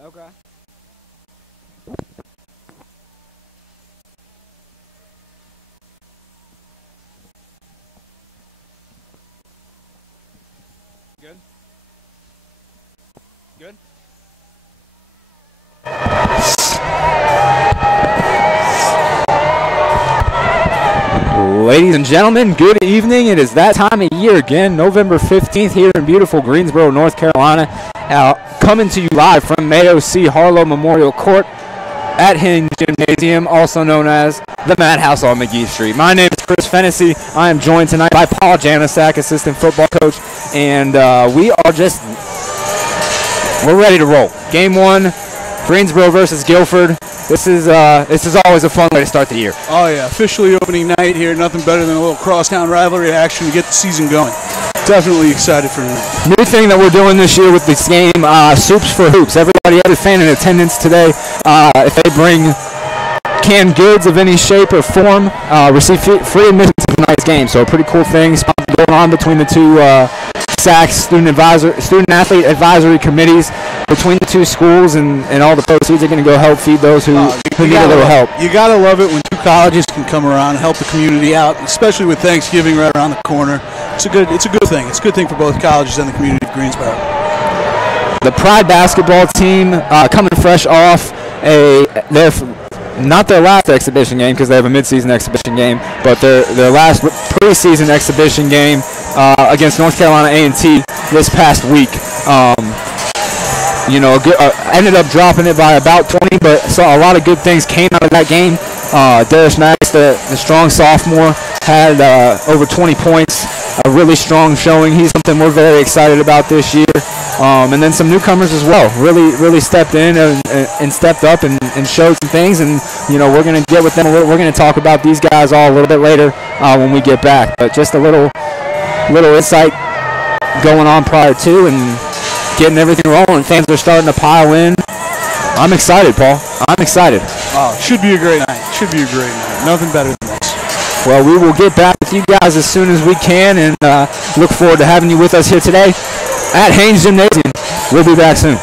Okay. Good. Good. Ladies and gentlemen, good evening. It is that time of year again, November 15th here in beautiful Greensboro, North Carolina. Coming to you live from Mayo C. Harlow Memorial Court at Hinge Gymnasium, also known as the Madhouse on McGee Street. My name is Chris Fennessy. I am joined tonight by Paul Janasak, assistant football coach, and we're ready to roll. Game one, Greensboro versus Guilford. This is always a fun way to start the year. Oh yeah, officially opening night here. Nothing better than a little crosstown rivalry action to get the season going. Definitely excited for that. New thing that we're doing this year with this game, Soups for Hoops. Every fan in attendance today, if they bring canned goods of any shape or form, receive free admission to tonight's game. So a pretty cool thing going on between the two SACs, student athlete advisory committees between the two schools, and all the proceeds are going to go help feed those who need a little help. You gotta love it when two colleges can come around and help the community out, especially with Thanksgiving right around the corner. It's a good thing. It's a good thing for both colleges and the community of Greensboro. The Pride basketball team coming fresh off not their last exhibition game, because they have a midseason exhibition game, but their last preseason exhibition game against North Carolina A&T this past week. Ended up dropping it by about 20, but saw a lot of good things came out of that game. Darius Max, the strong sophomore, had over 20 points, a really strong showing. He's something we're very excited about this year. And then some newcomers as well, really stepped in and stepped up and showed some things. And we're going to get with them a little. We're going to talk about these guys all a little bit later when we get back. But just a little insight going on prior to and getting everything rolling. Fans are starting to pile in. I'm excited, Paul. I'm excited. Oh, it should be a great night. Nothing better than this. Well, we will get back with you guys as soon as we can, and look forward to having you with us here today at Haynes Gymnasium. We'll be back soon.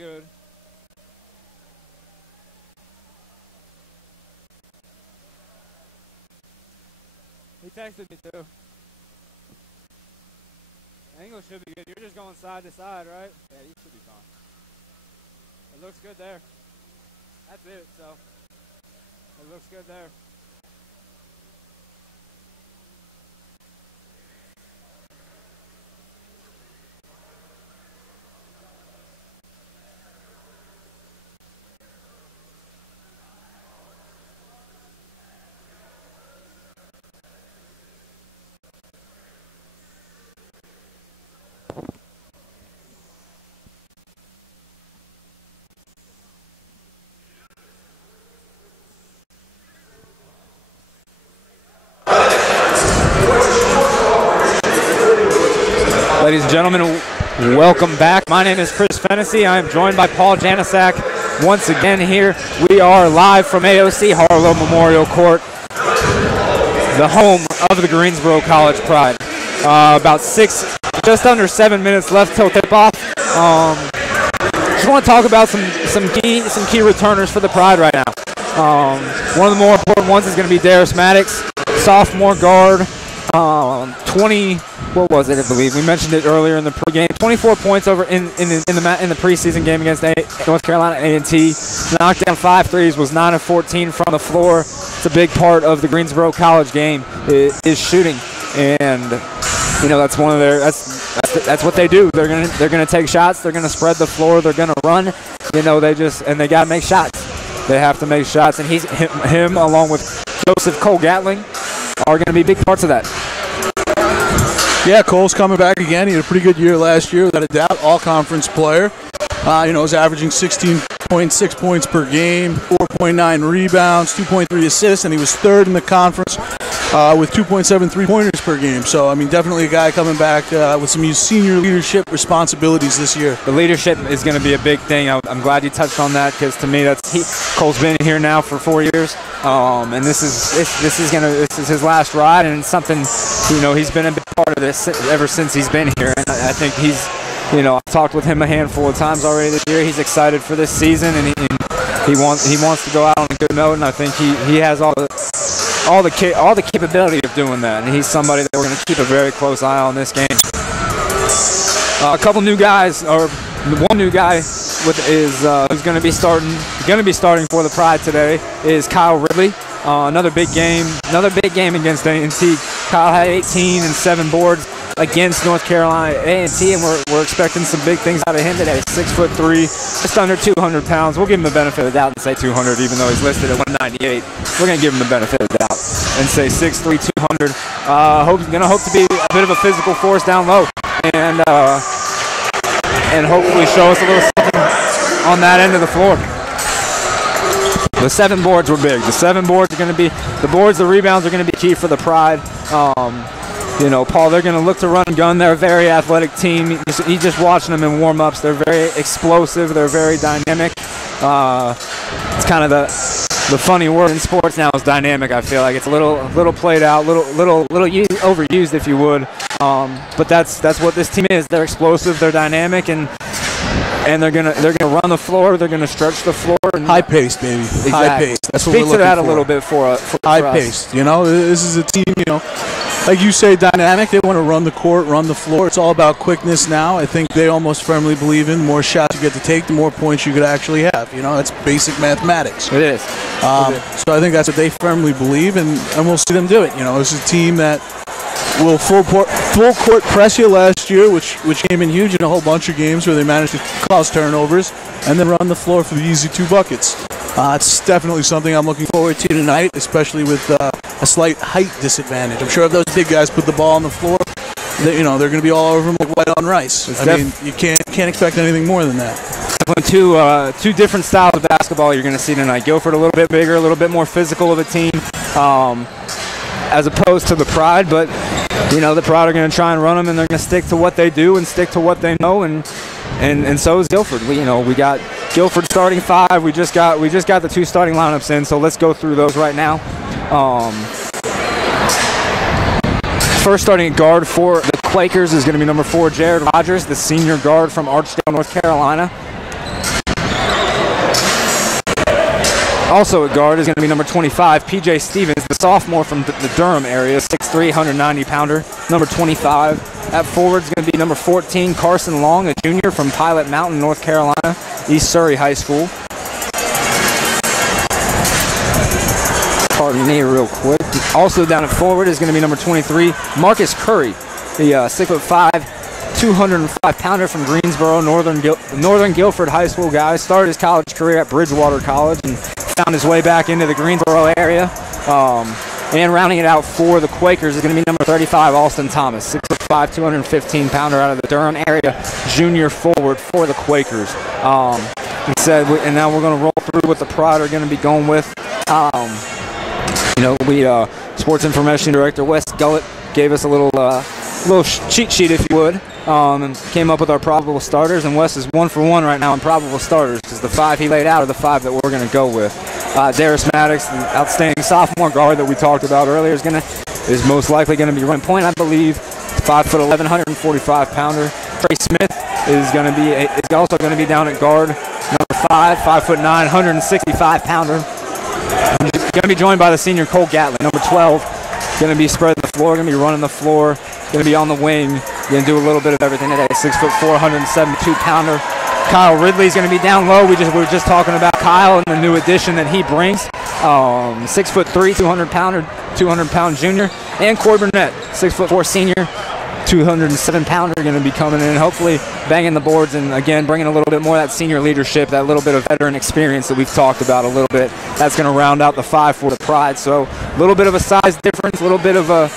good. He texted me too. Angle should be good. You're just going side to side, right? Yeah, you should be fine. It looks good there. That's it, so. It looks good there. Ladies and gentlemen, welcome back. My name is Chris Fennessy. I am joined by Paul Janasak once again here. We are live from AOC Harlow Memorial Court, the home of the Greensboro College Pride. Just under 7 minutes left till tip-off. Just want to talk about some key returners for the Pride right now. One of the more important ones is going to be Darius Maddox, sophomore guard. 20, what was it? I believe we mentioned it earlier in the pregame. 24 points over in the preseason game against North Carolina A&T. Knocked down 5 threes. Was 9 of 14 from the floor. It's a big part of the Greensboro College game is shooting, and you know that's one of their that's what they do. They're gonna take shots. They're gonna spread the floor. They're gonna run. You know they gotta make shots. They have to make shots, and him along with Joseph Cole Gatling are going to be big parts of that. Yeah, Cole's coming back again. He had a pretty good year last year, without a doubt. All-conference player. Was averaging 16.6 points per game, 4.9 rebounds, 2.3 assists, and he was third in the conference with 2.7 3-pointers per game. So, I mean, definitely a guy coming back with some senior leadership responsibilities this year. The leadership is going to be a big thing. I'm glad you touched on that because to me, Cole's been here now for 4 years, and this is his last ride, and it's something he's been a big part of this ever since he's been here, and I think he's. I've talked with him a handful of times already this year. He's excited for this season, and he wants to go out on a good note. And I think he has all the capability of doing that. And he's somebody that we're going to keep a very close eye on this game. A couple new guys, or one new guy who's going to be starting for the Pride today is Kyle Ridley. Another big game against A&T. Kyle had 18 and 7 boards against North Carolina A&T, and we're expecting some big things out of him today. 6'3", just under 200 pounds. We'll give him the benefit of the doubt and say 200, even though he's listed at 198. We're gonna give him the benefit of the doubt and say 6'3", 200. Gonna hope to be a bit of a physical force down low, and hopefully show us a little something on that end of the floor. The 7 boards were big. The 7 boards are going to be the rebounds are going to be key for the Pride. Paul, they're going to look to run and gun. They're a very athletic team. You just watching them in warm-ups. They're very explosive. They're very dynamic. It's kind of the funny word in sports now is dynamic. I feel like it's a little played out, little overused, if you would. But that's what this team is. They're explosive. They're dynamic, and they're gonna run the floor. They're gonna stretch the floor. And high paced, baby. Exactly. High paced. That's what we're looking for. Speak to that a little bit for high paced. This is a team. Like you say, dynamic. They want to run the court, run the floor. It's all about quickness now. I think they almost firmly believe in more shots you get to take, the more points you could actually have. That's basic mathematics. It is. So I think that's what they firmly believe, and we'll see them do it. This is a team that will full court press you last year, which came in huge in a whole bunch of games where they managed to cause turnovers and then run the floor for the easy 2 buckets. It's definitely something I'm looking forward to tonight, especially with a slight height disadvantage. I'm sure if those big guys put the ball on the floor, they're going to be all over them like white on rice. You can't expect anything more than that. Two different styles of basketball you're going to see tonight. Guilford a little bit bigger, a little bit more physical of a team, as opposed to the Pride, but the Pride are going to try and run them, and they're going to stick to what they do and stick to what they know, and so is Guilford. We got Guilford starting 5. We just got the 2 starting lineups in, so let's go through those right now. First starting guard for the Quakers is going to be number 4, Jared Rogers, the senior guard from Archdale, North Carolina. Also at guard is going to be number 25, P.J. Stevens, the sophomore from the Durham area, 6'3", 190-pounder, number 25. At forward is going to be number 14, Carson Long, a junior from Pilot Mountain, North Carolina, East Surrey High School. Pardon me real quick. Also down at forward is going to be number 23, Marcus Curry, the 6'5", 205-pounder from Greensboro, Northern Guilford High School guy. Started his college career at Bridgewater College and found his way back into the Greensboro area. And rounding it out for the Quakers is going to be number 35, Austin Thomas, 6'5", 215-pounder out of the Durham area, junior forward for the Quakers. And now we're going to roll through what the Pride are going to be going with. Sports Information Director Wes Gullett gave us a little cheat sheet, if you would, and came up with our probable starters. And Wes is 1 for 1 right now in probable starters because the 5 he laid out are the 5 that we're going to go with. Darius Maddox, the outstanding sophomore guard that we talked about earlier, is most likely going to be running point, I believe. 5'11", 145-pounder. Trey Smith is also going to be down at guard. Number 5, 5'9", 165-pounder. Going to be joined by the senior Cole Gatlin, number 12. Going to be spreading the floor, going to be running the floor, going to be on the wing, going to do a little bit of everything today. 6'4", 172-pounder. Kyle Ridley's going to be down low. We were just talking about Kyle and the new addition that he brings. 6'3", 200-pound junior, and Corey Burnett, 6'4", senior, 207-pounder, going to be coming in, hopefully banging the boards and, again, bringing a little bit more of that senior leadership, that little bit of veteran experience that we've talked about a little bit. That's going to round out the 5 for the Pride. So a little bit of a size difference, a little bit of a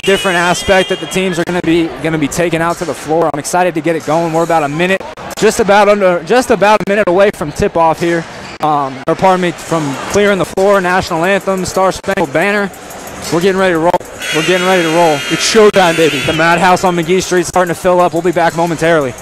different aspect that the teams are going to be taking out to the floor. I'm excited to get it going. We're about a minute, just about a minute away from tip-off here. From clearing the floor, national anthem, Star Spangled Banner. We're getting ready to roll. It's showtime, baby. The Madhouse on McGee Street starting to fill up. We'll be back momentarily.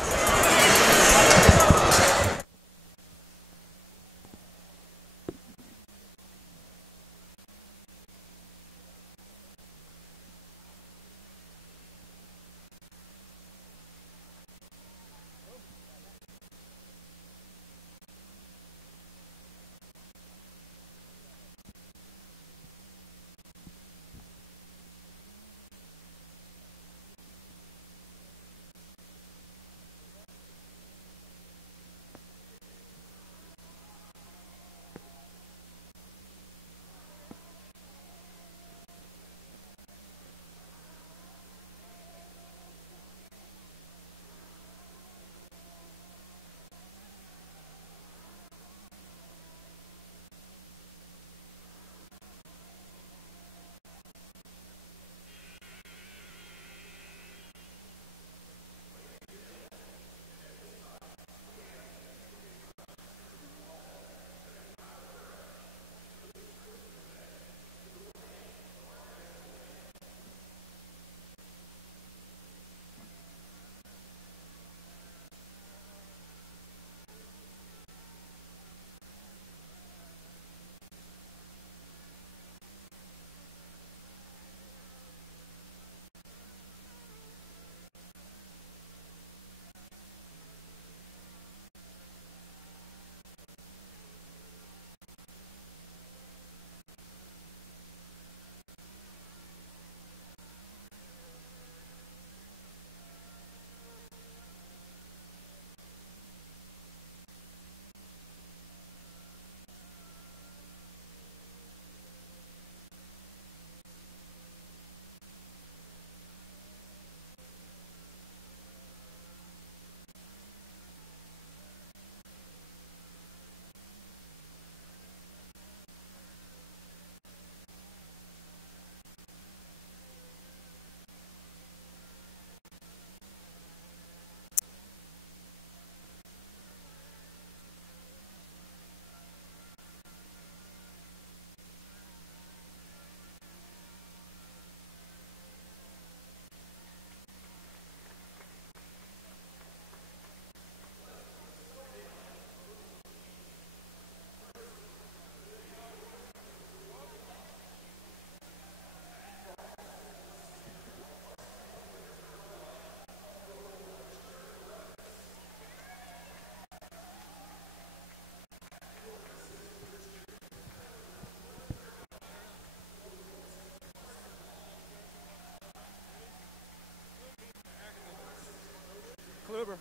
Kluber.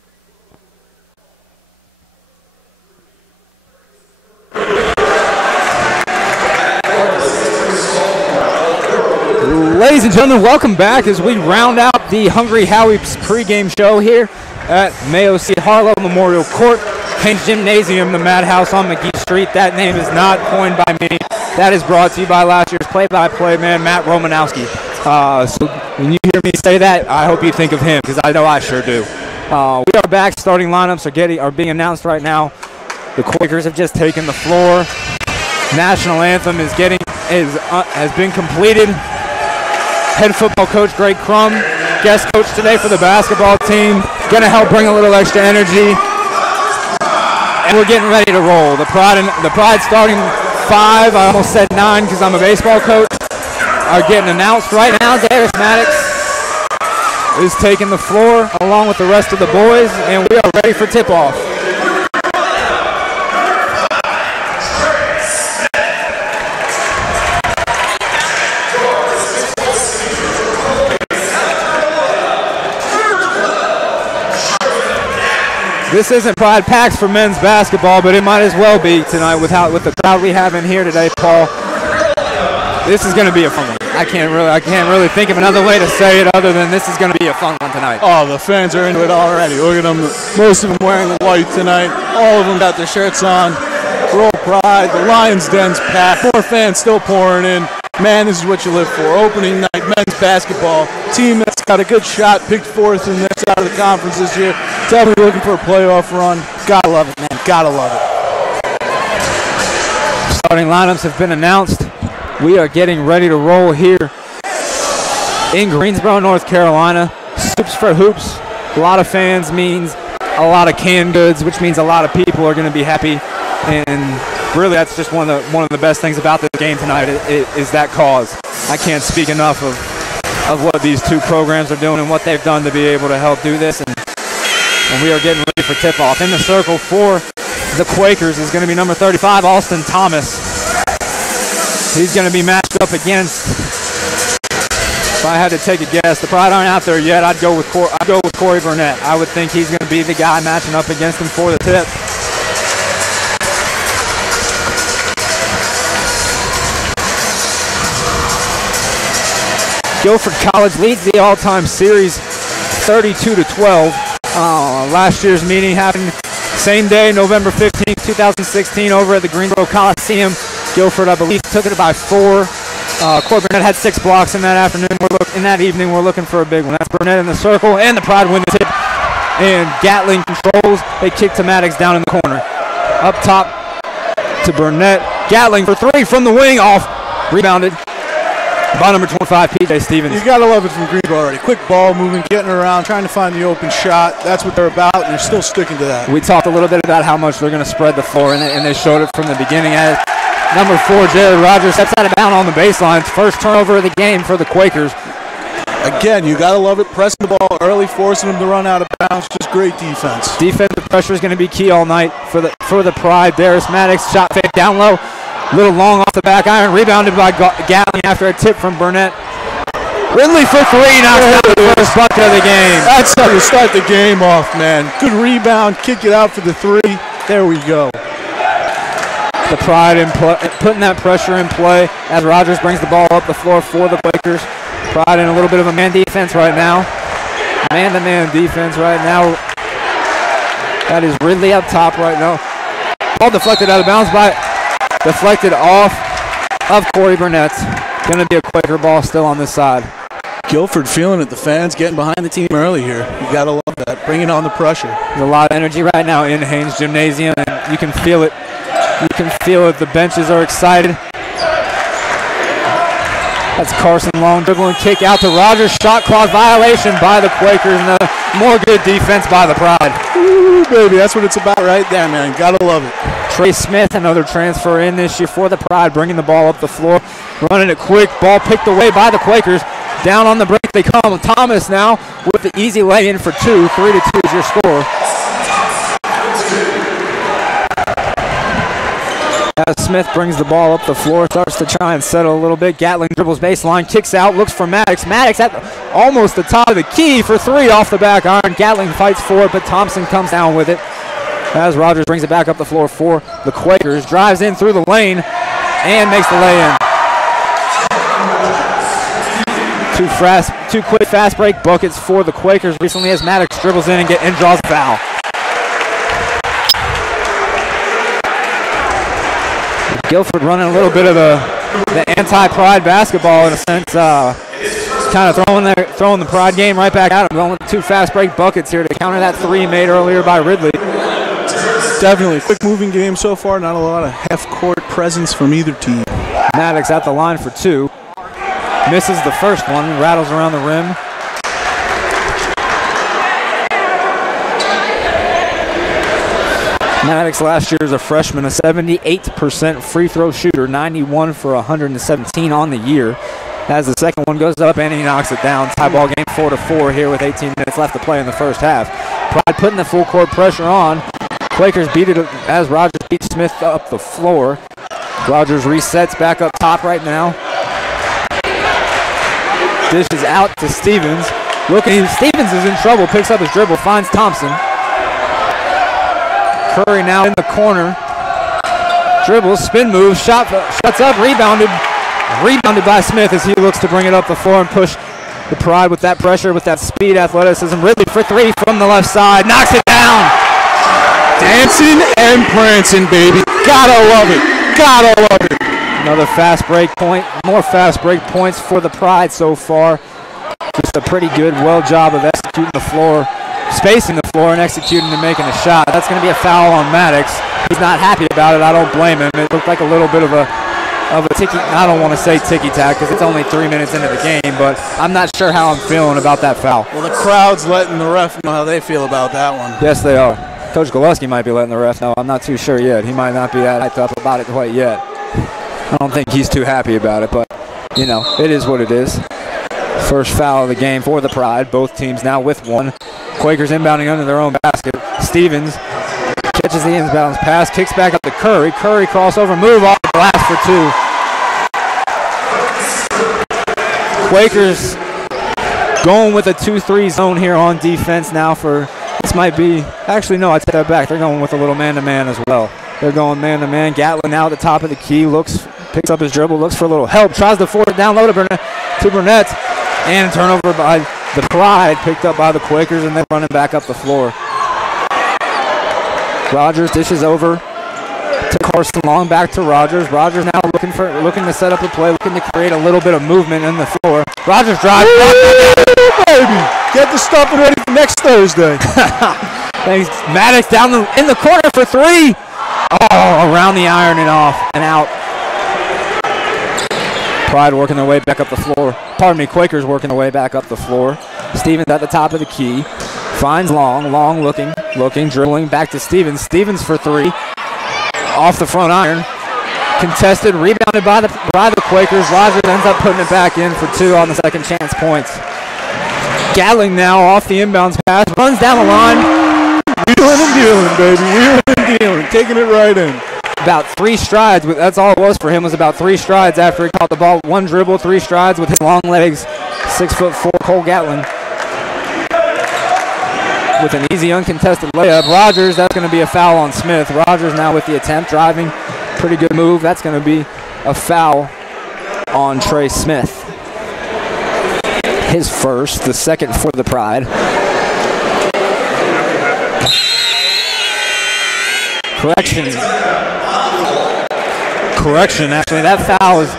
Ladies and gentlemen, welcome back as we round out the Hungry Howie's pregame show here at Mayo C. Harlow Memorial Court, Haynes Gymnasium, the Madhouse on McGee Street. That name is not coined by me. That is brought to you by last year's play-by-play man, Matt Romanowski. So when you hear me say that, I hope you think of him, because I know I sure do. We are back. Starting lineups are being announced right now. The Quakers have just taken the floor. National anthem has been completed. Head football coach Greg Crum, guest coach today for the basketball team, going to help bring a little extra energy. And we're getting ready to roll. The Pride starting 5, I almost said 9 because I'm a baseball coach, are getting announced right now. Darius Maddox is taking the floor along with the rest of the boys, and we are ready for tip-off. This isn't Pride Packs for men's basketball, but it might as well be tonight with the crowd we have in here today, Paul. This is going to be a fun one. I can't really think of another way to say it other than this is going to be a fun one tonight. Oh, the fans are into it already. Look at them. Most of them wearing the white tonight. All of them got their shirts on. Roll Pride. The Lions Den's packed. More fans still pouring in. Man, this is what you live for. Opening night men's basketball. Team that's got a good shot, picked 4th in their side of the conference this year. Tell me looking for a playoff run. Gotta love it, man. Gotta love it. Starting lineups have been announced. We are getting ready to roll here in Greensboro, North Carolina. Soups for Hoops. A lot of fans means a lot of canned goods, which means a lot of people are going to be happy. And really, that's just one of the best things about this game tonight is that cause. I can't speak enough of what these two programs are doing and what they've done to be able to help do this. And we are getting ready for tip-off. In the circle for the Quakers is going to be number 35, Austin Thomas. He's going to be matched up against, if I had to take a guess, the Pride aren't out there yet, I'd go with Corey Burnett. I would think he's going to be the guy matching up against him for the tip. Guilford College leads the all-time series 32-12. Last year's meeting happened same day, November 15th, 2016, over at the Greensboro Coliseum. Guilford, I believe, took it by 4. Corey Burnett had 6 blocks in that afternoon. In that evening, we're looking for a big one. That's Burnett in the circle, and the Pride win the tip. And Gatling controls. They kick to Maddox down in the corner. Up top to Burnett. Gatling for 3 from the wing, off. Rebounded by number 25, P.J. Stevens. You got to love it from Greensboro already. Quick ball moving, getting around, trying to find the open shot. That's what they're about, and they're still sticking to that. We talked a little bit about how much they're going to spread the floor, and they showed it from the beginning. As number 4, Jared Rogers, steps out of bounds on the baseline. First turnover of the game for the Quakers. Again, you got to love it. Pressing the ball early, forcing them to run out of bounds. Just great defense. Defensive pressure is going to be key all night for the Pride. Darius Maddox, shot fake down low. Little long off the back iron. Rebounded by Gatling after a tip from Burnett. Ridley for 3, knocks out the first bucket of the game. That's how you start the game off, man. Good rebound, kick it out for the 3. There we go. The Pride putting that pressure in play as Rogers brings the ball up the floor for the Quakers. Pride in a little bit of a man defense right now. Man-to-man defense right now. That is Ridley up top right now. Ball deflected out of bounds deflected off of Corey Burnett. Going to be a Quaker ball still on this side. Guilford feeling it. The fans getting behind the team early here. You got to love that. Bringing on the pressure. There's a lot of energy right now in Haynes Gymnasium, and you can feel it. You can feel it. The benches are excited. That's Carson Long dribbling kick out to Rogers. Shot clock violation by the Quakers, and more good defense by the Pride. Ooh, baby, that's what it's about right there, man. Gotta love it. Trey Smith, another transfer in this year for the Pride, bringing the ball up the floor, running it quick. Ball picked away by the Quakers. Down on the break they come. Thomas now with the easy lay-in for 2. 3-2 is your score. As Smith brings the ball up the floor, starts to try and settle a little bit. Gatling dribbles baseline, kicks out, looks for Maddox. Maddox at almost the top of the key for three off the back iron. Gatling fights for it, but Thompson comes down with it as Rogers brings it back up the floor for the Quakers. Drives in through the lane and makes the lay-in. Two quick fast break buckets for the Quakers recently as Maddox dribbles in and draws a foul. Guilford running a little bit of the anti-Pride basketball in a sense, kind of throwing the Pride game right back at them, going with two fast break buckets here to counter that three made earlier by Ridley. Definitely a quick moving game so far, not a lot of half-court presence from either team. Maddox at the line for two. Misses the first one, rattles around the rim. Maddox last year as a freshman, a 78% free throw shooter, 91 for 117 on the year. As the second one goes up and he knocks it down. Tie ball game 4-4 here with 18 minutes left to play in the first half. Pride putting the full court pressure on. Quakers beat it as Rogers beats Smith up the floor. Rogers resets back up top right now. Dishes out to Stevens. Stevens is in trouble, picks up his dribble, finds Thompson. Curry now in the corner. Dribbles, spin move, shuts up, rebounded by Smith as he looks to bring it up the floor and push the Pride with that pressure, with that speed, athleticism. Ridley for three from the left side, knocks it down. Dancing and prancing, baby. Gotta love it. Gotta love it. Another fast break point. More fast break points for the Pride so far. Just a pretty good, job of executing the floor, spacing the floor and executing and making a shot. That's going to be a foul on Maddox. He's not happy about it. I don't blame him. It looked like a little bit of a ticky. I don't want to say ticky-tack because it's only 3 minutes into the game, but I'm not sure how I'm feeling about that foul. Well, the crowd's letting the ref know how they feel about that one. Yes, they are. Coach Gillespie might be letting the ref know. I'm not too sure yet. He might not be that hyped up about it quite yet. I don't think he's too happy about it, but, it is what it is. First foul of the game for the Pride. Both teams now with one. Quakers inbounding under their own basket. Stevens catches the inbounds pass, kicks back up to Curry. Curry crossover move off the glass for two. Quakers going with a 2-3 zone here on defense now for, this might be, actually no, I take that back. They're going with a little man-to-man as well. They're going man-to-man. Gatlin now at the top of the key, picks up his dribble, looks for a little help, tries to force it down low to Burnett, and turnover by the Pride, picked up by the Quakers, and then running back up the floor. Rogers dishes over to Carson Long, back to Rogers. Rogers now looking to set up a play, looking to create a little bit of movement in the floor. Rogers drives. Baby, get the stuffing ready for next Thursday. Thanks. Maddox down in the corner for three. Oh, around the iron and off and out. Pride working their way back up the floor. Quakers working their way back up the floor. Stevens at the top of the key. Finds Long. Long looking, dribbling back to Stevens. Stevens for three. Off the front iron. Contested, rebounded by the Quakers. Rogers ends up putting it back in for two on the second chance points. Gatling now off the inbounds pass. Runs down the line. Wheeling and dealing, baby. Wheeling and dealing. Taking it right in. About 3 strides. That's all it was for him, was about 3 strides after he caught the ball. 1 dribble, 3 strides with his long legs. 6'4" Cole Gatlin. With an easy uncontested layup. Rogers, that's going to be a foul on Smith. Rogers now with the attempt, driving. Pretty good move. That's going to be a foul on Trey Smith. His first, the second for the Pride. Correction, actually, that foul is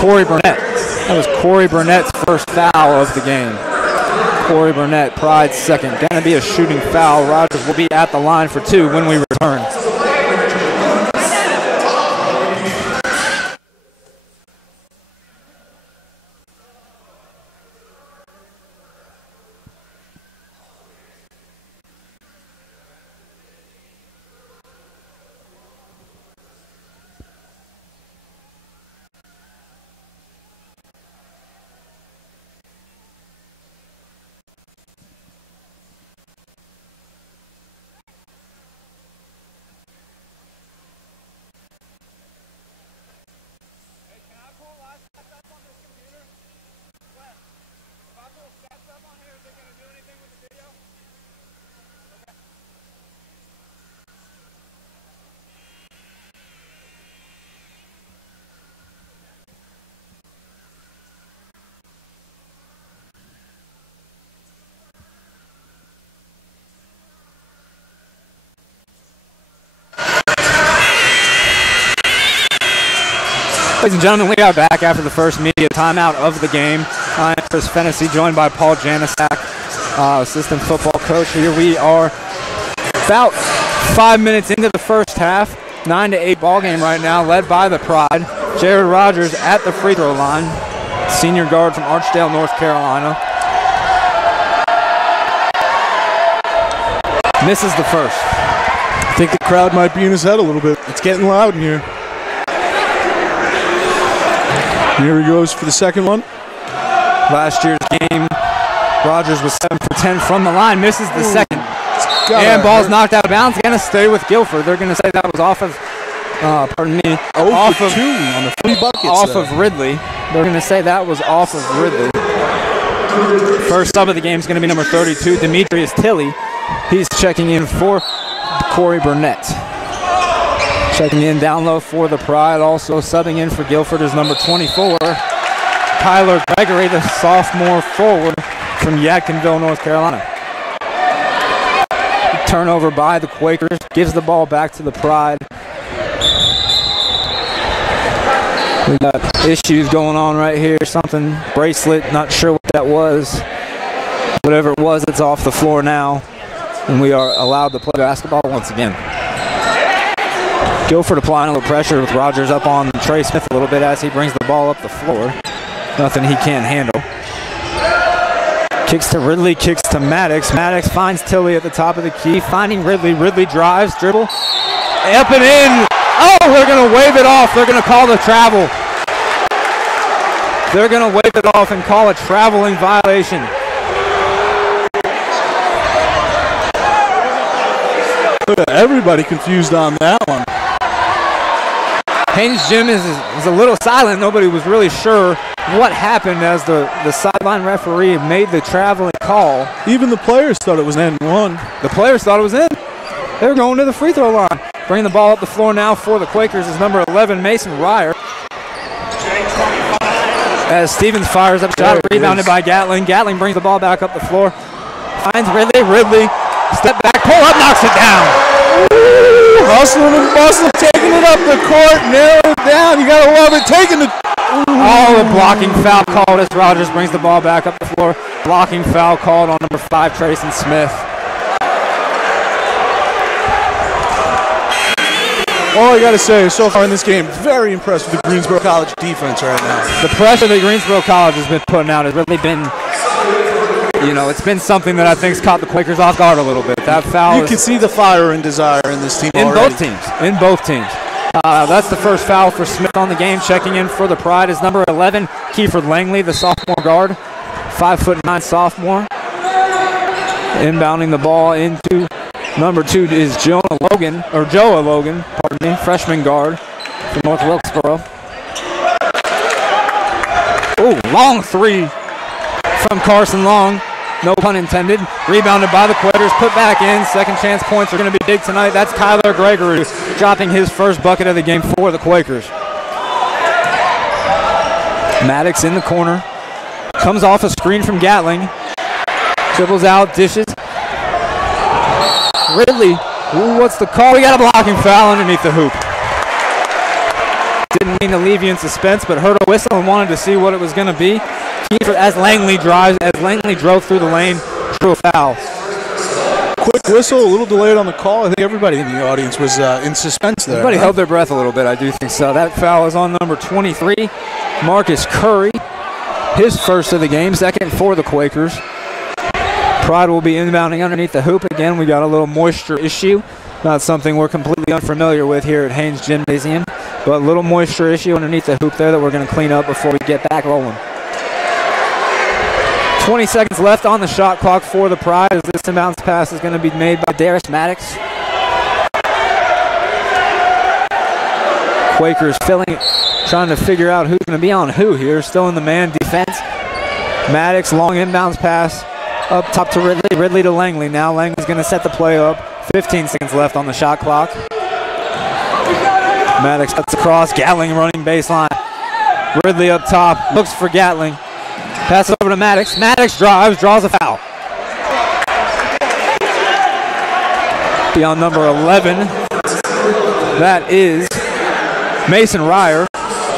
Corey Burnett. That was Corey Burnett's first foul of the game. Corey Burnett, Pride's second. Going to be a shooting foul. Rogers will be at the line for 2 when we return. Ladies and gentlemen, we are back after the first media timeout of the game. I'm Chris Fennessy, joined by Paul Janisak, assistant football coach. Here we are about 5 minutes into the first half. 9-8 ball game right now, led by the Pride. Jared Rogers at the free throw line, senior guard from Archdale, North Carolina. Misses the first. I think the crowd might be in his head a little bit. It's getting loud in here. Here he goes for the second one. Last year's game, Rogers was 7 for 10 from the line, misses the second. And ball's knocked out of bounds. Going to stay with Guilford. They're going to say that was off of, off of 2 on the free buckets. Off of Ridley. They're going to say that was off of Ridley. First sub of the game is going to be number 32, Demetrius Tilley. He's checking in for Corey Burnett. Checking in down low for the Pride. Also subbing in for Guilford is number 24, Kyler Gregory, the sophomore forward from Yadkinville, North Carolina. Turnover by the Quakers, gives the ball back to the Pride. We got issues going on right here. Something, bracelet, not sure what that was. Whatever it was, it's off the floor now. And we are allowed to play basketball once again. Guilford applying a little pressure with Rogers up on Trey Smith a little bit as he brings the ball up the floor. Nothing he can't handle. Kicks to Ridley, kicks to Maddox. Maddox finds Tilley at the top of the key, finding Ridley. Ridley drives, dribble, up and in. Oh, they're going to wave it off. They're going to call the travel. They're going to wave it off and call a traveling violation. Look at everybody confused on that one. Haynes Jim is a little silent. Nobody was really sure what happened as the sideline referee made the traveling call. Even the players thought it was an N1. The players thought it was in. They were going to the free throw line. Bringing the ball up the floor now for the Quakers is number 11, Mason Ryer. As Stevens fires up shot, rebounded by Gatling. Gatling brings the ball back up the floor. Finds Ridley. Ridley, step back, pull up, knocks it down. Hustling and bustling, taking it up the court, narrowing it down. You gotta love it, taking it. Oh, the blocking foul called as Rogers brings the ball back up the floor. Blocking foul called on number 5, Trayson Smith. All I gotta say is so far in this game, very impressed with the Greensboro College defense right now. The pressure that Greensboro College has been putting out has really been, it's been something that I think's caught the Quakers off guard a little bit. That foul. You can see the fire and desire in this team in already. both teams. That's the first foul for Smith on the game. Checking in for the Pride is number 11, Kiefer Langley, the sophomore guard, 5'9" sophomore. Inbounding the ball into number 2 is Joa Logan, freshman guard from North Wilkesboro. Oh, long three from Carson Long. No pun intended. Rebounded by the Quakers, put back in. Second chance points are going to be big tonight. That's Kyler Gregory dropping his first bucket of the game for the Quakers. Maddox in the corner. Comes off a screen from Gatling. Dribbles out, dishes. Ridley. Ooh, what's the call? We got a blocking foul underneath the hoop. Didn't mean to leave you in suspense, but heard a whistle and wanted to see what it was going to be. As Langley drove through the lane, drew a foul. Quick whistle, a little delayed on the call. I think everybody in the audience was in suspense there. Everybody held their breath a little bit, I do think so. That foul is on number 23, Marcus Curry. His first of the game, second for the Quakers. Pride will be inbounding underneath the hoop again. We got a little moisture issue. Not something we're completely unfamiliar with here at Haynes Gymnasium, but a little moisture issue underneath the hoop there that we're going to clean up before we get back rolling. 20 seconds left on the shot clock for the Pride as this inbounds pass is going to be made by Darius Maddox. Quakers trying to figure out who's going to be on who here. Still in the man defense. Maddox, long inbounds pass up top to Ridley. Ridley to Langley. Now Langley's going to set the play up. 15 seconds left on the shot clock. Maddox cuts across. Gatling running baseline. Ridley up top. Looks for Gatling. Pass over to Maddox. Maddox drives, draws a foul. Beyond number 11. That is Mason Ryer.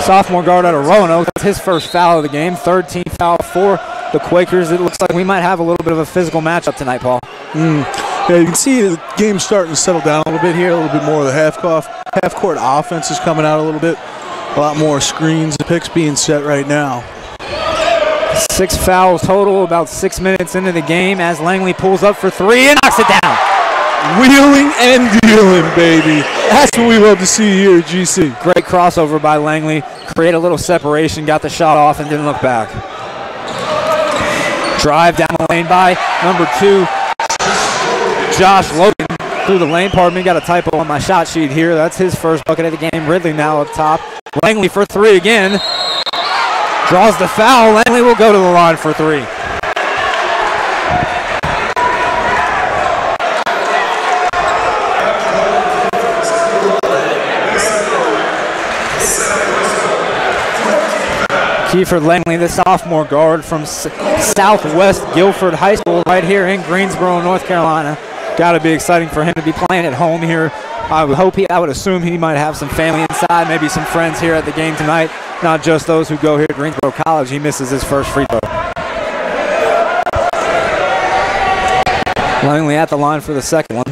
sophomore guard out of Roanoke. That's his first foul of the game. Third team foul for the Quakers. It looks like we might have a little bit of a physical matchup tonight, Paul. Yeah, you can see the game starting to settle down a little bit here. A little bit more of the half-court offense is coming out a little bit. A lot more screens and picks being set right now. 6 fouls total, about 6 minutes into the game as Langley pulls up for 3 and knocks it down. Wheeling and dealing, baby. That's what we love to see here at GC. Great crossover by Langley. Create a little separation, got the shot off, and didn't look back. Drive down the lane by number 2, Josh Logan. Through the lane, pardon me, got a typo on my shot sheet here. That's his first bucket of the game. Ridley now up top. Langley for 3 again. Draws the foul. Langley will go to the line for 3. Kiefer Langley, the sophomore guard from Southwest Guilford High School right here in Greensboro, North Carolina. Got to be exciting for him to be playing at home here. I would assume he might have some family inside, maybe some friends here at the game tonight, not just those who go here to Greensboro College. He misses his first free throw. Langley at the line for the second one.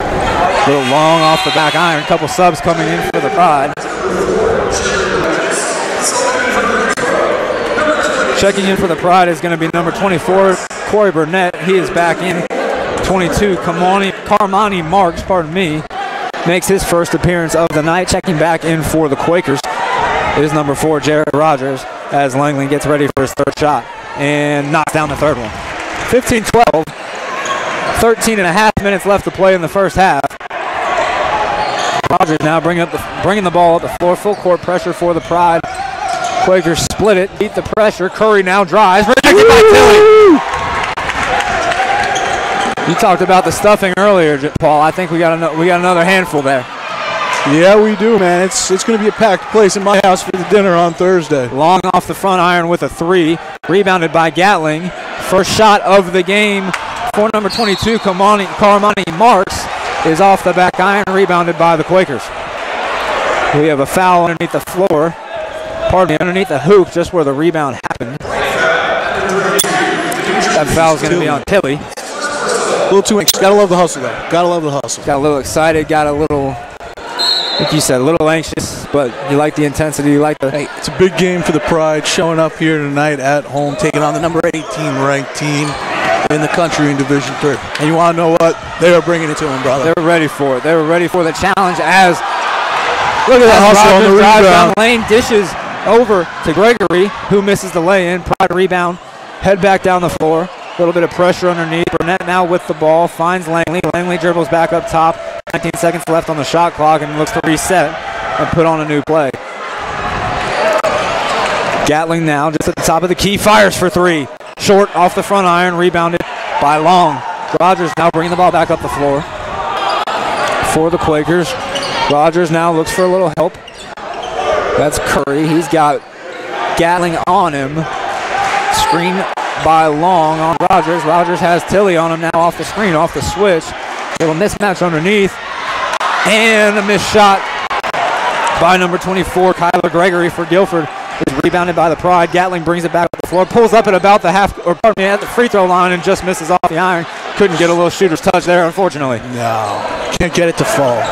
A little long off the back iron. Couple subs coming in for the Pride. Checking in for the Pride is going to be number 24, Corey Burnett. He is back in. 22, Carmani Marks, makes his first appearance of the night. Checking back in for the Quakers is number 4, Jared Rogers, as Langley gets ready for his third shot and knocks down the third one. 15-12, 13 and a half minutes left to play in the first half. Rogers now bringing the ball up the floor. Full court pressure for the Pride. Quakers split it, beat the pressure. Curry now drives, rejected by Tilly. You talked about the stuffing earlier, Paul. I think we got another handful there. Yeah, we do, man. It's going to be a packed place in my house for the dinner on Thursday. Long off the front iron with a 3, rebounded by Gatling. First shot of the game for number 22, Carmani Marks, is off the back iron, rebounded by the Quakers. We have a foul underneath the floor. Underneath the hoop, just where the rebound happened. That foul is going to be on Tilly. A little too anxious. Gotta love the hustle, though. Gotta love the hustle. Got a little excited. Got a little, like you said, a little anxious. But you like the intensity. You like the. Hey, it's a big game for the Pride, showing up here tonight at home, taking on the number 18 ranked team in the country in Division III. And you want to know what? They are bringing it to them, brother. They were ready for it. They were ready for the challenge. As look at that hustle on the rebound. Down the lane, dishes over to Gregory, who misses the lay-in. Pride rebound. Head back down the floor. A little bit of pressure underneath. Burnett now with the ball. Finds Langley. Langley dribbles back up top. 19 seconds left on the shot clock and looks to reset and put on a new play. Gatling now just at the top of the key. Fires for 3. Short off the front iron. Rebounded by Long. Rogers now bringing the ball back up the floor for the Quakers. Rogers now looks for a little help. That's Curry. He's got Gatling on him. Screen by Long on Rogers. Rogers has Tilly on him now off the screen, off the switch. Little mismatch underneath. And a missed shot by number 24, Kyler Gregory for Guilford. It's rebounded by the Pride. Gatling brings it back up the floor. Pulls up at about the at the free throw line and just misses off the iron. Couldn't get a little shooter's touch there, unfortunately. No, can't get it to fall.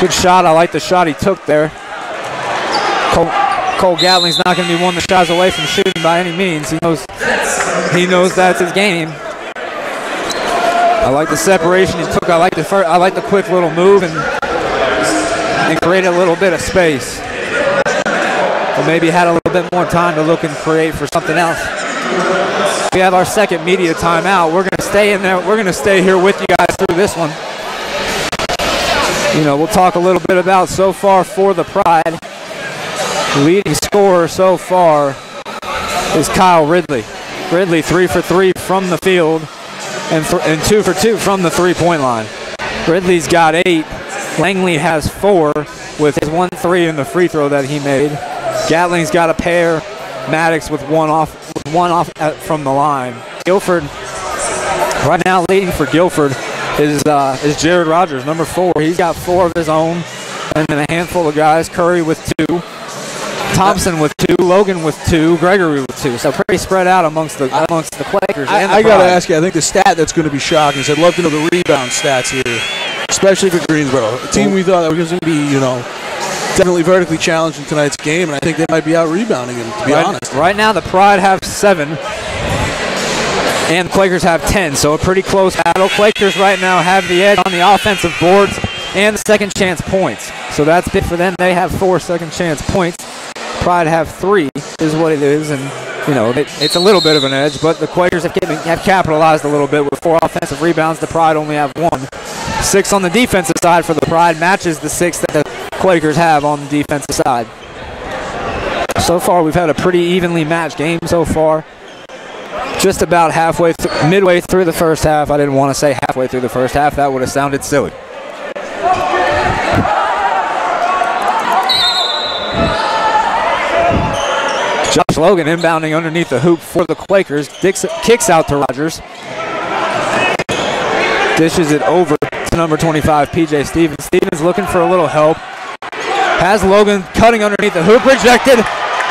Good shot. I like the shot he took there. Cole Gatling's not going to be one that shies away from shooting by any means. He knows that's his game. I like the separation he took. I like the quick little move and create a little bit of space. But maybe had a little bit more time to look and create for something else. We have our second media timeout. We're going to stay in there. We're going to stay here with you guys through this one. You know, we'll talk a little bit about so far for the Pride. Leading scorer so far is Kyle Ridley. Ridley 3 for 3 from the field and 2 for 2 from the three-point line. Ridley's got 8. Langley has 4 with his 1-3 in the free throw that he made. Gatling's got a pair. Maddox with one off from the line. Guilford right now leading for Guilford is Jared Rogers, number 4. He's got 4 of his own. And then a handful of guys, Curry with 2, Thompson with 2, Logan with 2, Gregory with 2. So pretty spread out amongst the Quakers. I got to ask you, I think the stat that's going to be shocking is I'd love to know the rebound stats here, especially for Greensboro, a team we thought that was going to be, definitely vertically challenged in tonight's game, and I think they might be out rebounding him, to be honest. Right now, the Pride have 7, and the Quakers have 10, so a pretty close battle. Quakers right now have the edge on the offensive boards and the second chance points. So that's big for them. They have 4 second chance points. Pride have 3 is what it is, and it's a little bit of an edge, but the Quakers have capitalized a little bit with 4 offensive rebounds. The Pride only have 1. 6 on the defensive side for the Pride matches the 6 that the Quakers have on the defensive side. So far, we've had a pretty evenly matched game so far. Just about midway through the first half. I didn't want to say halfway through the first half. That would have sounded silly. Josh Logan inbounding underneath the hoop for the Quakers. Kicks out to Rogers. Dishes it over to number 25, PJ Stevens. Stevens looking for a little help. Has Logan cutting underneath the hoop. Rejected.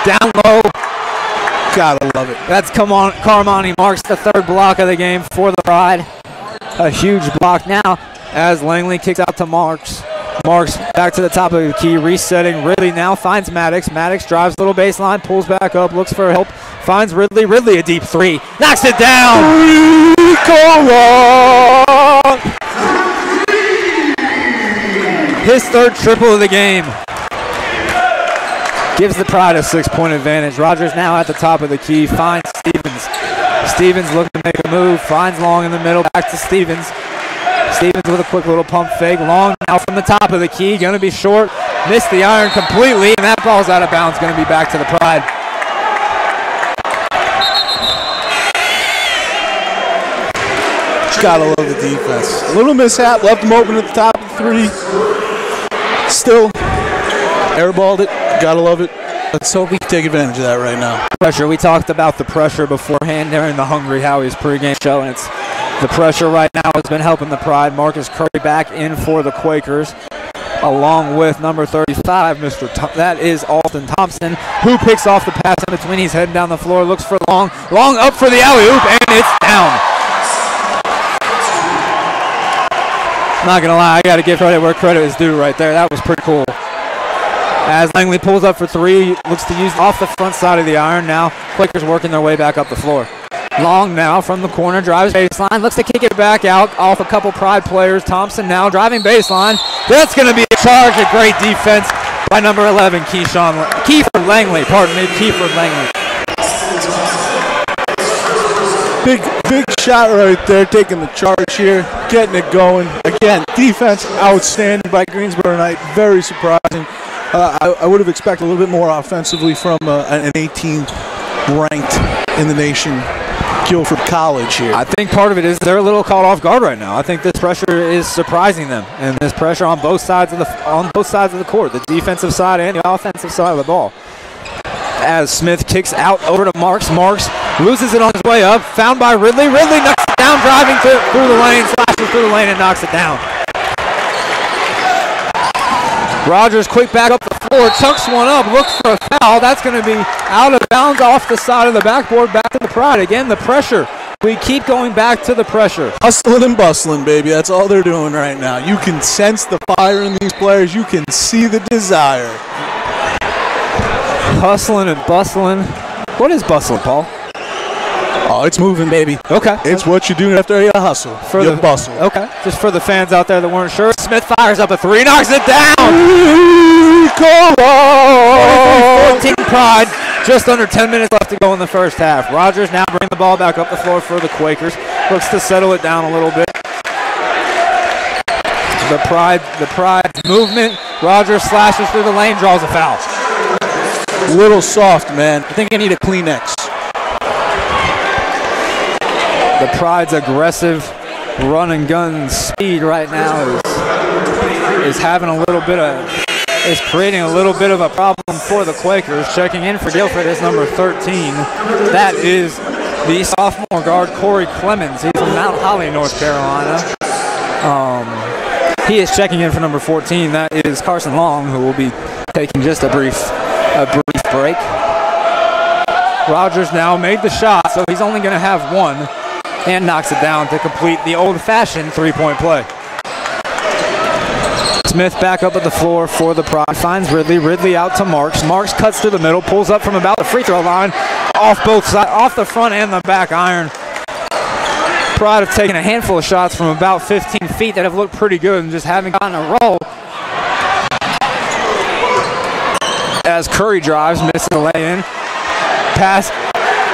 Down low. Gotta love it. That's Carmani Marks, the 3rd block of the game for the Pride. A huge block now as Langley kicks out to Marks. Marks back to the top of the key, resetting. Ridley now finds Maddox. Maddox drives little baseline, pulls back up, looks for help, finds Ridley. Ridley a deep 3, knocks it down. His 3rd triple of the game. Gives the Pride a 6-point advantage. Rogers now at the top of the key, finds Stevens. Stevens looking to make a move, finds Long in the middle, back to Stevens. Stevens with a quick little pump fake. Long now from the top of the key, going to be short. Missed the iron completely, and that ball's out of bounds, going to be back to the Pride. Gotta love the defense. A little mishap, left him open at the top of the 3. Still, airballed it. Gotta love it. Let's hope we can take advantage of that right now. Pressure. We talked about the pressure beforehand during the Hungry Howie's pregame show, and it's the pressure right now has been helping the Pride. Marcus Curry back in for the Quakers, along with number 35, that is Alston Thompson, who picks off the pass in between. He's heading down the floor, looks for Long. Long up for the alley-oop, and it's down. Not gonna lie, I gotta give credit where credit is due right there. That was pretty cool. As Langley pulls up for 3, looks to use off the front side of the iron. Now Quakers working their way back up the floor. Long now from the corner, drives baseline, looks to kick it back out off a couple Pride players. Thompson now driving baseline. That's going to be a charge. A great defense by number 11, Kiefer Langley. Big shot right there, taking the charge here, getting it going. Again, defense outstanding by Greensboro tonight. Very surprising. I would have expected a little bit more offensively from an 18th ranked in the nation Guilford College here. I think part of it is they're a little caught off guard right now. I think this pressure is surprising them, and this pressure on both sides of the court, the defensive side and the offensive side of the ball. As Smith kicks out over to Marks. Marks loses it on his way up, found by Ridley. Ridley knocks it down, driving through the lane, slashes through the lane and knocks it down. Rogers quick back up the floor, chunks one up, looks for a foul. That's going to be out of bounds off the side of the backboard, back to the Pride. Again, the pressure. We keep going back to the pressure. Hustling and bustling, baby. That's all they're doing right now. You can sense the fire in these players. You can see the desire. Hustling and bustling. What is bustling, Paul? Oh, it's moving, baby. Okay. It's what you do after you hustle. You bustle. Okay. Just for the fans out there that weren't sure, Smith fires up a 3, knocks it down. 14 Pride. Just under 10 minutes left to go in the first half. Rogers now bringing the ball back up the floor for the Quakers. Looks to settle it down a little bit. The Pride movement. Rogers slashes through the lane, draws a foul. Little soft, man. I think I need a Kleenex. The Pride's aggressive run and gun speed right now is creating a little bit of a problem for the Quakers. Checking in for Guilford is number 13. That is the sophomore guard, Corey Clemens. He's from Mount Holly, North Carolina. He is checking in for number 14. That is Carson Long, who will be taking just a brief break. Rogers now made the shot, so he's only going to have one, and knocks it down to complete the old-fashioned three-point play. Smith back up at the floor for the Pride. Finds Ridley. Ridley out to Marks. Marks cuts to the middle, pulls up from about the free throw line, off both sides, off the front and the back iron. Pride have taken a handful of shots from about 15 feet that have looked pretty good and just haven't gotten a roll. As Curry drives, misses the lay-in. Pass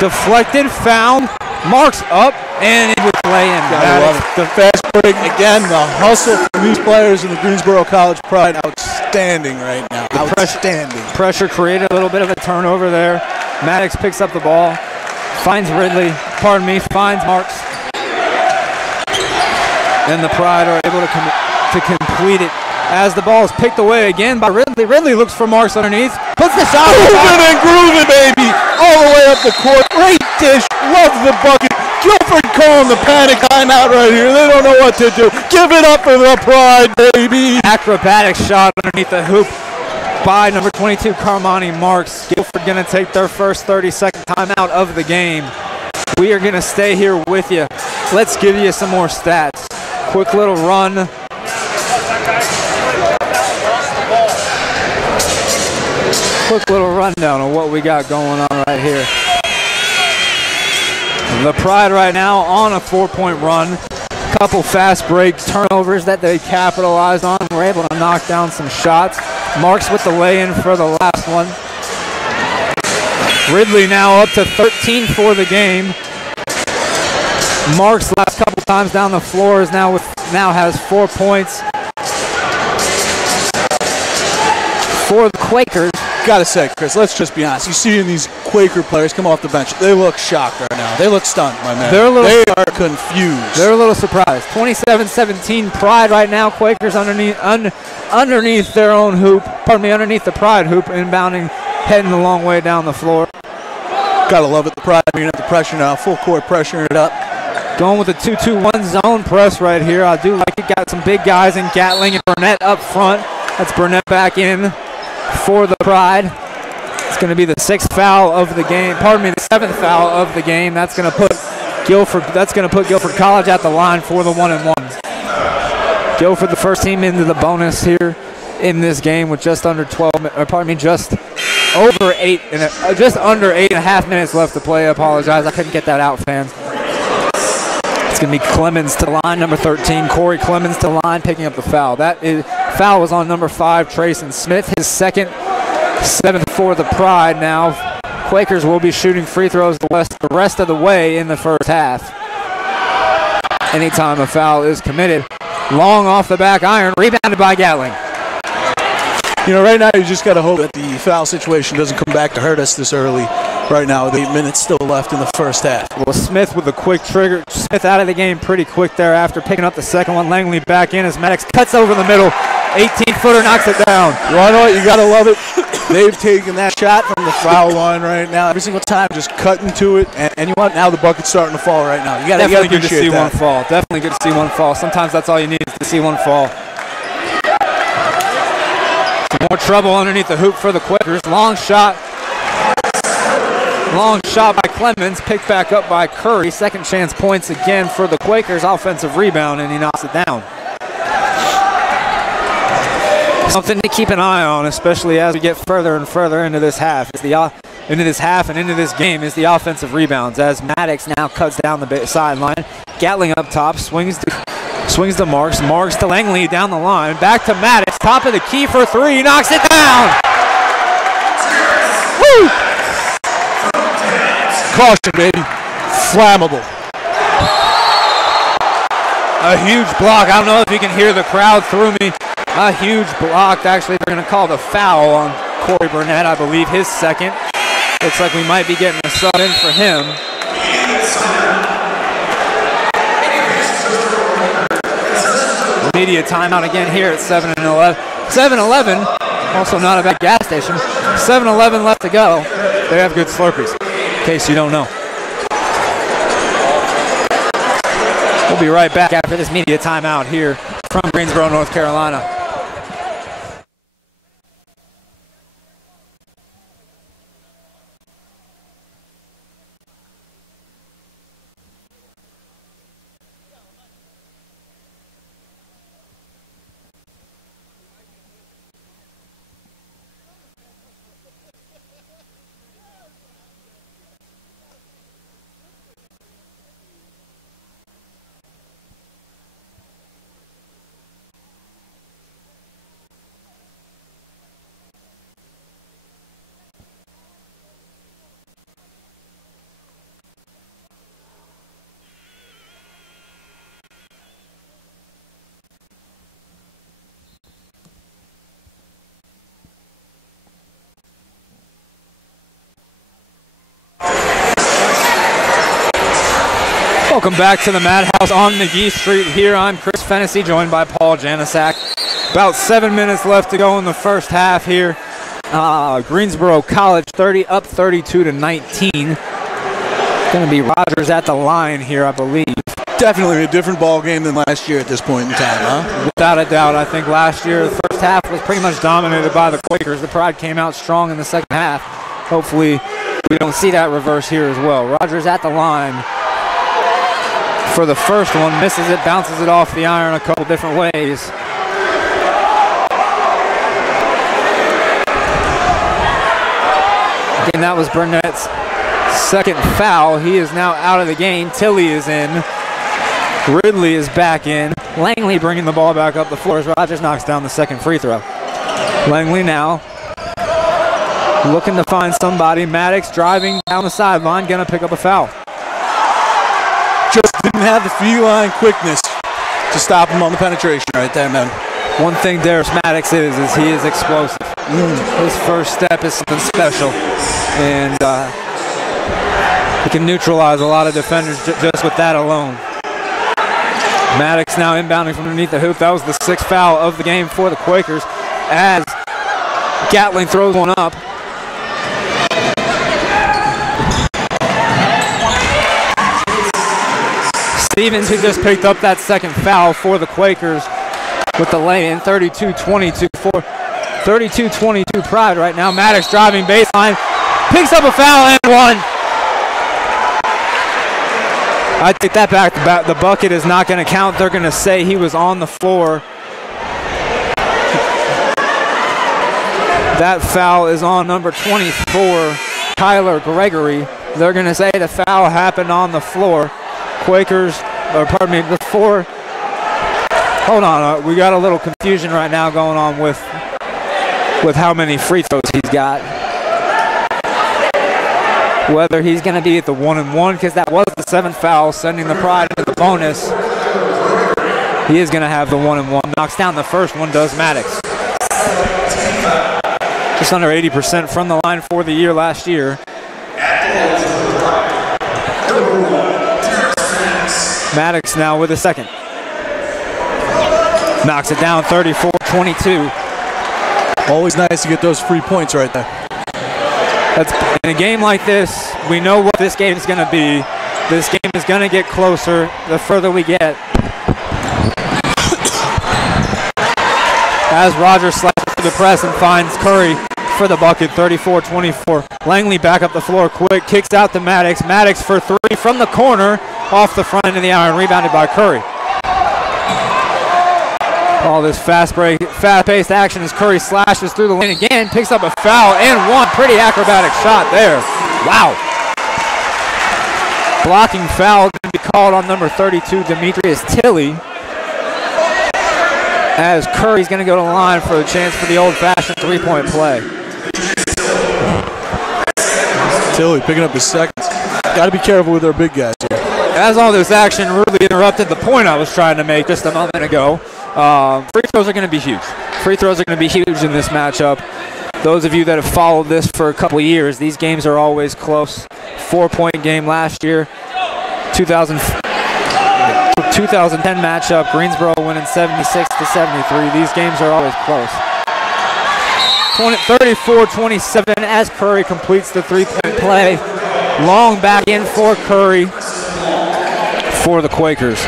deflected, found. Marks up, and it was lay-in. I love it. The fast break again. The hustle from these players in the Greensboro College Pride, outstanding right now. Outstanding. Pressure created a little bit of a turnover there. Maddox picks up the ball, finds Ridley. Finds Marks. And the Pride are able to complete it as the ball is picked away again by Ridley. Ridley looks for Marks underneath. Puts the shot. Moving and grooving, baby. All the way up the court. Great dish. Love the bucket. Guilford calling the panic timeout right here. They don't know what to do. Give it up for the Pride, baby. Acrobatic shot underneath the hoop by number 22, Carmani Marks. Guilford going to take their first 30-second timeout of the game. We are going to stay here with you. Let's give you some more stats. Quick little run. Quick little rundown of what we got going on right here. The Pride right now on a 4-point run. Couple fast break turnovers that they capitalized on. We're able to knock down some shots. Marks with the lay-in for the last one. Ridley now up to 13 for the game. Marks last couple times down the floor is now has 4 points for the Quakers. Gotta say, Chris, let's just be honest. You see these Quaker players come off the bench, they look shocked right now. They look stunned, my man. They are confused. They're a little surprised. 27-17 Pride right now. Quakers underneath their own hoop. Pardon me, underneath the Pride hoop, inbounding, heading a long way down the floor. Gotta love it. The Pride bringing up the pressure now. Full court pressuring it up. Going with a 2-2-1 zone press right here. I do like it. Got some big guys in Gatling and Burnett up front. That's Burnett back in for the Pride. It's going to be the 6th foul of the game. Pardon me, the 7th foul of the game. That's going to put Guilford College at the line for the 1-and-1. Guilford, the first team into the bonus here in this game with just under just under 8.5 minutes left to play. I apologize. I couldn't get that out, fans. It's going to be Clemens to line, number 13. Corey Clemens to line, picking up the foul. Foul was on number 5, Trayson Smith. His second, 7th for the Pride now. Quakers will be shooting free throws the rest of the way in the first half. Anytime a foul is committed. Long off the back iron, rebounded by Gatling. You know, right now you just got to hope that the foul situation doesn't come back to hurt us this early. Right now with 8 minutes still left in the first half. Well, Smith with a quick trigger. Smith out of the game pretty quick there after picking up the second one. Langley back in as Maddox cuts over the middle. 18-footer knocks it down. Well, I know what, you got to love it. They've taken that shot from the foul line right now. Every single time, just cutting to it. And you want now the bucket's starting to fall right now. You got to appreciate good to see that. One fall. Definitely good to see one fall. Sometimes that's all you need is to see one fall. Some more trouble underneath the hoop for the Quakers. Long shot by Clemens, picked back up by Curry. Second chance points again for the Quakers. Offensive rebound, and he knocks it down. Something to keep an eye on, especially as we get further and further into this half. Into this game is the offensive rebounds, as Maddox now cuts down the sideline. Gatling up top, swings to Marks. Marks to Langley down the line. Back to Maddox, top of the key for 3. Knocks it down. Woo! Caution, baby. Flammable. A huge block. I don't know if you can hear the crowd through me. A huge block. Actually, they're going to call the foul on Corey Burnett, I believe, his second. Looks like we might be getting a sub in for him. Media timeout again here at 7-11. 7-11, also not a bad gas station. 7-11 left to go. They have good Slurpees, in case you don't know. We'll be right back after this media timeout here from Greensboro, North Carolina. Welcome back to the Madhouse on McGee Street. Here I'm Chris Fennessy, joined by Paul Janasak. About 7 minutes left to go in the first half here. Greensboro College up 32-19. Going to be Rogers at the line here, I believe. Definitely a different ball game than last year at this point in time, huh? Without a doubt. I think last year the first half was pretty much dominated by the Quakers. The Pride came out strong in the second half. Hopefully we don't see that reverse here as well. Rogers at the line for the first one, misses it, bounces it off the iron a couple different ways. Again, that was Burnett's second foul. He is now out of the game. Tilley is in. Ridley is back in. Langley bringing the ball back up the floor as Rogers knocks down the second free throw. Langley now looking to find somebody. Maddox driving down the sideline, gonna pick up a foul. Just didn't have the feline quickness to stop him on the penetration right there, man. One thing Darius Maddox is he is explosive. His first step is something special, and he can neutralize a lot of defenders just with that alone. Maddox now inbounding from underneath the hoop. That was the sixth foul of the game for the Quakers as Gatling throws one up. Stevens, who just picked up that second foul for the Quakers with the lay-in, 32-22 for 32-22 Pride right now. Maddox driving baseline, picks up a foul and one. I take that back. The bucket is not going to count. They're going to say he was on the floor. That foul is on number 24, Tyler Gregory. They're going to say the foul happened on the floor. Quakers, or pardon me, before. Hold on, we got a little confusion right now going on with how many free throws he's got. Whether he's going to be at the 1-and-1, because that was the seventh foul, sending the Pride into the bonus. He is going to have the 1-and-1. Knocks down the first one, does Maddox. Just under 80% from the line for the year last year. Maddox now with a second. Knocks it down, 34-22. Always nice to get those free points right there. In a game like this, we know what this game is going to be. This game is going to get closer the further we get. As Rogers slashes to the press and finds Curry for the bucket, 34-24. Langley back up the floor quick, kicks out to Maddox. Maddox for three from the corner, off the front end of the iron, rebounded by Curry. All this fast-paced action as Curry slashes through the lane again, picks up a foul and one. Pretty acrobatic shot there. Wow. Blocking foul going to be called on number 32, Demetrius Tilley. As Curry's going to go to the line for a chance for the old-fashioned three-point play. Tilley picking up his seconds. Got to be careful with our big guys here. As all this action really interrupted the point I was trying to make just a moment ago, free throws are going to be huge. Free throws are going to be huge in this matchup. Those of you that have followed this for a couple years, these games are always close. 4-point game last year. 2010 matchup, Greensboro winning 76-73. These games are always close. 34-27 as Curry completes the three-point play. Long back in for Curry for the Quakers.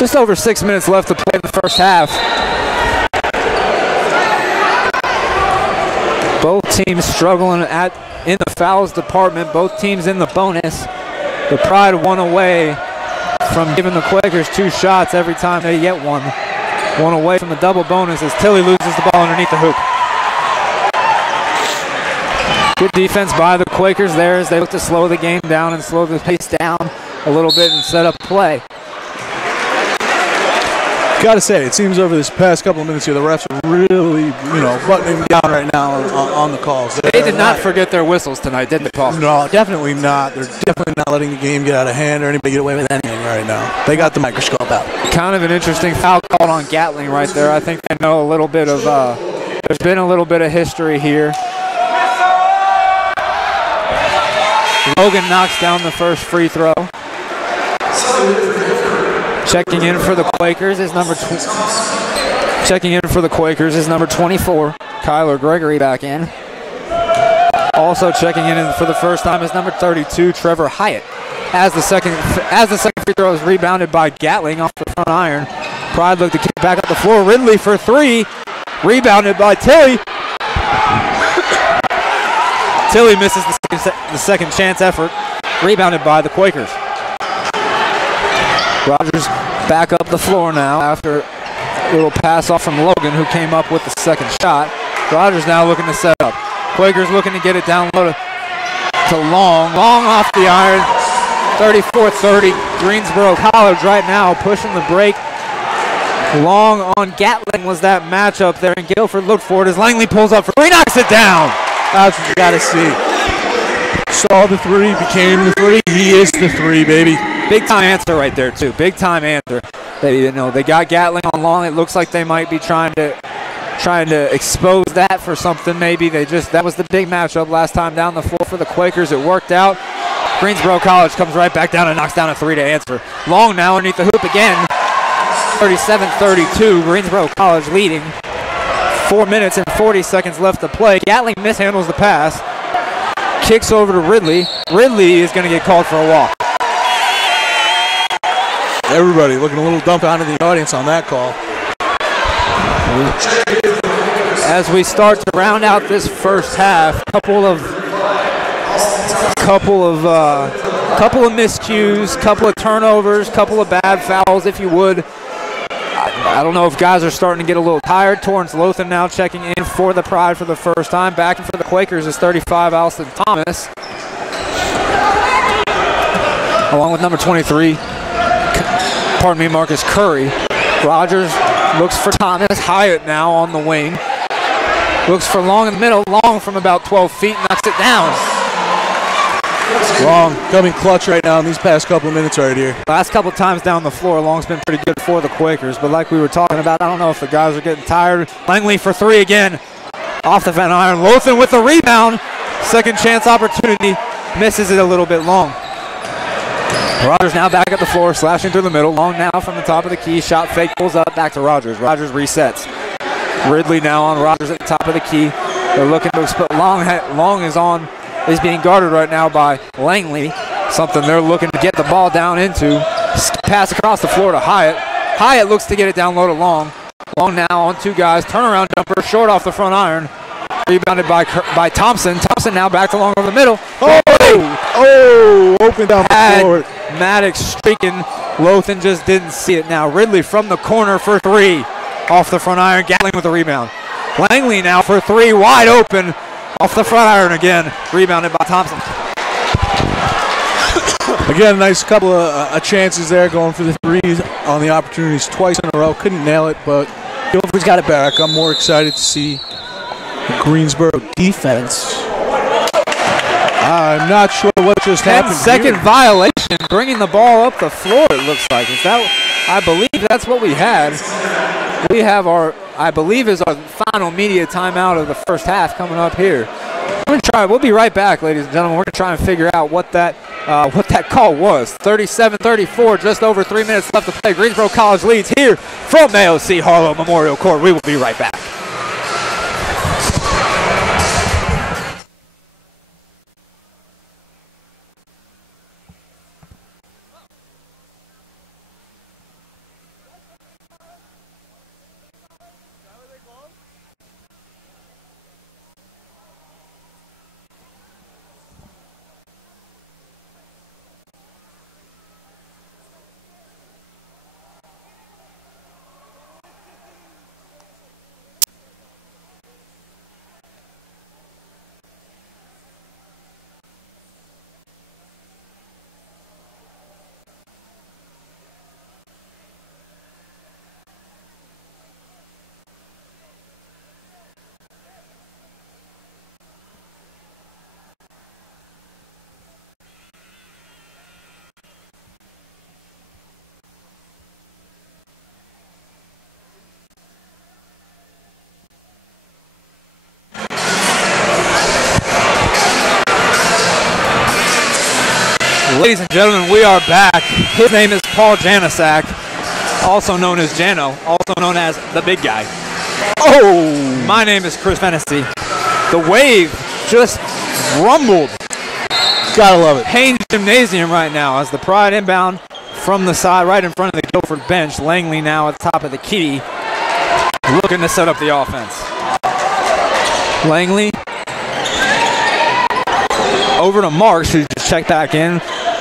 Just over 6 minutes left to play in the first half. Both teams struggling in the fouls department. Both teams in the bonus. The Pride 1 away from giving the Quakers 2 shots every time they get one. 1 away from the double bonus as Tilly loses the ball underneath the hoop. Good defense by the Quakers there as they look to slow the game down and slow the pace down a little bit and set up play. Gotta say, it seems over this past couple of minutes here, the refs are really, buttoning down right now on the calls. They did not forget their whistles tonight, did they, Paul? No, definitely not. They're definitely not letting the game get out of hand or anybody get away with anything right now. They got the microscope out. Kind of an interesting foul called on Gatling right there. I think they know a little bit of, there's been a little bit of history here. Logan knocks down the first free throw. Checking in for the Quakers is number 24. Kyler Gregory back in. Also checking in for the first time is number 32, Trevor Hyatt. As the second free throw is rebounded by Gatling off the front iron. Pride look to kick back up the floor. Ridley for 3. Rebounded by Tilly. Tilly misses the second chance effort. Rebounded by the Quakers. Rogers back up the floor now after a little pass off from Logan, who came up with the second shot. Rogers now looking to set up. Quakers looking to get it down low to Long. Long off the iron. 34-30. Greensboro College right now pushing the break. Long on Gatling was that matchup there, and Guilford looked for it as Langley pulls up for 3, knocks it down. That's what you got to see. Saw the 3, became the 3. He is the 3, baby. Big time answer right there too. Big time answer. They got Gatling on Long. It looks like they might be trying to expose that for something. Maybe that was the big matchup last time down the floor for the Quakers. It worked out. Greensboro College comes right back down and knocks down a 3 to answer. Long now underneath the hoop again. 37-32. Greensboro College leading. 4 minutes and 40 seconds left to play. Gatling mishandles the pass. Kicks over to Ridley. Ridley is going to get called for a walk. Everybody looking a little dumbfounded in the audience on that call. As we start to round out this first half, couple of miscues, couple of turnovers, couple of bad fouls, if you would. I don't know if guys are starting to get a little tired. Torrance Lothan now checking in for the Pride for the first time. Backing for the Quakers is 35, Alston Thomas. Along with number 23, Marcus Curry. Rogers looks for Thomas. Hyatt now on the wing. Looks for Long in the middle. Long from about 12 feet, knocks it down. Long coming clutch right now in these past couple of minutes right here. Last couple of times down the floor, Long's been pretty good for the Quakers, but like we were talking about, I don't know if the guys are getting tired. Langley for 3 again. Off the front iron. Lothan with the rebound. Second chance opportunity. Misses it a little bit. Long. Rogers now back at the floor, slashing through the middle. Long now from the top of the key. Shot fake, pulls up, back to Rogers. Rogers resets. Ridley now on Rogers at the top of the key. They're looking to expose. Long is being guarded right now by Langley. Something they're looking to get the ball down into. Pass across the floor to Hyatt. Hyatt looks to get it down low to Long. Long now on 2 guys. Turnaround jumper, short off the front iron. Rebounded by Thompson. Thompson now back to Long over the middle. Open down the floor. Maddox streaking. Lothan just didn't see it now. Ridley from the corner for 3. Off the front iron. Gatling with the rebound. Langley now for 3. Wide open. Off the front iron again. Rebounded by Thompson. Again, a nice couple of chances there going for the 3s on the opportunities twice in a row. Couldn't nail it, but Guilford's got it back. I'm more excited to see the Greensboro defense. I'm not sure what just happened. 10-second violation, bringing the ball up the floor, it looks like. Is that? I believe that's what we had. We have I believe is our final media timeout of the first half coming up here. We'll be right back, ladies and gentlemen. We're going to try and figure out what that call was. 37-34, just over 3 minutes left to play. Greensboro College leads here from AOC Harlow Memorial Court. We will be right back. Ladies and gentlemen, we are back. His name is Paul Janasak, also known as Jano, also known as the big guy. Oh! My name is Chris Fennessy. The wave just rumbled. Gotta love it. Haynes Gymnasium right now as the Pride inbound from the side right in front of the Guilford bench. Langley now at the top of the key, looking to set up the offense. Langley over to Marks, who just checked back in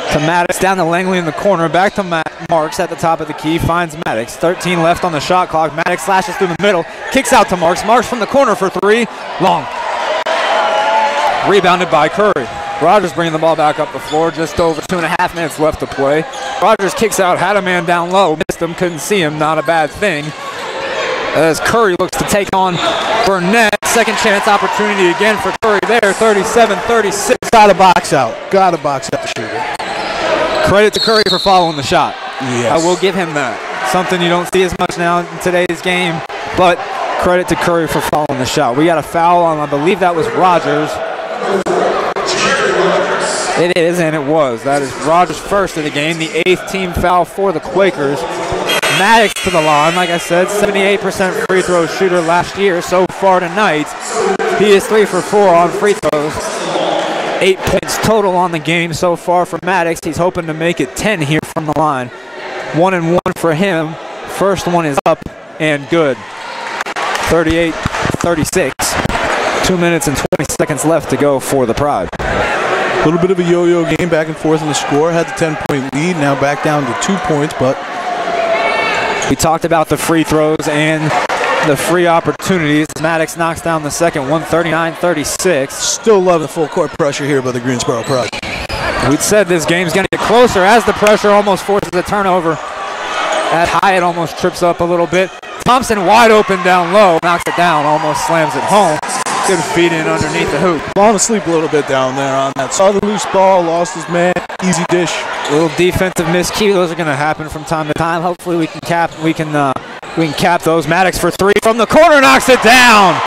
to Maddox, down to Langley in the corner, back to Marks at the top of the key, finds Maddox. 13 left on the shot clock. Maddox slashes through the middle, kicks out to Marks. Marks from the corner for three, long. Rebounded by Curry. Rogers bringing the ball back up the floor, just over 2.5 minutes left to play. Rogers kicks out, had a man down low, missed him, couldn't see him, not a bad thing. As Curry looks to take on Burnett. Second chance opportunity again for Curry there, 37-36. Gotta box out. Gotta box out the shooter. Credit to Curry for following the shot. Yes. I will give him that. Something you don't see as much now in today's game, but credit to Curry for following the shot. We got a foul on, I believe that was Rogers. It is, and it was. That is Rogers' first of the game, the 8th team foul for the Quakers. Maddox to the line, like I said, 78% free throw shooter last year. So far tonight, he is 3 for 4 on free throws. 8 points total on the game so far for Maddox. He's hoping to make it 10 here from the line. 1 and 1 for him. First one is up and good. 38-36. 2 minutes and 20 seconds left to go for the Pride. A little bit of a yo-yo game, back and forth in the score. Had the 10-point lead, now back down to 2 points, but we talked about the free throws and the free opportunities. Maddox knocks down the second, 139-36. Still love the full court pressure here by the Greensboro Pride. We'd said this game's going to get closer as the pressure almost forces a turnover. At Hyatt almost trips up a little bit. Thompson wide open down low, knocks it down, almost slams it home. Good feed in underneath the hoop. Falling asleep a little bit down there on that. Saw the loose ball, lost his man, easy dish. Little defensive miscue. Those are going to happen from time to time. Hopefully we can cap those. Maddox for three from the corner, knocks it down.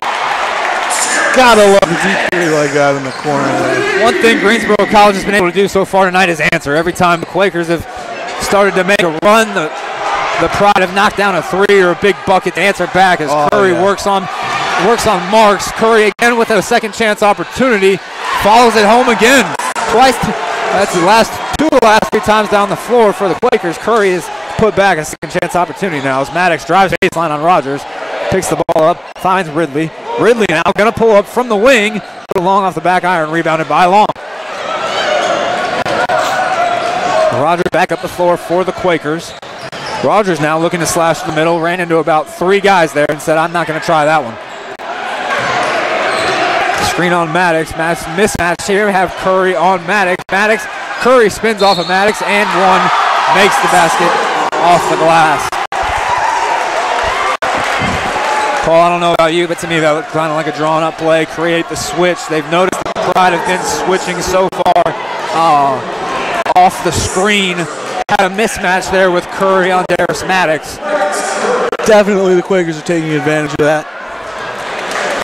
Gotta love the deep three like that in the corner there. One thing Greensboro College has been able to do so far tonight is answer. Every time the Quakers have started to make a run, the Pride have knocked down a three or a big bucket to answer back as Curry works on Marks. Curry again with a second chance opportunity. Follows it home again. Twice. That's the last 3 times down the floor for the Quakers. Curry is put back a second chance opportunity now as Maddox drives baseline on Rogers. Picks the ball up. Finds Ridley. Ridley now going to pull up from the wing. Long off the back iron. Rebounded by Long. Rogers back up the floor for the Quakers. Rogers now looking to slash the middle. Ran into about 3 guys there and said, I'm not going to try that one. Screen on Maddox. Mismatch here. We have Curry on Maddox. Curry spins off of Maddox and one. Makes the basket off the glass. Paul, I don't know about you, but to me that looked kind of like a drawn-up play. Create the switch. They've noticed the Pride have been switching so far off the screen. Had a mismatch there with Curry on Darius Maddox. Definitely the Quakers are taking advantage of that.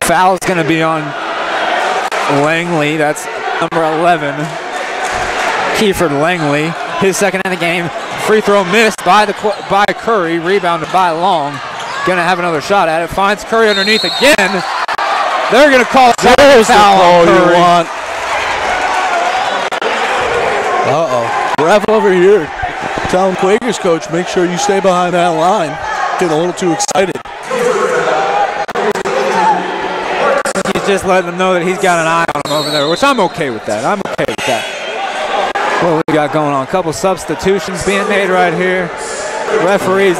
Foul is going to be on Langley. That's number 11. Kiefer Langley. His second in the game. Free throw missed by Curry. Rebounded by Long. Going to have another shot at it. Finds Curry underneath again. They're going to call it foul on Curry. Ref over here telling Quakers coach, make sure you stay behind that line. Getting a little too excited. He's just letting them know that he's got an eye on him over there, which I'm okay with that. What we got going on? A couple substitutions being made right here. Referees.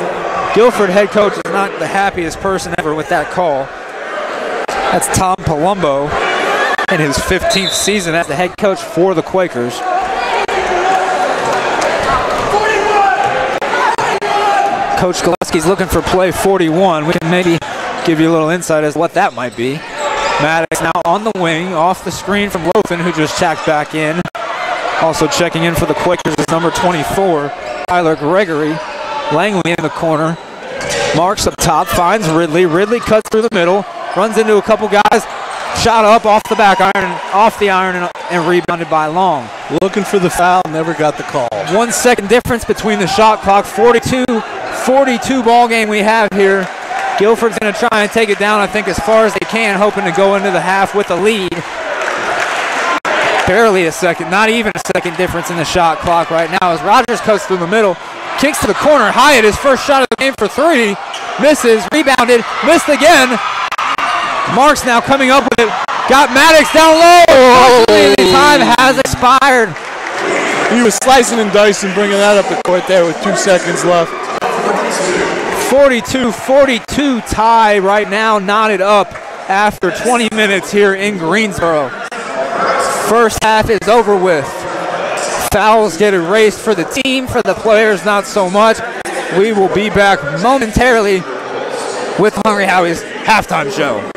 Guilford head coach is not the happiest person ever with that call. That's Tom Palumbo in his 15th season as the head coach for the Quakers. Coach Gillespie's looking for play 41. We can maybe give you a little insight as to what that might be. Maddox now on the wing, off the screen from Lothan, who just checked back in. Also checking in for the Quakers is number 24, Tyler Gregory. Langley in the corner. Marks up top, finds Ridley. Ridley cuts through the middle, runs into a couple guys. Shot up off the back iron, off the iron, and and rebounded by Long. Looking for the foul, never got the call. 1 second difference between the shot clock. 42 ball game we have here. Guilford's going to try and take it down, I think, as far as they can, hoping to go into the half with a lead. Barely a second, not even a second difference in the shot clock right now as Rogers cuts through the middle, kicks to the corner. Hyatt, his first shot of the game for three. Misses, rebounded, missed again. Marks now coming up with it. Got Maddox down low. The time has expired. He was slicing and dicing, bringing that up the court there with 2 seconds left. 42-42 tie right now, knotted up after 20 minutes here in Greensboro. First half is over with. Fouls get erased for the team, for the players not so much. We will be back momentarily with Hungry Howie's halftime show.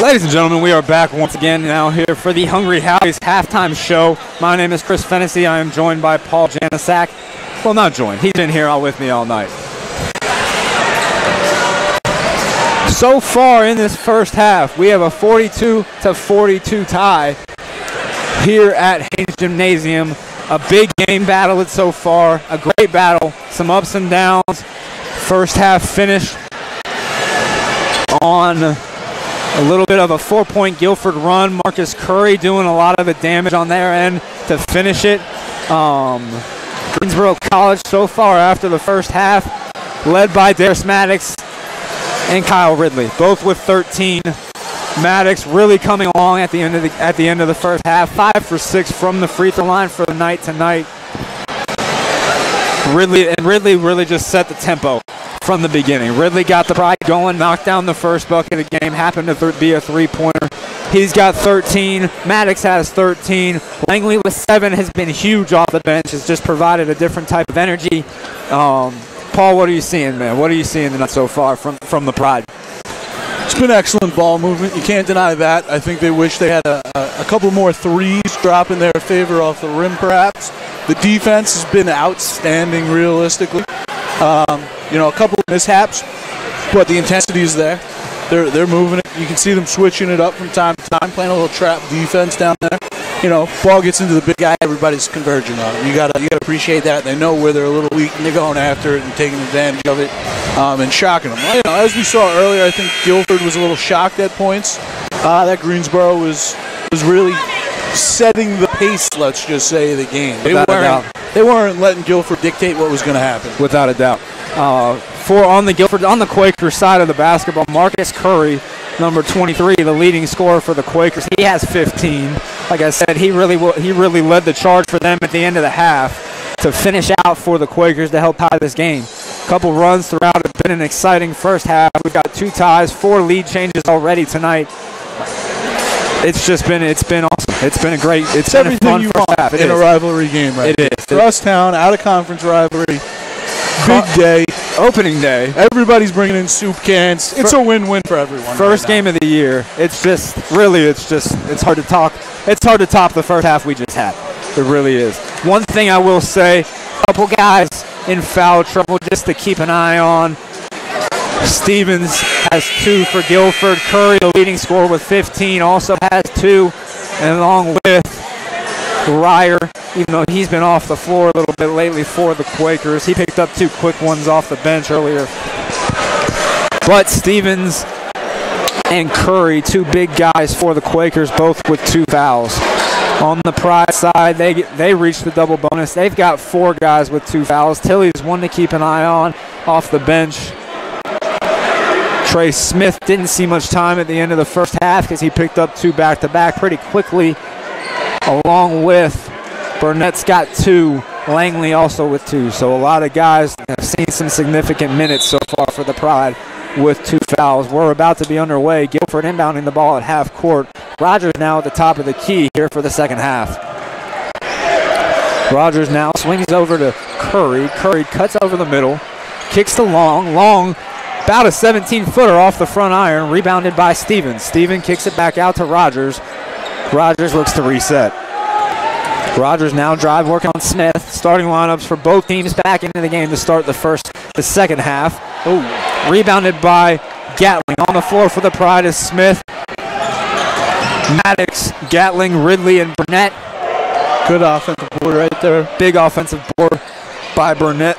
Ladies and gentlemen, we are back once again now here for the Hungry Howie's halftime show. My name is Chris Fennessy. I am joined by Paul Janasak. Well, not joined. He's been here with me all night. So far in this first half, we have a 42-42 tie here at Haynes Gymnasium. A big game battle so far, a great battle, some ups and downs. First half finished on a little bit of a 4-point Guilford run. Marcus Curry doing a lot of the damage on their end to finish it. Greensboro College so far after the first half, led by Darius Maddox and Kyle Ridley, both with 13. Maddox really coming along at the end of the first half, 5 for 6 from the free throw line for the night tonight. Ridley really just set the tempo from the beginning. Ridley got the pride going, knocked down the first bucket of the game, happened to be a three-pointer. He's got 13. Maddox has 13. Langley with 7 has been huge off the bench, has just provided a different type of energy. Paul, what are you seeing, man? What are you seeing tonight so far from the Pride? It's been excellent ball movement. You can't deny that. I think they wish they had a couple more threes drop in their favor off the rim, perhaps. The defense has been outstanding, realistically. A couple of mishaps, but the intensity is there. They're moving it. You can see them switching it up from time to time, playing a little trap defense down there. Ball gets into the big guy, everybody's converging on it. You gotta appreciate that. They know where they're a little weak, and they're going after it and taking advantage of it and shocking them. As we saw earlier, I think Guilford was a little shocked at points. That Greensboro was really setting the pace, let's just say, of the game. They weren't letting Guilford dictate what was going to happen. Without a doubt. On the Quakers side of the basketball, Marcus Curry, number 23, the leading scorer for the Quakers. He has 15. Like I said, he really led the charge for them at the end of the half to finish out for the Quakers to help tie this game. A couple runs throughout. It's been an exciting first half. We've got 2 ties, 4 lead changes already tonight. It's been awesome. It's been a fun first half. In a rivalry game, right? It is. Crosstown, out-of-conference rivalry. Big day. Opening day. Everybody's bringing in soup cans. It's a win-win for everyone. First game of the year. It's hard to talk. It's hard to top the first half we just had. It really is. One thing I will say, a couple guys in foul trouble just to keep an eye on. Stevens has 2 for Guilford. Curry, the leading scorer with 15, also has 2. And along with Ryer, even though he's been off the floor a little bit lately for the Quakers, he picked up 2 quick ones off the bench earlier. But Stevens and Curry, 2 big guys for the Quakers, both with 2 fouls. On the Pride side, they reached the double bonus. They've got 4 guys with 2 fouls. Tilley's one to keep an eye on off the bench. Trey Smith didn't see much time at the end of the first half because he picked up 2 back-to-back pretty quickly, along with Burnett's got 2, Langley also with 2. So a lot of guys have seen some significant minutes so far for the Pride with 2 fouls. We're about to be underway. Guilford inbounding the ball at half court. Rogers now at the top of the key here for the second half. Rogers now swings over to Curry. Curry cuts over the middle, kicks to Long, about a 17-footer off the front iron, rebounded by Stevens. Stevens kicks it back out to Rogers. Rogers looks to reset. Rogers now drive working on Smith. Starting lineups for both teams back into the game to start the second half. Oh, rebounded by Gatling. On the floor for the Pride is Smith, Maddox, Gatling, Ridley, and Burnett. Good offensive board right there. Big offensive board by Burnett.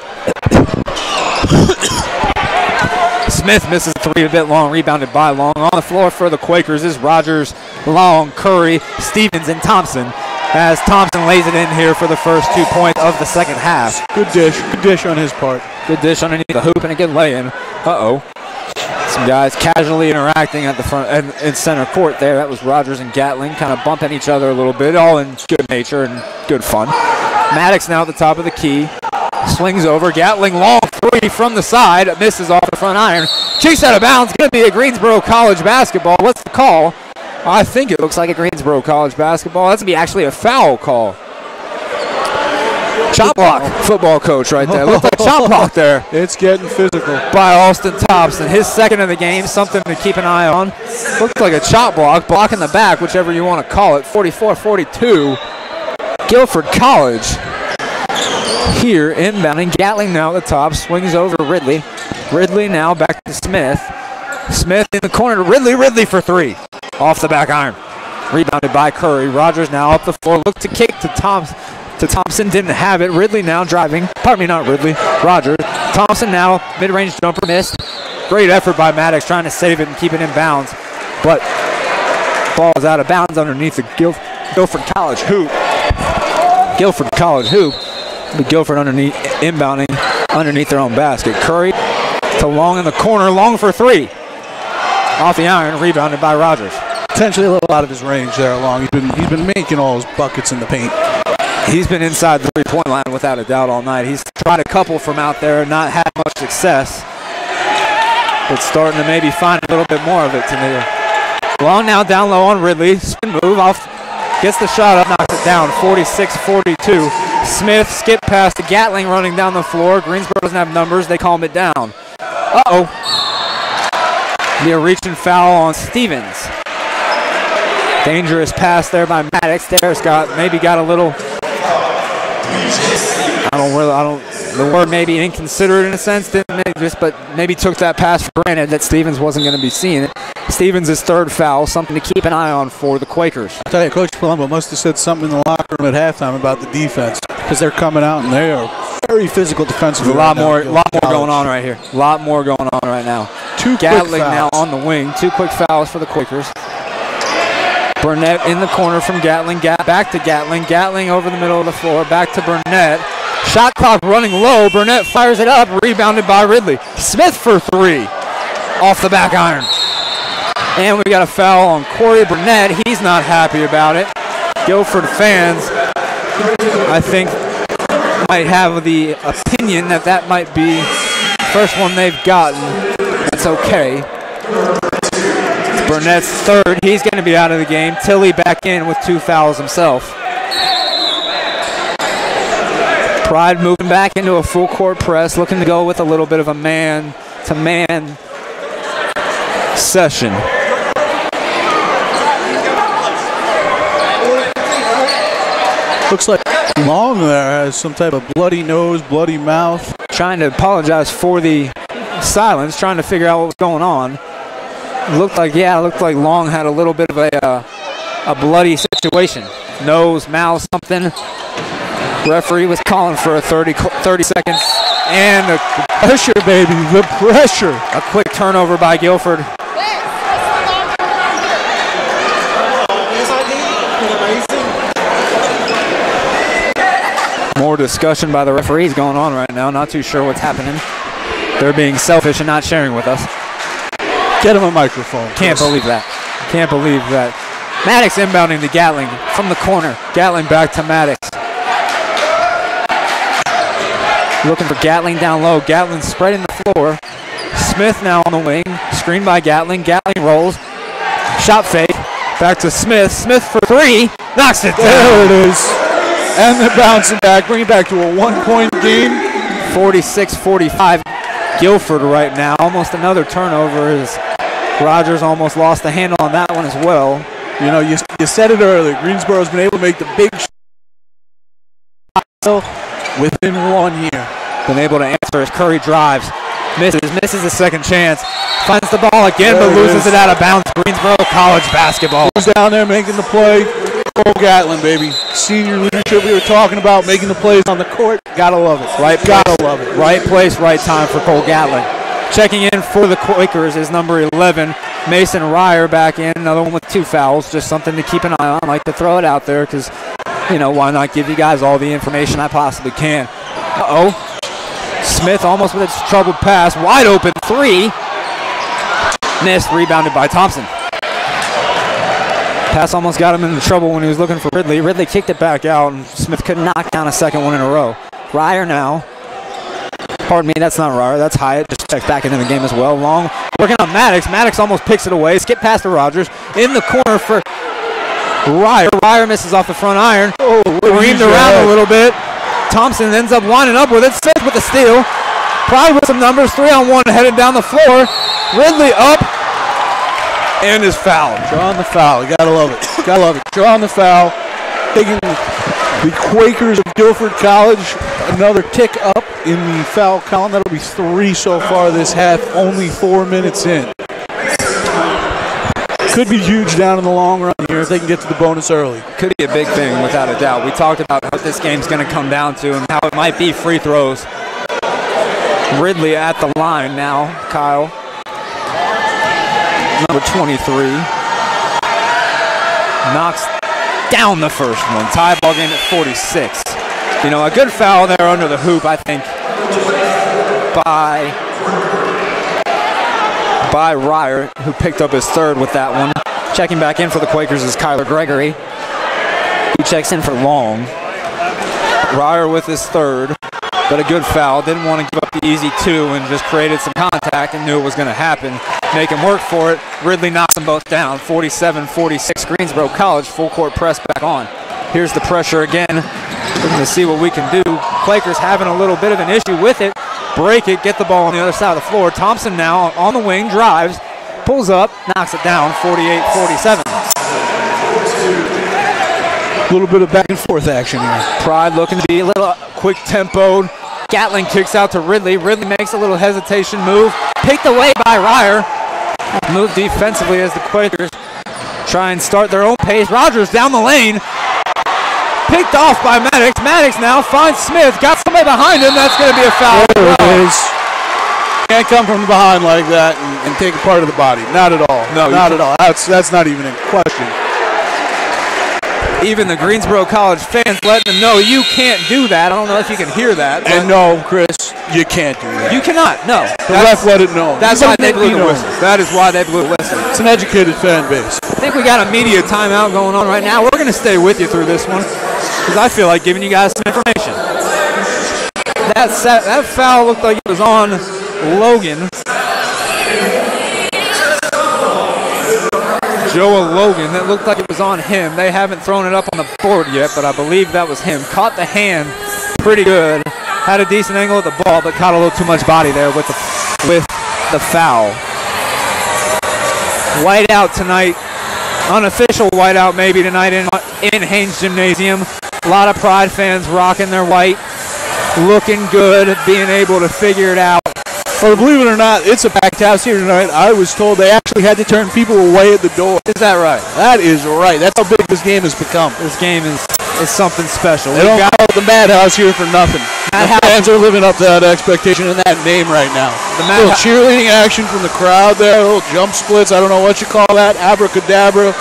Smith misses 3 a bit long, rebounded by Long. On the floor for the Quakers is Rogers, Long, Curry, Stevens, and Thompson, as Thompson lays it in here for the first 2 points of the second half. Good dish on his part. Good dish underneath the hoop and a good lay-in. Some guys casually interacting at the front and in center court there. That was Rogers and Gatling kind of bumping each other a little bit, all in good nature and good fun. Maddox now at the top of the key. Swings over, Gatling, long 3 from the side, misses off the front iron. Kicks out of bounds, going to be a Greensboro College basketball. What's the call? I think it looks like a Greensboro College basketball. That's going to be actually a foul call. Chop block football coach right there. Looked like chop block there. It's getting physical. By Austin Thompson. His second of the game, something to keep an eye on. Looked like a chop block, block in the back, whichever you want to call it. 44-42. Guilford College here inbounding. Gatling now at the top, swings over Ridley. Ridley now back to Smith. Smith in the corner to Ridley. Ridley for three. Off the back iron. Rebounded by Curry. Rogers now up the floor. Looked to kick to Thompson. Didn't have it. Ridley now driving. Pardon me, not Ridley. Rogers. Thompson now. Mid-range jumper missed. Great effort by Maddox trying to save it and keep it in bounds. But ball is out of bounds underneath the Guilford College hoop. Guilford College hoop. The Guilford underneath, inbounding underneath their own basket. Curry to Long in the corner. Long for three. Off the iron. Rebounded by Rogers. Potentially a little out of his range there, Long. He's been making all his buckets in the paint. He's been inside the three-point line without a doubt all night. He's tried a couple from out there, not had much success, but starting to maybe find a little bit more of it today. Long now down low on Ridley. Spin move off. Gets the shot up, knocks it down. 46-42. Smith skip pass to Gatling running down the floor. Greensboro doesn't have numbers. They calm it down. Uh-oh. Be a reach and foul on Stevens. Dangerous pass there by Maddox. There's maybe got a little, the word maybe inconsiderate in a sense, but maybe took that pass for granted that Stevens wasn't going to be seeing it. Stevens' third foul, something to keep an eye on for the Quakers. I tell you, Coach Palumbo must have said something in the locker room at halftime about the defense, because they're coming out and they are very physical defensively. A lot more going on right here. A lot more going on right now. Gatling now on the wing. 2 quick fouls for the Quakers. Burnett in the corner from Gatling. Back to Gatling. Gatling over the middle of the floor. Back to Burnett. Shot clock running low. Burnett fires it up. Rebounded by Ridley. Smith for three. Off the back iron. And we got a foul on Corey Burnett. He's not happy about it. Guilford fans, I think, might have the opinion that might be the first one they've gotten. That's okay. Burnett's third. He's going to be out of the game. Tilley back in with 2 fouls himself. Pride moving back into a full court press, looking to go with a little bit of a man-to-man session. Looks like Long there has some type of bloody nose, bloody mouth. Trying to apologize for the silence, trying to figure out what was going on. Looked like Long had a little bit of a bloody situation. Nose, mouth, something. Referee was calling for a 30 seconds. And the pressure, baby, the pressure. A quick turnover by Guilford. More discussion by the referees going on right now. Not too sure what's happening. They're being selfish and not sharing with us. Get him a microphone. Can't believe that. Can't believe that. Maddox inbounding to Gatling from the corner. Gatling back to Maddox. Looking for Gatling down low. Gatling spreading the floor. Smith now on the wing. Screened by Gatling. Gatling rolls. Shot fake. Back to Smith. Smith for three. Knocks it down. There it is. And they're bouncing back. Bring it back to a 1-point game. 46-45. Guilford right now. Almost another turnover as Rogers almost lost the handle on that one as well. You know, you said it earlier. Greensboro's been able to make the big shot within 1 year. Been able to answer as Curry drives. Misses a second chance. Finds the ball again, but loses it out of bounds. Greensboro College basketball. Who's down there making the play? Cole Gatling, baby. Senior leadership we were talking about, making the plays on the court. Gotta love it. Gotta love it. Right place, right time for Cole Gatling. Checking in for the Quakers is number 11, Mason Ryer back in. Another one with 2 fouls. Just something to keep an eye on. I like to throw it out there because, you know, why not give you guys all the information I possibly can. Uh-oh. Smith almost with a troubled pass. Wide open three. Missed. Rebounded by Thompson. Pass almost got him into trouble when he was looking for Ridley. Ridley kicked it back out, and Smith could knock down a second one in a row. Ryer now. Pardon me, that's not Ryer. That's Hyatt. Just checked back into the game as well. Long working on Maddox. Maddox almost picks it away. Skip past to Rogers. In the corner for Ryer. Ryer misses off the front iron. Reamed around a little bit. Thompson ends up winding up with it. Smith with the steal. Pride with some numbers. 3-on-1 headed down the floor. Ridley up and is fouled. Drawing the foul. You gotta love it. Gotta love it. Drawing the foul. Taking the Quakers of Guilford College another tick up in the foul column. That'll be 3 so far this half. Only 4 minutes in. Could be huge down in the long run here if they can get to the bonus early. Could be a big thing without a doubt. We talked about what this game's going to come down to and how it might be free throws. Ridley at the line now, Kyle. Number 23. Knocks down the first one. Tie ball game at 46. You know, a good foul there under the hoop, I think, by Ryer, who picked up his third with that one. Checking back in for the Quakers is Kyler Gregory, who checks in for Long. Ryer with his third, but a good foul. Didn't want to give up the easy 2 and just created some contact and knew it was going to happen. Make him work for it. Ridley knocks them both down. 47-46, Greensboro College, full court press back on. Here's the pressure again. We're going to see what we can do. Quakers having a little bit of an issue with it. Break it, get the ball on the other side of the floor. Thompson now on the wing, drives, pulls up, knocks it down, 48-47. A little bit of back and forth action here. Pride looking to be a little quick tempoed. Gatling kicks out to Ridley. Ridley makes a little hesitation move. Picked away by Ryer. Move defensively as the Quakers try and start their own pace. Rogers down the lane. Picked off by Maddox. Maddox now finds Smith. Got somebody behind him. That's going to be a foul. There it is. Can't come from behind like that and take a part of the body. Not at all. No, not at all. That's not even in question. Even the Greensboro College fans letting them know you can't do that. I don't know if you can hear that. And no, Chris, you can't do that. You cannot. No. The ref let it know. That's why they blew the whistle. That is why they blew the whistle. It's an educated fan base. I think we got a media timeout going on right now. We're going to stay with you through this one because I feel like giving you guys some information. That foul looked like it was on Logan. Joe Logan, that looked like it was on him. They haven't thrown it up on the board yet, but I believe that was him. Caught the hand pretty good. Had a decent angle at the ball, but caught a little too much body there with the foul. Whiteout tonight. Unofficial whiteout maybe tonight in Haynes Gymnasium. A lot of Pride fans rocking their white. Looking good, being able to figure it out. Well, believe it or not, it's a packed house here tonight. I was told they actually had to turn people away at the door. Is that right? That is right. That's how big this game has become. This game is something special. They don't call it the Madhouse here for nothing. The fans are living up to that expectation and that name right now. The little cheerleading action from the crowd there, little jump splits. I don't know what you call that. Abracadabra.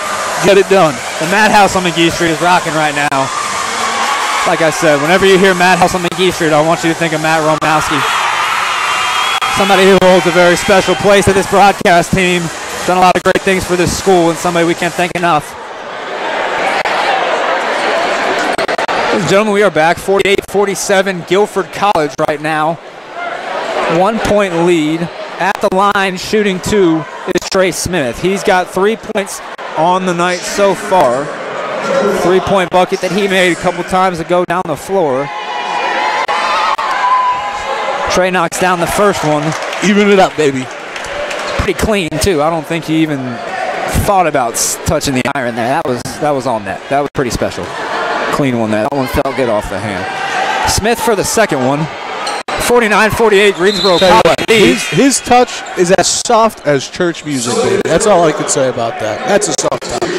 Get it done. The Madhouse on McGee Street is rocking right now. Like I said, whenever you hear Madhouse on McGee Street, I want you to think of Matt Romowski. Somebody who holds a very special place to this broadcast team. Done a lot of great things for this school and somebody we can't thank enough. Ladies and gentlemen, we are back. 48-47 Guilford College right now. 1 point lead. At the line, shooting 2 is Trey Smith. He's got 3 points on the night so far. 3-point bucket that he made a couple times ago down the floor. Trey knocks down the first one. Even it up, baby. Pretty clean, too. I don't think he even thought about touching the iron there. That was on net. That was pretty special. Clean one there. That one felt good off the hand. Smith for the second one. 49-48, Greensboro College. His touch is as soft as church music, baby. That's all I could say about that. That's a soft touch.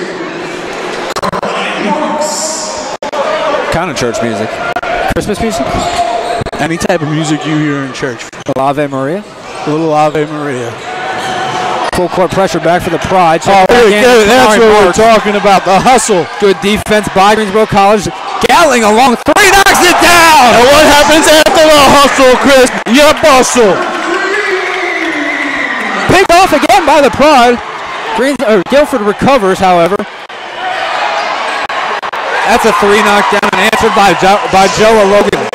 Kind of church music. Christmas music? Any type of music you hear in church. Ave Maria? A little Ave Maria. Full court pressure back for the Pride. That's what we're talking about, the hustle. Good defense by Greensboro College. Gatling along 3, knocks it down! And what happens after the hustle, Chris? You bustle. Picked off again by the Pride. Guilford recovers, however. That's a 3 knockdown and answered by Joe Logan.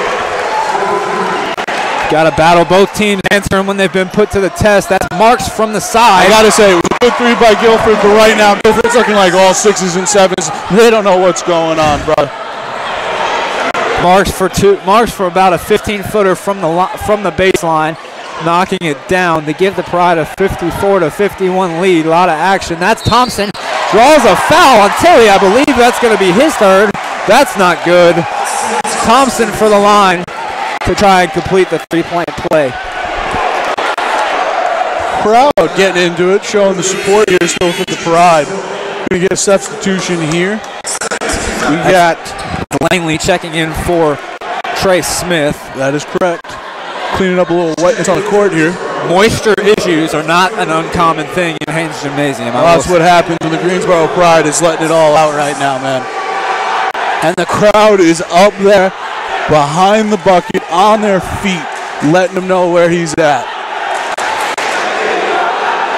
Got to battle both teams, answering when they've been put to the test. That's marks from the side. I got to say, it was a good 3 by Guilford, but right now, Guilford's looking like all 6s and 7s. They don't know what's going on, bro. Marks for about a 15-footer from the baseline, knocking it down to give the Pride a 54-51 lead. A lot of action. That's Thompson. Draws a foul on Tilly. I believe that's going to be his third. That's not good. Thompson for the line to try and complete the three-point play. Crowd getting into it, showing the support here still for the Pride. Going to get a substitution here. We got Langley checking in for Trey Smith. That is correct. Cleaning up a little wetness on the court here. Moisture issues are not an uncommon thing in Haynes Gymnasium. Well, that's what happens when the Greensboro Pride is letting it all out right now, man. And the crowd is up there behind the bucket on their feet, letting them know where he's at.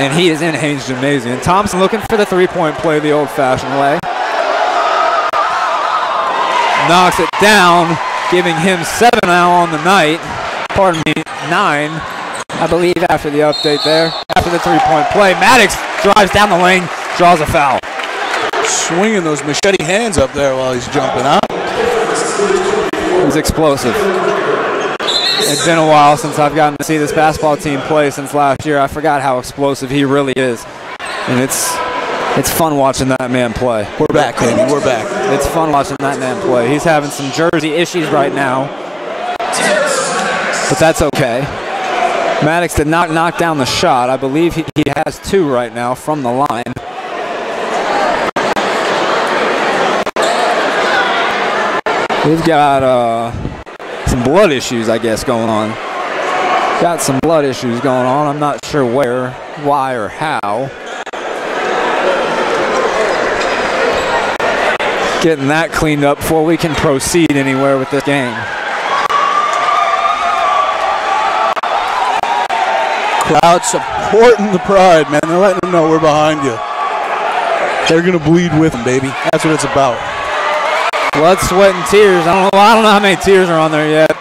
And he is in Haynes Gymnasium. Thompson looking for the three-point play the old-fashioned way. Knocks it down, giving him 7 now on the night. Pardon me, 9, I believe, after the update there. After the three-point play, Maddox drives down the lane, draws a foul. Swinging those machete hands up there while he's jumping out. He's explosive. It's been a while since I've gotten to see this basketball team play since last year. I forgot how explosive he really is. And it's fun watching that man play. We're back, baby. We're back. It's fun watching that man play. He's having some jersey issues right now, but that's okay. Maddox did not knock down the shot. I believe he has 2 right now from the line. We've got some blood issues, I guess, going on. Got some blood issues going on. I'm not sure where, why, or how. Getting that cleaned up before we can proceed anywhere with this game. Crowd supporting the Pride, man. They're letting them know we're behind you. They're going to bleed with them, baby. That's what it's about. Blood, sweat, and tears. I don't know how many tears are on there yet,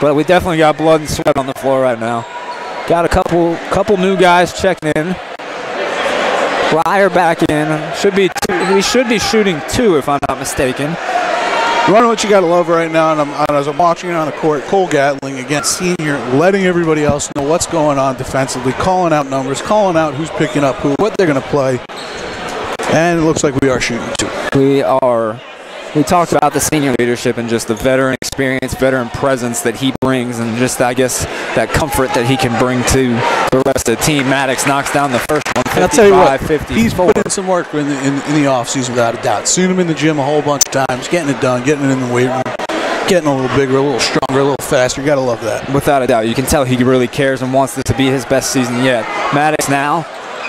but we definitely got blood and sweat on the floor right now. Got a couple new guys checking in. Ryer back in. We should be shooting 2 if I'm not mistaken. You want to know what you got to love right now? And as I'm watching it on the court, Cole Gatling, again, senior, letting everybody else know what's going on defensively, calling out numbers, calling out who's picking up who, what they're going to play. And it looks like we are shooting 2. We are. We talked about the senior leadership and just the veteran experience, veteran presence that he brings, and just, I guess, that comfort that he can bring to the rest of the team. Maddox knocks down the first one, 55, I'll tell you what, 54. he's put in some work in the offseason without a doubt. Seen him in the gym a whole bunch of times, getting it done, getting it in the weight room, getting a little bigger, a little stronger, a little faster. You got to love that. Without a doubt. You can tell he really cares and wants this to be his best season yet. Maddox now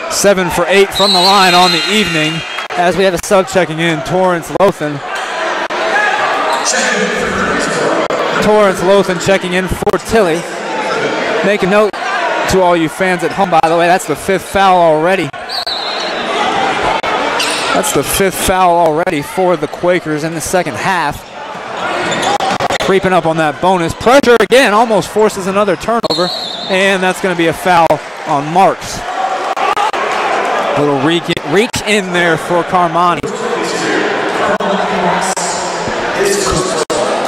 7 for 8 from the line on the evening as we have a sub checking in, Torrance Lothan. Torrance Lothan checking in for Tilly. Make a note to all you fans at home, by the way, that's the 5th foul already. That's the 5th foul already for the Quakers in the second half. Creeping up on that bonus. Pressure again, almost forces another turnover, and that's going to be a foul on Marks. Little reach in there for Carmani.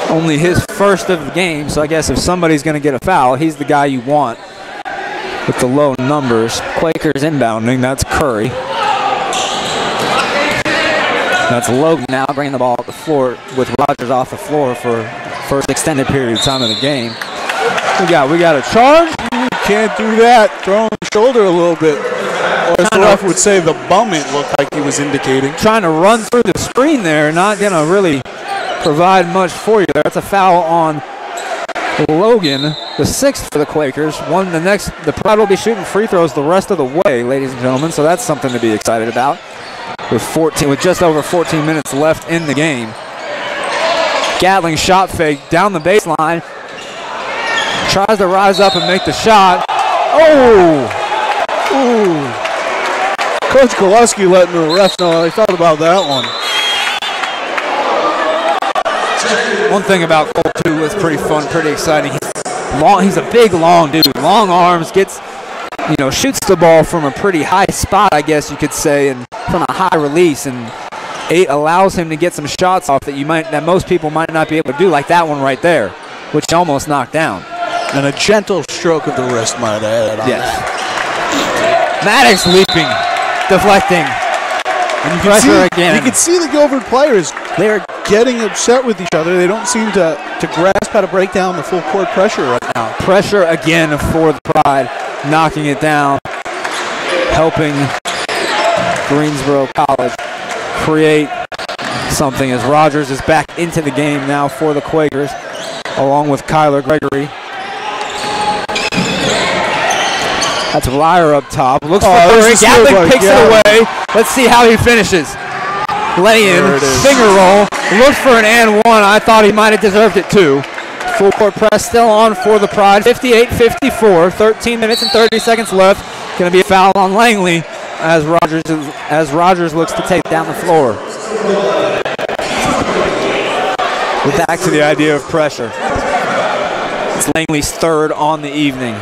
Only his first of the game, so I guess if somebody's going to get a foul, he's the guy you want with the low numbers. Quakers inbounding, that's Curry. That's Logan now bringing the ball up the floor with Rogers off the floor for first extended period of time of the game. We got a charge. Can't do that. Throwing the shoulder a little bit. Or as the ref would say, the bum it looked like he was indicating. Trying to run through the screen there, not going to really provide much for you there. That's a foul on Logan, the 6th for the Quakers. The Pride will be shooting free throws the rest of the way, ladies and gentlemen, so that's something to be excited about. With just over 14 minutes left in the game. Gatling shot fake down the baseline. Tries to rise up and make the shot. Oh! Ooh. Coach Kowalski letting the refs know how he felt about that one. One thing about Cole, too, was pretty fun, pretty exciting. He's a big, long dude. Long arms, shoots the ball from a pretty high spot, I guess you could say, and from a high release. And 8 allows him to get some shots off that most people might not be able to do, like that one right there, which he almost knocked down. And a gentle stroke of the wrist, might add. Yes. Maddox leaping, deflecting. And Pressure again. You can see the Guilford players, they're getting upset with each other. They don't seem to grasp how to break down the full court pressure right now. Pressure again for the Pride, knocking it down, helping Greensboro College create something as Rogers is back into the game now for the Quakers, along with Kyler Gregory. That's Ryer up top. Looks for Curry. Gatling picks it away. Let's see how he finishes. Lay-in, finger roll. Looks for an and one. I thought he might have deserved it too. Full court press still on for the Pride. 58-54. 13 minutes and 30 seconds left. Going to be a foul on Langley as Rogers looks to take down the floor. We're back to the idea of pressure. It's Langley's third on the evening.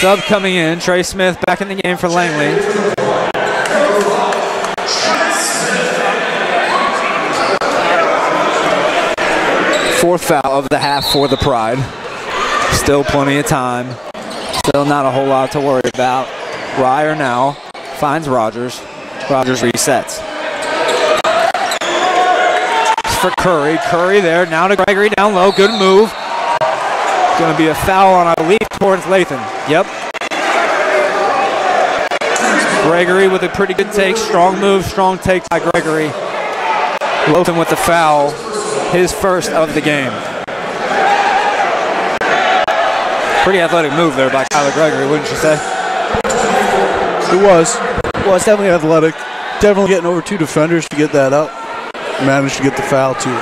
Sub coming in, Trey Smith back in the game for Langley. Fourth foul of the half for the Pride. Still plenty of time. Still not a whole lot to worry about. Ryer now finds Rogers. Rogers resets. For Curry. Curry there, now to Gregory down low. Good move. Going to be a foul on, I believe, towards Lathan. Yep. Gregory with a pretty good take. Strong move, strong take by Gregory. Lathan with the foul. His first of the game. Pretty athletic move there by Kyler Gregory, wouldn't you say? It was. Well, it's definitely athletic. Definitely getting over 2 defenders to get that up. Managed to get the foul, too.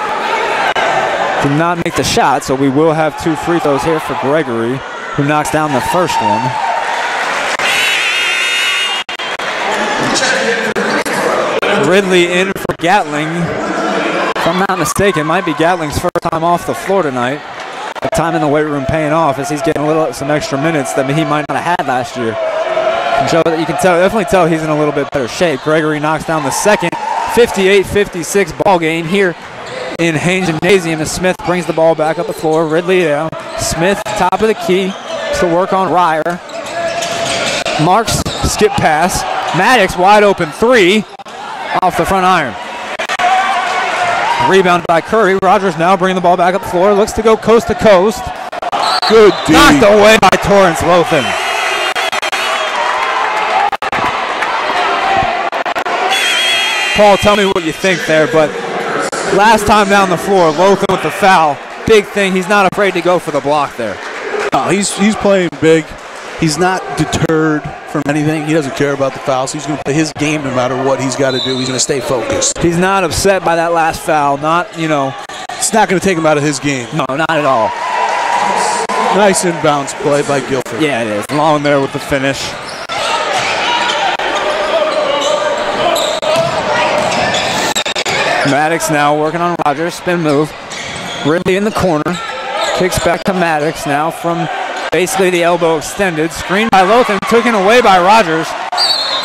Did not make the shot, so we will have 2 free throws here for Gregory, who knocks down the first one. Ridley in for Gatling. If I'm not mistaken, it might be Gatling's first time off the floor tonight. The time in the weight room paying off as he's getting some extra minutes that he might not have had last year. You can definitely tell he's in a little bit better shape. Gregory knocks down the second. 58-56 ball game here in Haynes Gymnasium as Smith brings the ball back up the floor. Ridley down. Smith, top of the key, to work on Ryer. Marks, skip pass. Maddox, wide open 3 off the front iron. Rebounded by Curry. Rogers now bringing the ball back up the floor. Looks to go coast to coast. Good D. Knocked away by Torrance Lathan. Paul, tell me what you think there, but last time down the floor, Lathan with the foul. Big thing. He's not afraid to go for the block there. No, he's playing big. He's not deterred from anything. He doesn't care about the fouls. He's going to play his game no matter what he's got to do. He's going to stay focused. He's not upset by that last foul. It's not going to take him out of his game. No, not at all. Nice inbounds play by Guilford. Yeah, it is. Long there with the finish. Maddox now working on Rogers. Spin move. Ridley in the corner. Kicks back to Maddox now from basically the elbow extended. Screened by Lathan. Taken away by Rogers.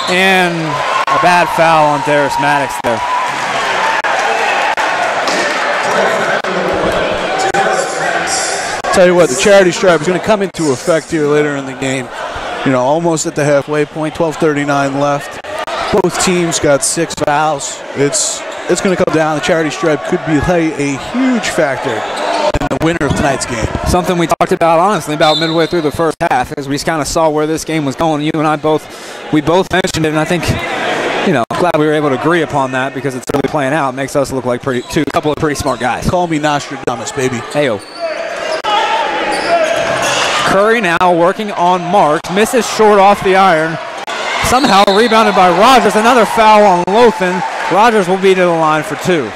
And a bad foul on Darius Maddox there. Tell you what, the charity stripe is going to come into effect here later in the game. Almost at the halfway point. 12:39 left. Both teams got 6 fouls. It's going to come down. The charity stripe could play a huge factor in the winner of tonight's game. Something we talked about, honestly, about midway through the first half, as we kind of saw where this game was going. You and I both mentioned it, and I think, I'm glad we were able to agree upon that because it's really playing out. It makes us look like a couple of pretty smart guys. Call me Nostradamus, baby. Heyo. Curry now working on Marks. Misses short off the iron. Somehow rebounded by Rogers. Another foul on Lathan. Rogers will be to the line for 2.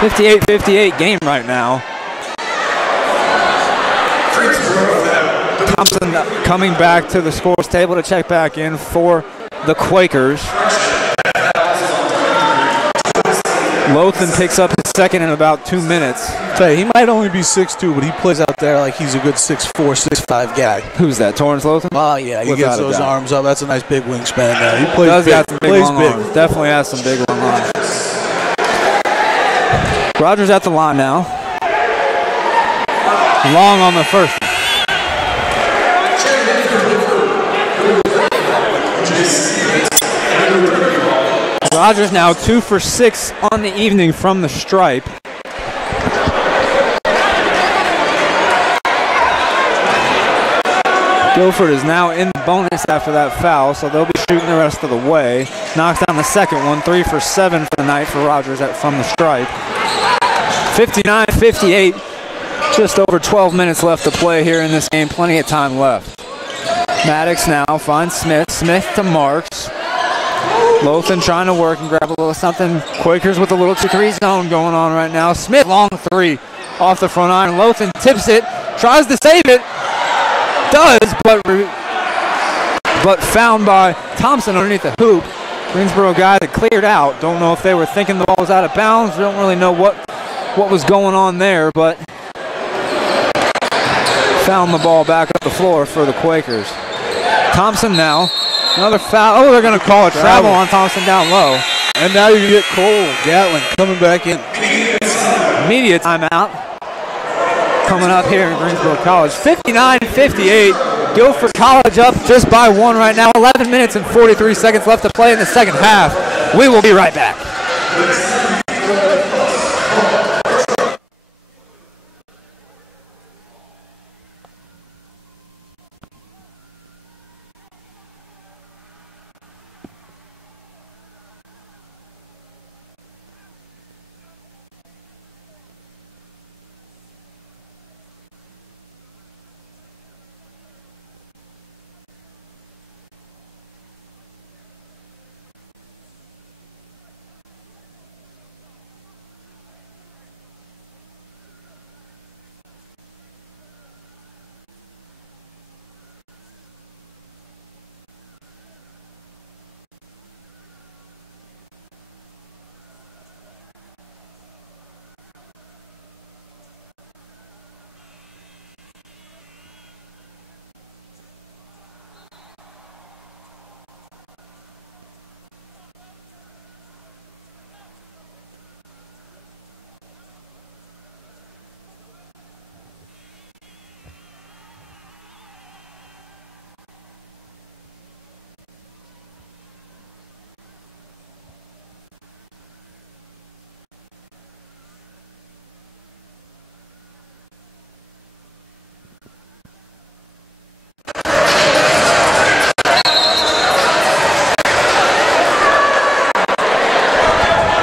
58-58 game right now. Thompson coming back to the scores table to check back in for the Quakers. Lothan picks up his second in about 2 minutes. Tell you, he might only be 6'2", but he plays out there like he's a good 6'4", 6'5" guy. Who's that, Torrance Lothan? Oh, yeah, he gets those arms up. That's a nice big wingspan there. He He plays does big. got some big long arms. Definitely has some big long arms. Rogers at the line now. Long on the first. Rogers now 2 for 6 on the evening from the stripe. Guilford is now in the bonus after that foul, so they'll be shooting the rest of the way. Knocks down the second one, 3 for 7 for the night for Rogers from the stripe. 59-58, just over 12 minutes left to play here in this game, plenty of time left. Maddox now finds Smith, Smith to Marks. Lothan trying to work and grab a little something. Quakers with a little 2-3 zone going on right now. Smith long 3 off the front iron. Lothan tips it, tries to save it. Does, but found by Thompson underneath the hoop. Greensboro guy that cleared out. Don't know if they were thinking the ball was out of bounds. We don't really know what was going on there, but found the ball back up the floor for the Quakers. Thompson now. Another foul. Oh, they're going to call a travel on Thompson down low. And now you get Cole Gatling coming back in. Immediate timeout coming up here in Greensboro College. 59-58. Guilford College up just by 1 right now. 11 minutes and 43 seconds left to play in the second half. We will be right back.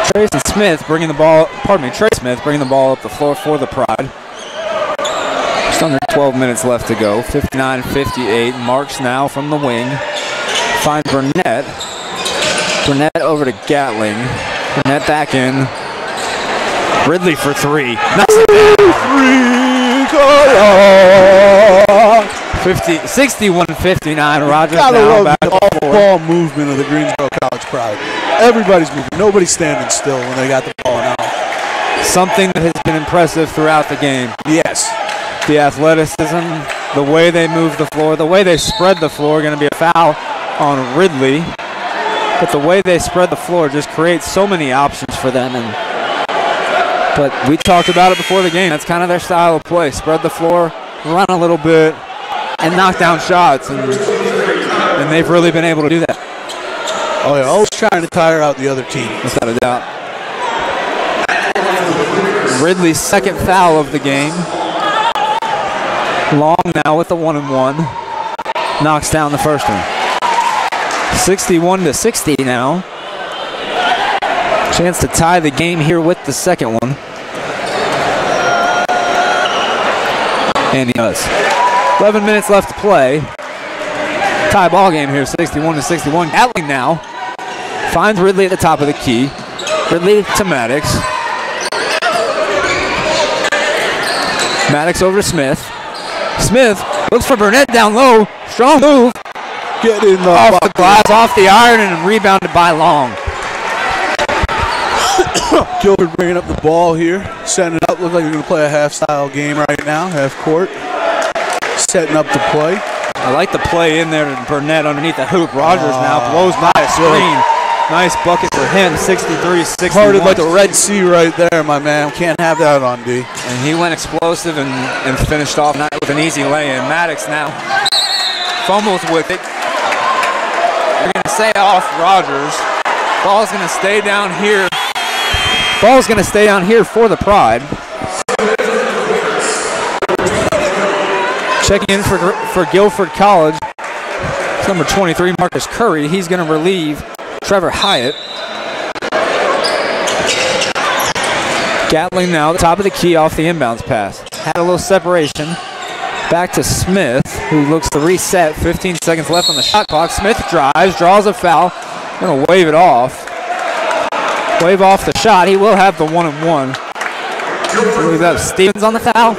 Trey Smith bringing the ball up the floor for the Pride. Just under 12 minutes left to go. 59-58. Marks now from the wing. Find Burnett. Burnett over to Gatling. Burnett back in. Ridley for 3. 61-59. Rogers now back. Ball movement of the Greensboro College Pride. Everybody's moving. Nobody's standing still when they got the ball now. Something that has been impressive throughout the game. Yes. The athleticism, the way they move the floor, the way they spread the floor. Going to be a foul on Ridley. But the way they spread the floor just creates so many options for them. But we talked about it before the game. That's kind of their style of play. Spread the floor, run a little bit, and knock down shots. And they've really been able to do that. Oh, yeah, always trying to tire out the other team. Without a doubt. Ridley's second foul of the game. Long now with the 1-and-1. Knocks down the first one. 61-60 now. Chance to tie the game here with the second one. And he does. 11 minutes left to play. Tie ball game here, 61-61. Gatling now finds Ridley at the top of the key. Ridley to Maddox. Maddox over to Smith. Smith looks for Burnett down low. Strong move. Get in the off the glass, off the iron, and rebounded by Long. Guilford bringing up the ball here, setting it up. Look like you're going to play a half-style game right now, half-court. Setting up the play. I like the play in there to Burnett underneath the hoop. Rogers now blows by a screen. Nice bucket for him, 63-61. Parted like the Red Sea right there, my man. Can't have that on D. And he went explosive and finished off with an easy lay-in. Maddox now fumbles with it. They're going to say off Rogers. Ball's going to stay down here. Ball's going to stay down here for the Pride. Checking in for Guilford College. It's number 23, Marcus Curry. He's going to relieve Trevor Hyatt. Gatling now at the top of the key off the inbounds pass. Had a little separation. Back to Smith, who looks to reset. 15 seconds left on the shot clock. Smith drives, draws a foul. Going to wave it off. Wave off the shot. He will have the 1-and-1. I believe that was Stevens on the foul.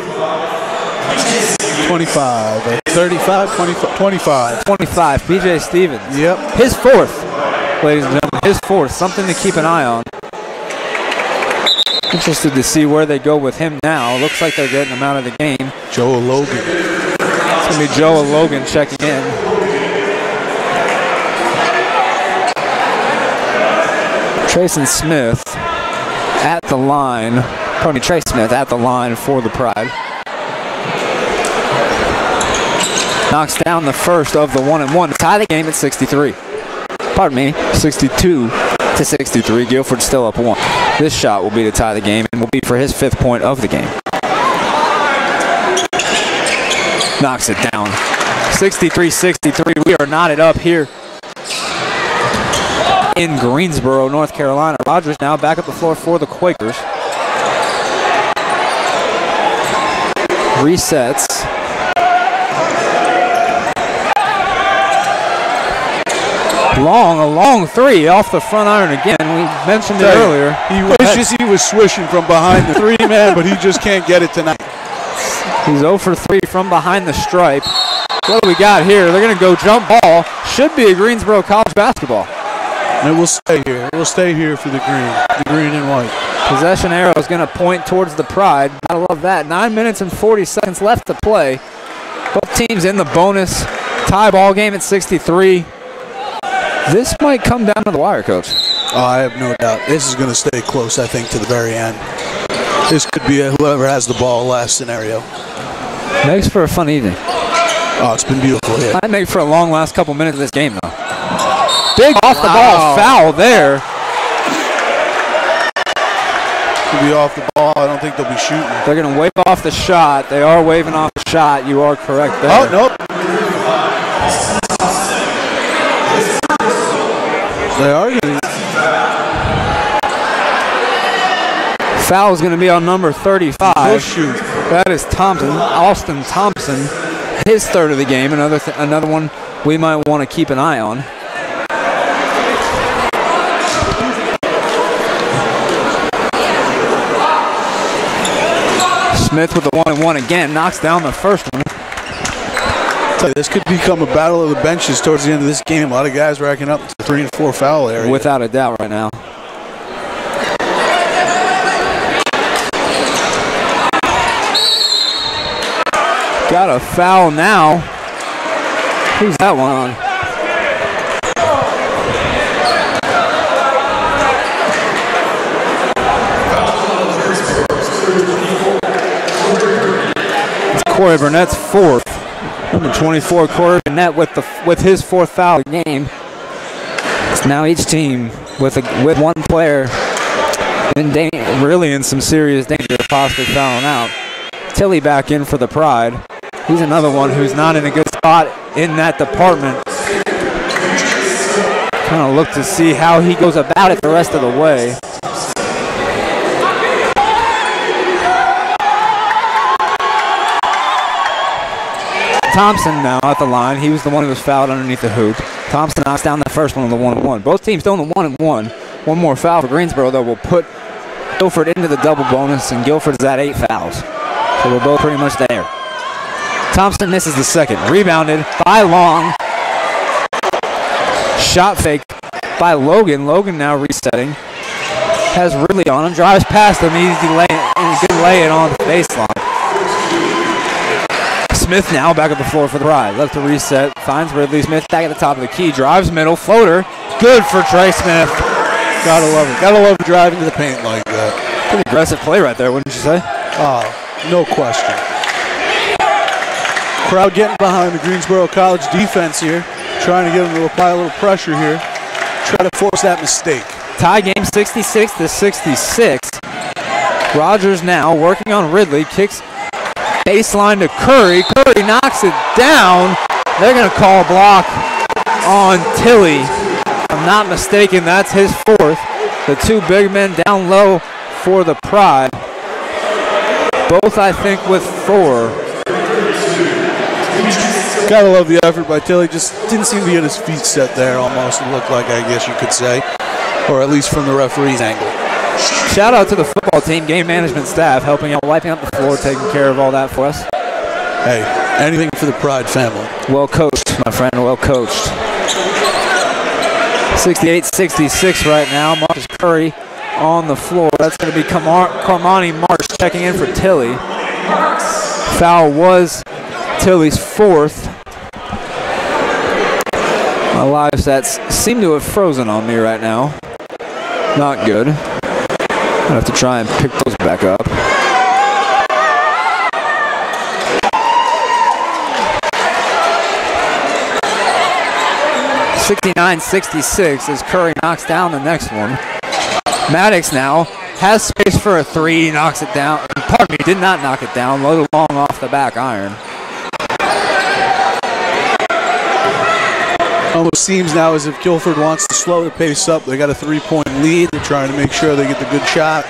25, 35, 25. 25, PJ Stevens. Yep. His fourth, ladies and gentlemen, his fourth. Something to keep an eye on. Interested to see where they go with him now. Looks like they're getting him out of the game. Joe Logan. It's going to be Joe Logan checking in. Trayson Smith at the line. Pardon me, Trey Smith at the line for the Pride. Knocks down the first of the 1-and-1 to tie the game at 63. Pardon me, 62-63. Guilford still up 1. This shot will be to tie the game and will be for his 5th point of the game. Knocks it down. 63-63. We are knotted up here in Greensboro, North Carolina. Rogers now back up the floor for the Quakers. Resets. A long three off the front iron again. We mentioned it earlier. He wishes he was swishing from behind the 3-man, but he just can't get it tonight. He's 0 for 3 from behind the stripe. What do we got here? They're going to go jump ball. Should be a Greensboro College basketball. And it will stay here. It will stay here for the green and white. Possession arrow is going to point towards the Pride. Gotta love that. 9 minutes and 40 seconds left to play. Both teams in the bonus. Tie ball game at 63. This might come down to the wire, Coach. Oh, I have no doubt. This is going to stay close, I think, to the very end. This could be a whoever has the ball last scenario. Makes for a fun evening. Oh, it's been beautiful here. Might make for a long last couple minutes of this game, though. Big off the ball foul there. Could be off the ball. I don't think they'll be shooting. They're going to wave off the shot. They are waving off the shot. You are correct there. Oh, nope. They are going to. Foul is going to be on number 35. He'll shoot. That is Thompson, Austin Thompson, his 3rd of the game. Another one we might want to keep an eye on. Smith with the 1-and-1 again, knocks down the first one. Tell you, this could become a battle of the benches towards the end of this game. A lot of guys racking up to 3 and 4 foul area. Without a doubt right now. Got a foul now. Who's that one on? It's Corey Burnett's 4th. Number 24, Corey Burnett with his 4th foul of the game. It's now each team with one player really in some serious danger of possibly fouling out. Tilly back in for the Pride. He's another one who's not in a good spot in that department. Kind of look to see how he goes about it the rest of the way. Thompson now at the line. He was the one who was fouled underneath the hoop. Thompson knocks down the first one on the 1-and-1. Both teams still in the 1-and-1. One more foul for Greensboro, though, will put Guilford into the double bonus, and Guilford's at 8 fouls. So we're both pretty much there. Thompson misses the second. Rebounded by Long. Shot fake by Logan. Logan now resetting. has Ridley on him, drives past him, easy lay, and good lay it on the baseline. Smith now back at the floor for the Pride. Left to reset, finds Ridley. Smith back at the top of the key, drives middle, floater. Good for Trey Smith. Gotta love it. Gotta love driving to the paint like that. Pretty aggressive play right there, wouldn't you say? No question. Crowd getting behind the Greensboro College defense here, trying to get them to apply a little pressure here, try to force that mistake. Tie game 66-66. Rogers now working on Ridley, kicks baseline to Curry. Curry knocks it down. They're going to call a block on Tilley. If I'm not mistaken, that's his fourth. The two big men down low for the Pride. Both, I think, with 4. Gotta love the effort by Tilley. Just didn't seem to get his feet set there almost, it looked like, I guess you could say. Or at least from the referee's angle. Shout out to the football team, game management staff, helping out, wiping out the floor, taking care of all that for us. Hey, anything for the Pride family. Well coached, my friend, well coached. 68-66 right now. Marcus Curry on the floor. That's going to be Carmani Marsh checking in for Tilley. Foul was Tilley's 4th. My live stats seem to have frozen on me right now. Not good. I have to try and pick those back up. (69-66) as Curry knocks down the next one. Maddox now has space for a 3, knocks it down. Pardon me, did not knock it down. Loaded long off the back iron. Almost seems now as if Guilford wants to slow the pace up. They got a 3-point lead. They're trying to make sure they get the good shot.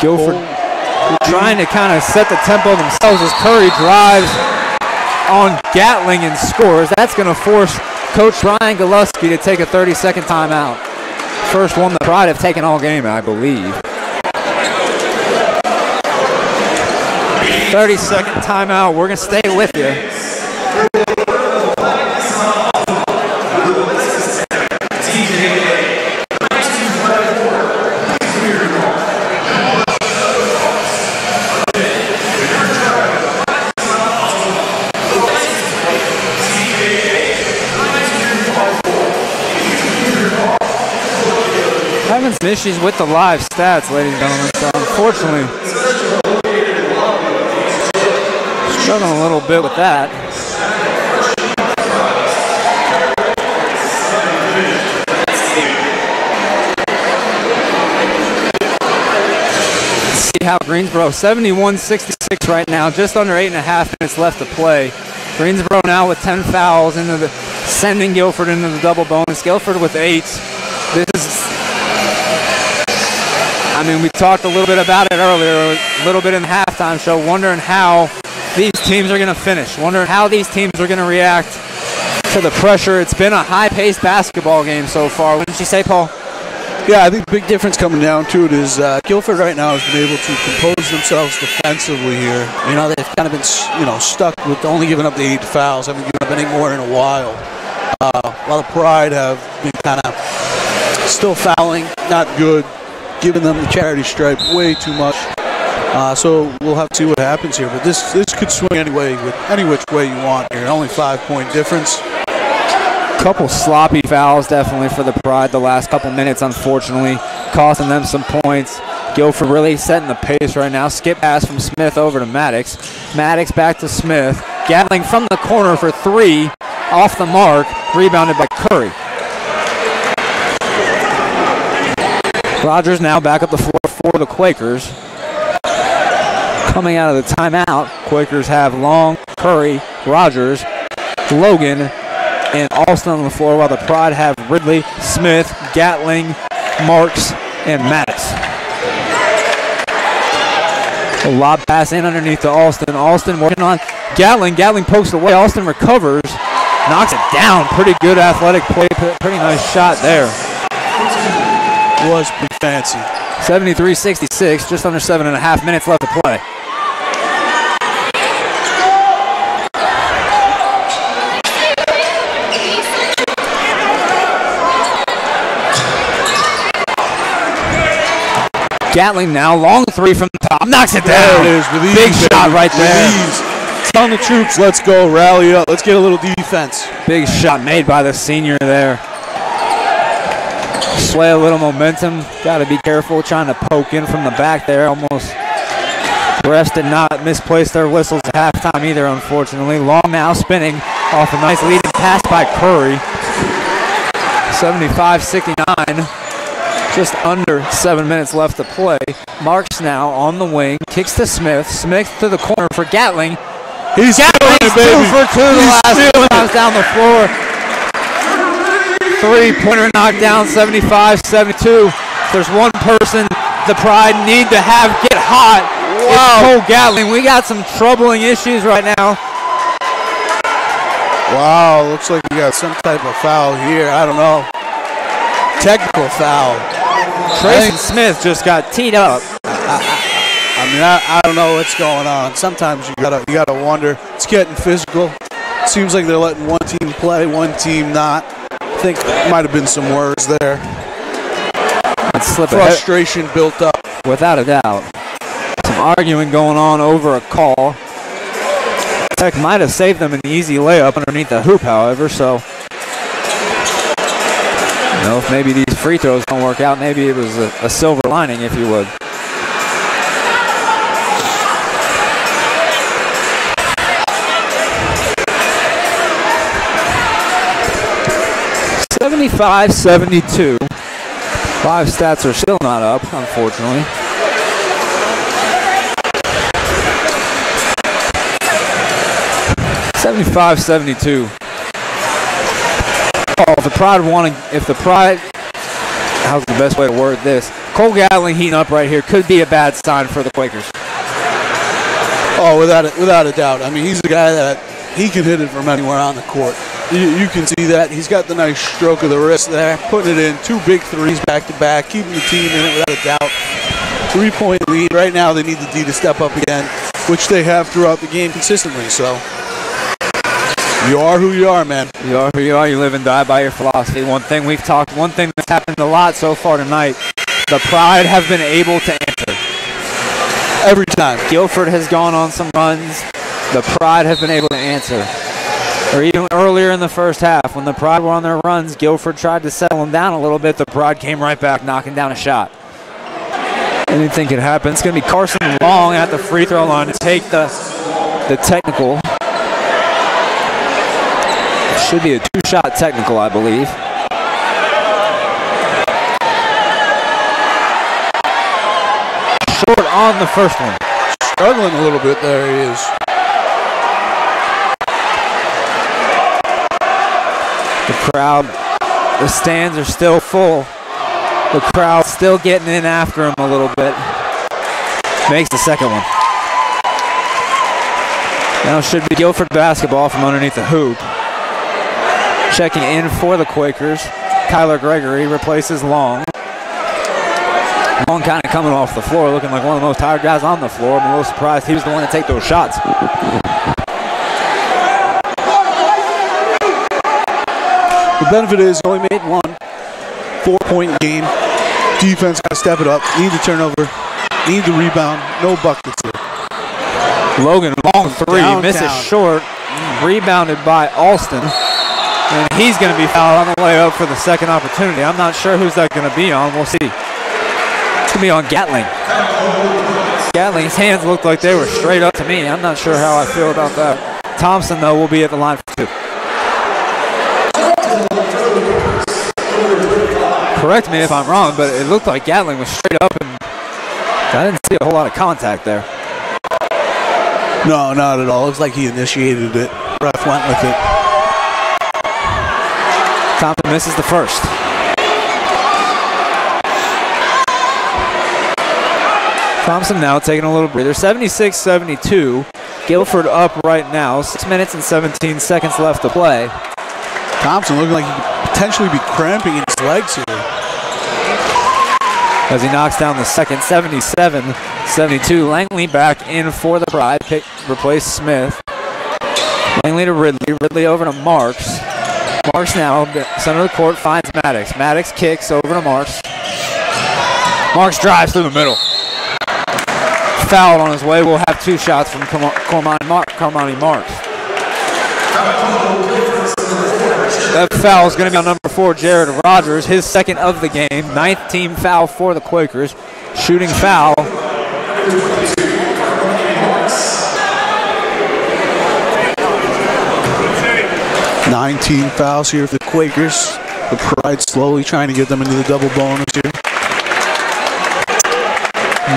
Guilford trying to kind of set the tempo themselves as Curry drives on Gatling and scores. That's going to force Coach Brian Goluski to take a 30-second timeout. First one the Pride have taken all game, I believe. 30-second timeout. We're going to stay with you. Having some issues with the live stats, ladies and gentlemen, so unfortunately struggling a little bit with that. Let's see how Greensboro, 71-66 right now, just under 8.5 minutes left to play. Greensboro now with 10 fouls, sending Guilford into the double bonus. Guilford with 8. This is, I mean, we talked a little bit about it earlier, a little bit in the halftime show, wondering how these teams are going to finish, wondering how these teams are going to react to the pressure. It's been a high-paced basketball game so far. Wouldn't you say, Paul? Yeah, I think the big difference coming down to it is Guilford right now has been able to compose themselves defensively here. You know, they've kind of been, stuck with only giving up the 8 fouls, haven't given up any more in a while. While the Pride have been kind of still fouling, not good, giving them the charity stripe way too much. So we'll have to see what happens here. But this could swing anyway with any which way you want here. Only 5-point difference. Couple sloppy fouls definitely for the Pride the last couple minutes, unfortunately, costing them some points. Guilford really setting the pace right now. Skip pass from Smith over to Maddox. Maddox back to Smith. Gatling from the corner for 3, off the mark, rebounded by Curry. Rogers now back up the floor for the Quakers. Coming out of the timeout, Quakers have Long, Curry, Rogers, Logan, and Alston on the floor, while the Pride have Ridley, Smith, Gatling, Marks, and Maddox. A lob pass in underneath to Alston. Alston working on Gatling. Gatling pokes away. Alston recovers, knocks it down. Pretty good athletic play. Pretty nice shot there. Was pretty fancy. 73-66, just under 7.5 minutes left to play. Gatling now, long three from the top, knocks it down. There it is. With ease, big shot baby. right there. With ease. Tell the troops, let's go, rally up. Let's get a little defense. Big shot made by the senior there. Sway a little momentum. Got to be careful trying to poke in from the back there. Almost. Refs did not misplace their whistles at halftime either, unfortunately. Long now spinning off a nice leading pass by Curry. 75-69. Just under 7 minutes left to play. Marks now on the wing. Kicks to Smith. Smith to the corner for Gatling. He's Gatling it, baby. 2 for 2 the last 2 times down the floor. Three-pointer knockdown, 75-72. If there's one person the Pride need to have get hot, it's Cole Gatling. We got some troubling issues right now. Wow, looks like we got some type of foul here. I don't know. Technical foul. Tracy Smith just got teed up. I mean, I don't know what's going on. Sometimes you gotta wonder. It's getting physical. Seems like they're letting one team play, one team not. I think there might have been some words there. Frustration built up. Without a doubt. Some arguing going on over a call. Tech might have saved them an easy layup underneath the hoop, however, so. You know, if maybe these free throws don't work out, maybe it was a silver lining, if you would. (75-72). Five stats are still not up, unfortunately. (75-72). Oh, if the Pride, how's the best way to word this? Cole Gatling heating up right here could be a bad sign for the Quakers. Oh, without a doubt. I mean, he's the guy that he can hit it from anywhere on the court. You can see that. He's got the nice stroke of the wrist there, putting it in. 2 big threes back to back, keeping the team in it without a doubt. 3-point lead. Right now they need the D to step up again, which they have throughout the game consistently. So you are who you are, man. You are who you are. You live and die by your philosophy. One thing that's happened a lot so far tonight, the Pride have been able to answer. Every time. Guilford has gone on some runs. The Pride have been able to answer. Or even earlier in the first half, when the Pride were on their runs, Guilford tried to settle them down a little bit. The Pride came right back, knocking down a shot. Anything could happen. It's going to be Carson Long at the free throw line to take the technical. It should be a 2-shot technical, I believe. Short on the first one. Struggling a little bit there, he is. The crowd, the stands are still full. The crowd still getting in after him a little bit. Makes the second one. Now it should be Guilford basketball from underneath the hoop. Checking in for the Quakers. Kyler Gregory replaces Long. Long kind of coming off the floor, looking like one of the most tired guys on the floor. I'm a little surprised he was the one to take those shots. The benefit is he only made 1 4-point game. Defense got to step it up. Need the turnover. Need the rebound. No buckets here. Logan, long three, misses short. Rebounded by Alston. And he's going to be fouled on the way up for the second opportunity. I'm not sure who's that going to be on. We'll see. It's going to be on Gatling. Gatling's hands looked like they were straight up to me. I'm not sure how I feel about that. Thompson, though, will be at the line for 2. Correct me if I'm wrong, but it looked like Gatling was straight up, and I didn't see a whole lot of contact there. No, not at all. Looks like he initiated it. Ref went with it. Thompson misses the first. Thompson now taking a little breather. 76-72. Guilford up right now. 6 minutes and 17 seconds left to play. Thompson looking like he could potentially be cramping in his legs here. As he knocks down the second. 77-72. Langley back in for the Pride. Replace Smith. Langley to Ridley. Ridley over to Marks. Marks now, center of the court, finds Maddox. Maddox kicks over to Marks. Marks drives through the middle. Fouled on his way. We'll have 2 shots from Cormani Marks. That foul is going to be on number 4, Jared Rogers, his second of the game. 9th team foul for the Quakers. Shooting foul. 19 fouls here for the Quakers. The Pride slowly trying to get them into the double bonus here.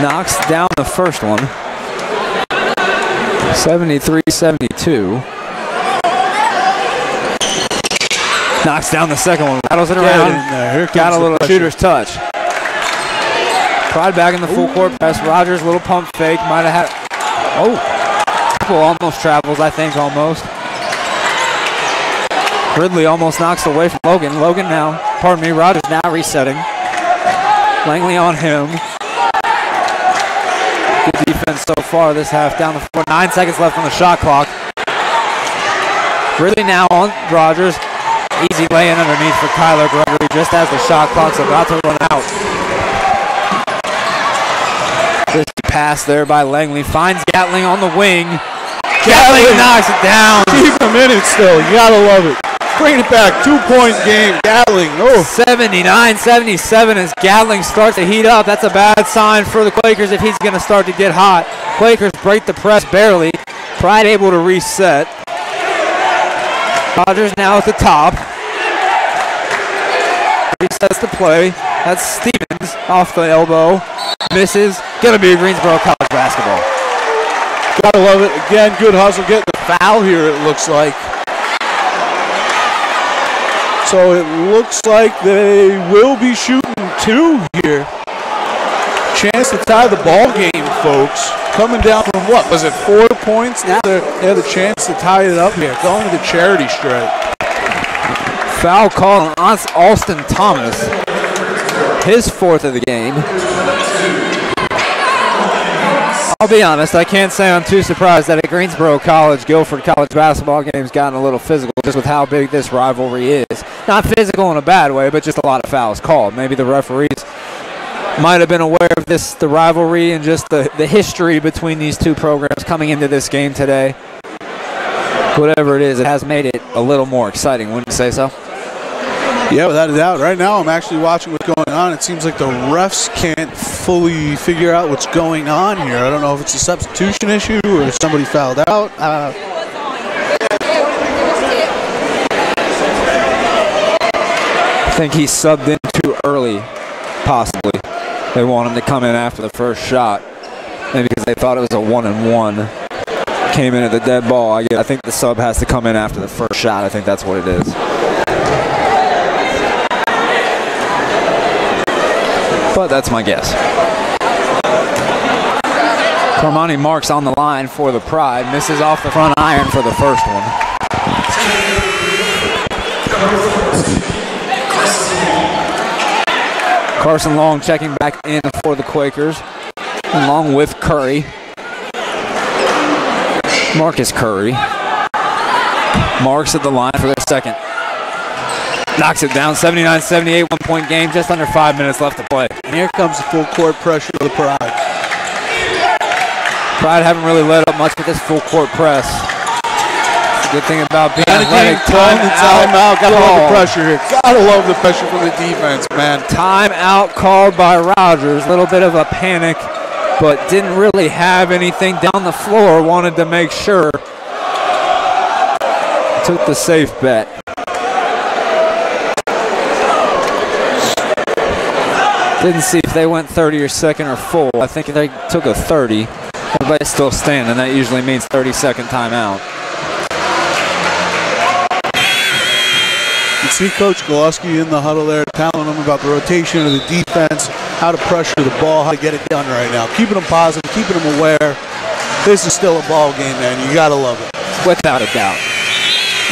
Knocks down the first one. 73-72. Knocks down the second one. Rattles it around. Got a little shooter's touch. Pride back in the full court press. Rogers, little pump fake. Might have had. Oh. Almost travels, I think, almost. Ridley almost knocks away from Logan. Logan now, Rogers now resetting. Langley on him. Good defense so far this half. Down the floor. 9 seconds left on the shot clock. Ridley now on Rogers. Easy lay-in underneath for Kyler Gregory just as the shot clock's about to run out. This pass there by Langley. Finds Gatling on the wing. Gatling knocks it down. Keep him in it still. You gotta love it. Bring it back. 2-point game. Gatling. Oh. 79-77 as Gatling starts to heat up. That's a bad sign for the Quakers if he's going to start to get hot. Quakers break the press barely. Pride able to reset. Rogers now at the top. Resets the play. That's Stevens off the elbow. Misses. Going to be Greensboro College basketball. Gotta love it. Again, good hustle. Getting the foul here, it looks like. So it looks like they will be shooting 2 here. Chance to tie the ball game, folks. Coming down from what? Was it 4 points? Now they have the chance to tie it up here. Going to the charity stripe. Foul call on Alston Thomas. His 4th of the game. I'll be honest, I can't say I'm too surprised that at Greensboro College, Guilford College basketball game's gotten a little physical just with how big this rivalry is. Not physical in a bad way, but just a lot of fouls called. Maybe the referees might have been aware of the rivalry and just the history between these two programs coming into this game today. Whatever it is, it has made it a little more exciting, wouldn't you say so? Yeah, without a doubt. Right now I'm actually watching what's going on. It seems like the refs can't fully figure out what's going on here. I don't know if it's a substitution issue or if somebody fouled out. I think he subbed in too early, possibly. They want him to come in after the first shot. Maybe because they thought it was a 1-and-1. Came in at the dead ball. I think the sub has to come in after the first shot. I think that's what it is. But that's my guess. Cormani Marks on the line for the Pride. Misses off the front iron for the first one. Carson Long checking back in for the Quakers, along with Curry. Marcus Curry. Marks at the line for their second. Knocks it down, 79-78, 1-point game, just under 5 minutes left to play. And here comes the full court pressure of the Pride. Pride haven't really let up much with this full court press. It's a good thing about being athletic. Timeout. Gotta love the pressure here. Gotta love the pressure from the defense, man. Timeout called by Rogers. A little bit of a panic, but didn't really have anything down the floor. Wanted to make sure. Took the safe bet. Didn't see if they went 30 or second or full. I think they took a 30. Everybody's still standing. That usually means 30-second timeout. You see Coach Goloski in the huddle there telling them about the rotation of the defense, how to pressure the ball, how to get it done right now. Keeping them positive, keeping them aware. This is still a ball game, man. You got to love it. Without a doubt.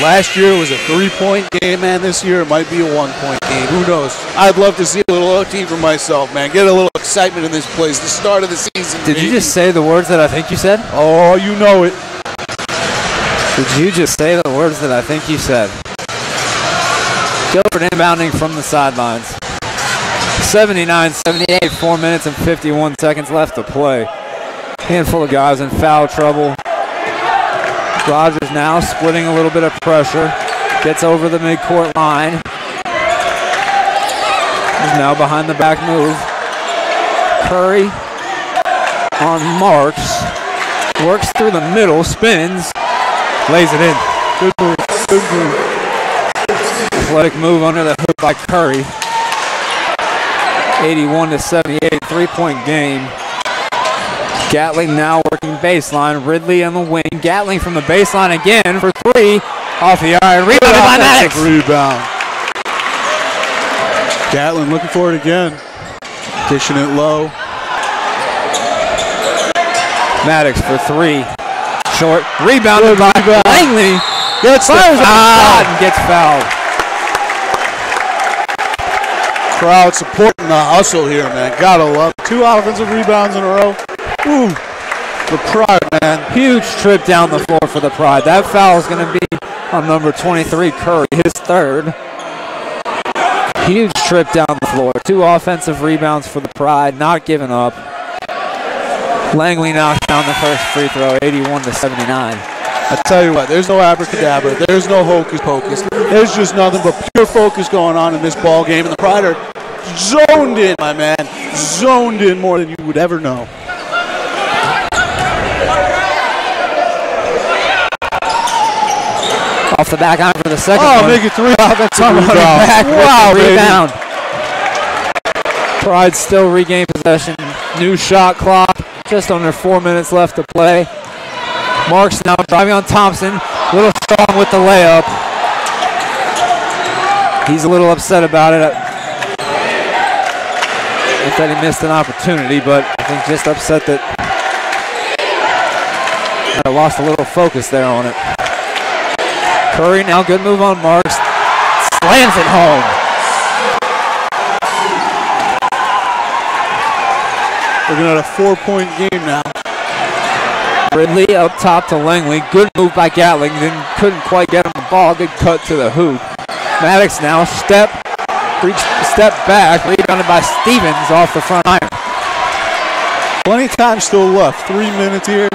Last year was a 3-point game, man. This year it might be a 1-point game. Who knows? I'd love to see a little OT for myself, man. Get a little excitement in this place. The start of the season. Did you just say the words that I think you said? Oh, you know it. Did you just say the words that I think you said? Guilford inbounding from the sidelines. 79-78, 4 minutes and 51 seconds left to play. Handful of guys in foul trouble. Rogers now splitting a little bit of pressure. Gets over the midcourt line. He's now behind the back move. Curry on Marks. Works through the middle, spins, lays it in. Good move. Good move. Athletic move under the hoop by Curry. 81-78, 3-point game. Gatling now working baseline. Ridley on the wing. Gatling from the baseline again for three. Off the iron. Rebounded by Maddox. Rebound. Gatling looking for it again. Dishing it low. Maddox for three. Short. Rebounded by Langley. Gets fires foul. And gets fouled. Crowd supporting the hustle here, man. Gotta love it. 2 offensive rebounds in a row. Ooh, the Pride, man. Huge trip down the floor for the Pride. That foul is going to be on number 23, Curry, his third. Huge trip down the floor. 2 offensive rebounds for the Pride, not giving up. Langley knocks down the first free throw, 81-79. I tell you what, there's no abracadabra. There's no hocus pocus. There's just nothing but pure focus going on in this ball game. And the Pride are zoned in, my man. Zoned in more than you would ever know. Off the back iron for the second one. one. Make it 3 offensive rebounds. Back wow, with the baby. rebound. Pride still regain possession. New shot clock. Just under 4 minutes left to play. Marks now driving on Thompson. A little strong with the layup. He's a little upset about it. I thought he missed an opportunity, but I think just upset that I lost a little focus there on it. Curry now, good move on Marks. Slams it home. Looking at a 4-point game now. Ridley up top to Langley. Good move by Gatling. Then couldn't quite get him the ball. Good cut to the hoop. Maddox now step back. Rebounded by Stevens off the front iron. Plenty of time still left. 3 minutes here.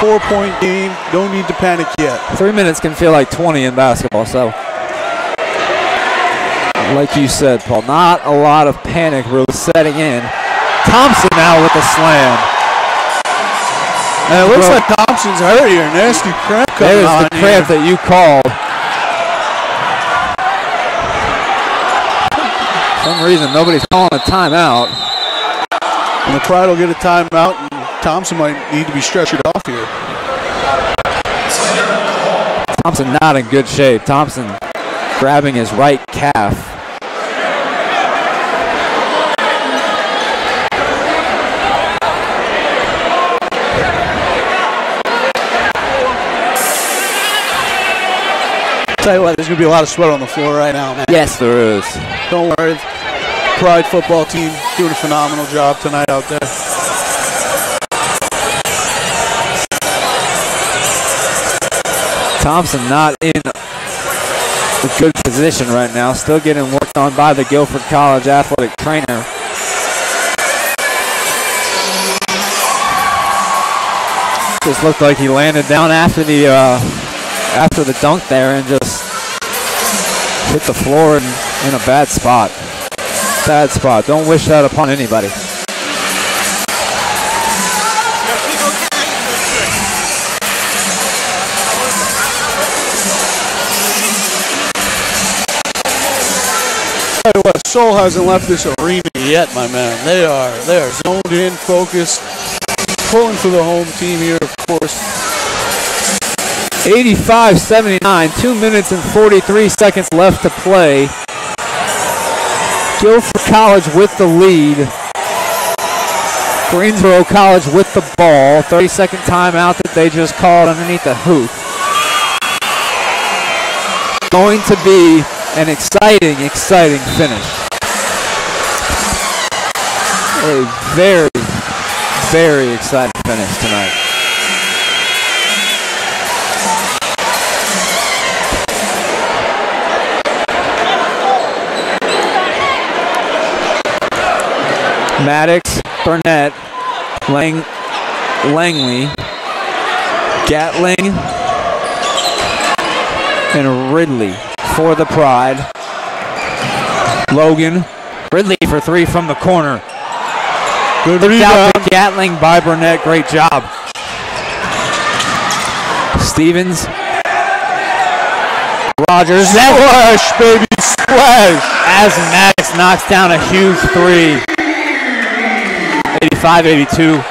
4-point game. Don't need to panic yet. 3 minutes can feel like 20 in basketball. So, like you said, Paul, not a lot of panic really setting in. Thompson now with the slam. And it looks like Thompson's hurt here. Nasty cramp coming on. There's the cramp that you called. For some reason, nobody's calling a timeout. And the Pride will get a timeout, and Thompson might need to be stretchered off here. Thompson not in good shape. Thompson grabbing his right calf. Tell you what, there's going to be a lot of sweat on the floor right now, man. Yes, there is. Don't worry. Pride football team doing a phenomenal job tonight out there. Thompson not in a good position right now. Still getting worked on by the Guilford College athletic trainer. Just looked like he landed down after the dunk there and just hit the floor in a bad spot. Bad spot. Don't wish that upon anybody. What, Seoul hasn't left this arena yet, my man. They are zoned in, focused, pulling for the home team here, of course. 85-79, 2 minutes and 43 seconds left to play. Guilford College with the lead. Greensboro College with the ball. 30-second timeout that they just called underneath the hoop. Going to be an exciting finish. A very, very exciting finish tonight. Maddox, Burnett, Langley, Gatling, and Ridley for the Pride. Logan, Ridley for three from the corner. Good Out rebound. to Gatling by Burnett. Great job. Stevens. Rogers. Splash, baby, splash. As Maddox knocks down a huge three. 85-82.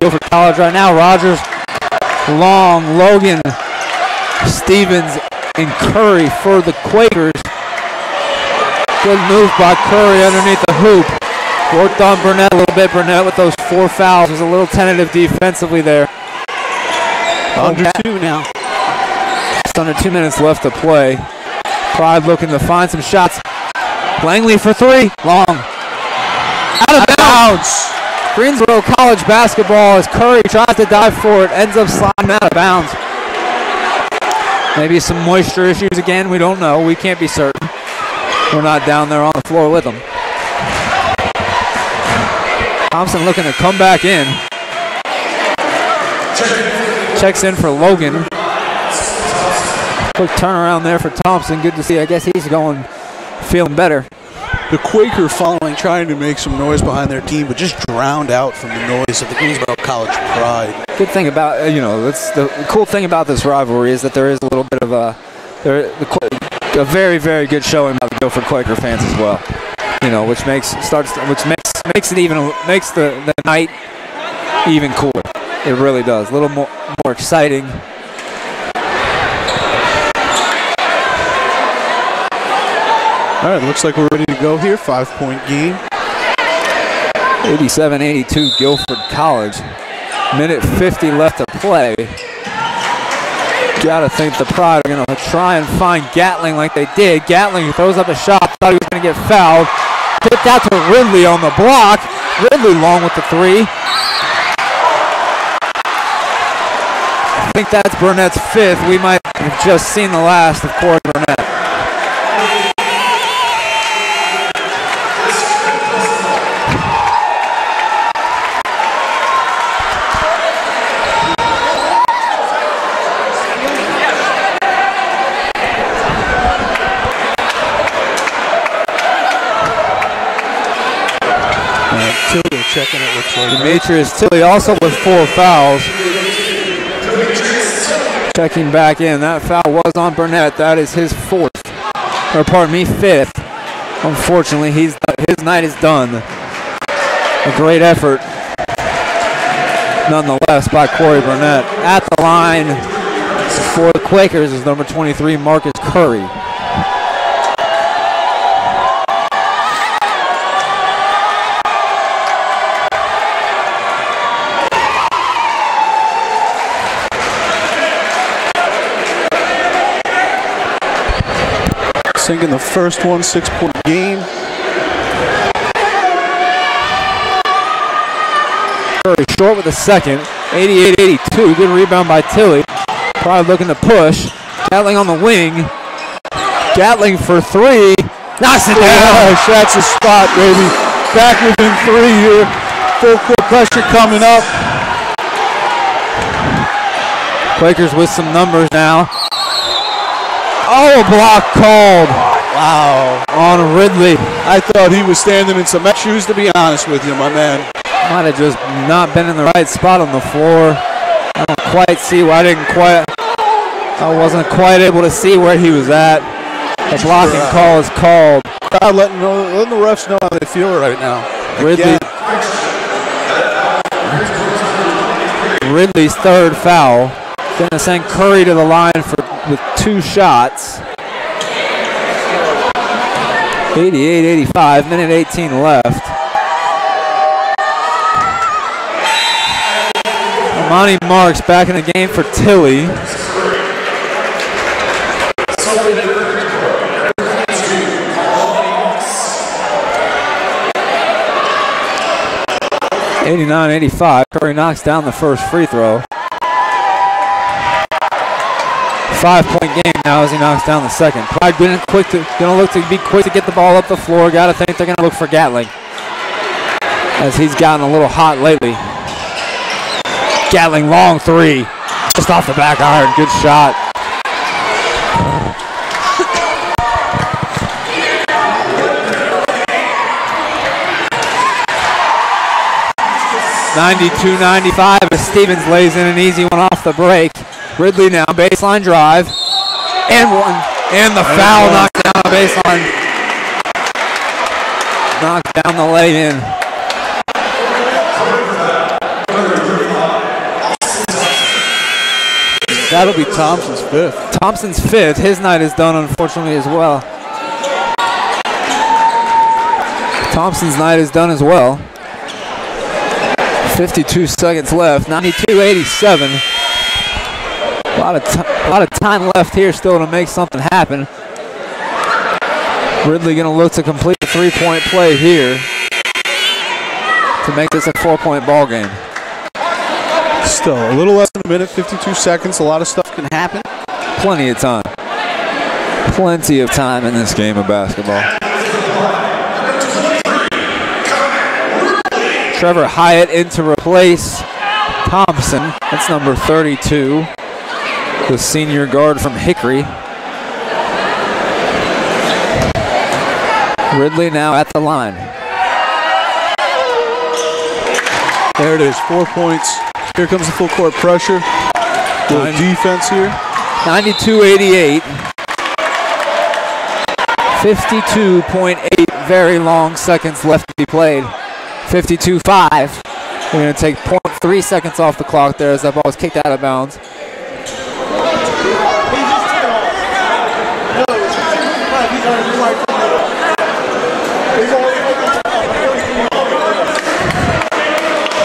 Guilford College right now. Rogers, Long, Logan, Stevens, and Curry for the Quakers. Good move by Curry underneath the hoop. Worked on Burnett a little bit. Burnett with those 4 fouls was a little tentative defensively there. Under 2 now. Just under 2 minutes left to play. Pride looking to find some shots. Langley for three. Long. Out of bounds. Greensboro College basketball as Curry tries to dive for it. Ends up sliding out of bounds. Maybe some moisture issues again. We don't know. We can't be certain. We're not down there on the floor with them. Thompson looking to come back in. Checks in for Logan. Quick turnaround there for Thompson. Good to see. I guess he's feeling better. The Quaker following, trying to make some noise behind their team, but just drowned out from the noise of the Greensboro College Pride. Good thing about, that's the cool thing about this rivalry is that there is a little bit of a very, very good showing by the Guilford Quaker fans as well. Which makes the night even cooler. It really does. A little more exciting. All right, looks like we're ready to go here. 5-point game. 87-82 Guilford College. Minute 50 left to play. Gotta think the Pride are gonna try and find Gatling like they did. Gatling throws up a shot, thought he was gonna get fouled. Kicked out to Ridley on the block. Ridley long with the three. I think that's Burnett's 5th. We might have just seen the last of Corey Burnett. Tilly checking it, looks like. Demetrius Tilly also with 4 fouls. Checking back in. That foul was on Burnett. That is his 5th. Unfortunately, his night is done. A great effort, nonetheless, by Corey Burnett. At the line for the Quakers is number 23, Marcus Curry. Sinking the first one, 6-point game. Curry short with the second. 88-82. Good rebound by Tilly. Probably looking to push. Gatling on the wing. Gatling for three. Knocks it down. That's a spot, baby. Back within 3 here. Full court pressure coming up. Quakers with some numbers now. Oh, a block called. Wow. On Ridley. I thought he was standing in some shoes, to be honest with you, my man. Might have just not been in the right spot on the floor. I don't quite see why I wasn't quite able to see where he was at. The blocking call is called. God, letting the refs know how they feel right now. Ridley's 3rd foul. Gonna send Curry to the line with 2 shots. 88-85, minute 18 left. Monty Marks back in the game for Tilly. (89-85). Curry knocks down the first free throw. 5-point game now as he knocks down the second. Pride gonna look to be quick to get the ball up the floor. Gotta think they're gonna look for Gatling. as he's gotten a little hot lately. Gatling long three. Just off the back iron. Good shot. (92-95) as Stevens lays in an easy one off the break. Ridley now baseline drive. And one. And the foul knocked down the baseline. Knocked down the lay in. That'll be Thompson's fifth. Thompson's fifth. His night is done, unfortunately, as well. Thompson's night is done as well. 52 seconds left. 92-87. A lot of time left here still to make something happen. Ridley going to look to complete a three-point play here to make this a 4-point ball game. Still a little less than a minute, 52 seconds. A lot of stuff can happen. Plenty of time. Plenty of time in this game of basketball. Trevor Hyatt in to replace Thompson. That's number 32, the senior guard from Hickory. Ridley now at the line. There it is, 4 points. Here comes the full court pressure. Good defense here. 92-88. 52.8 very long seconds left to be played. 52-5. We're going to take 0.3 seconds off the clock there as that ball was kicked out of bounds.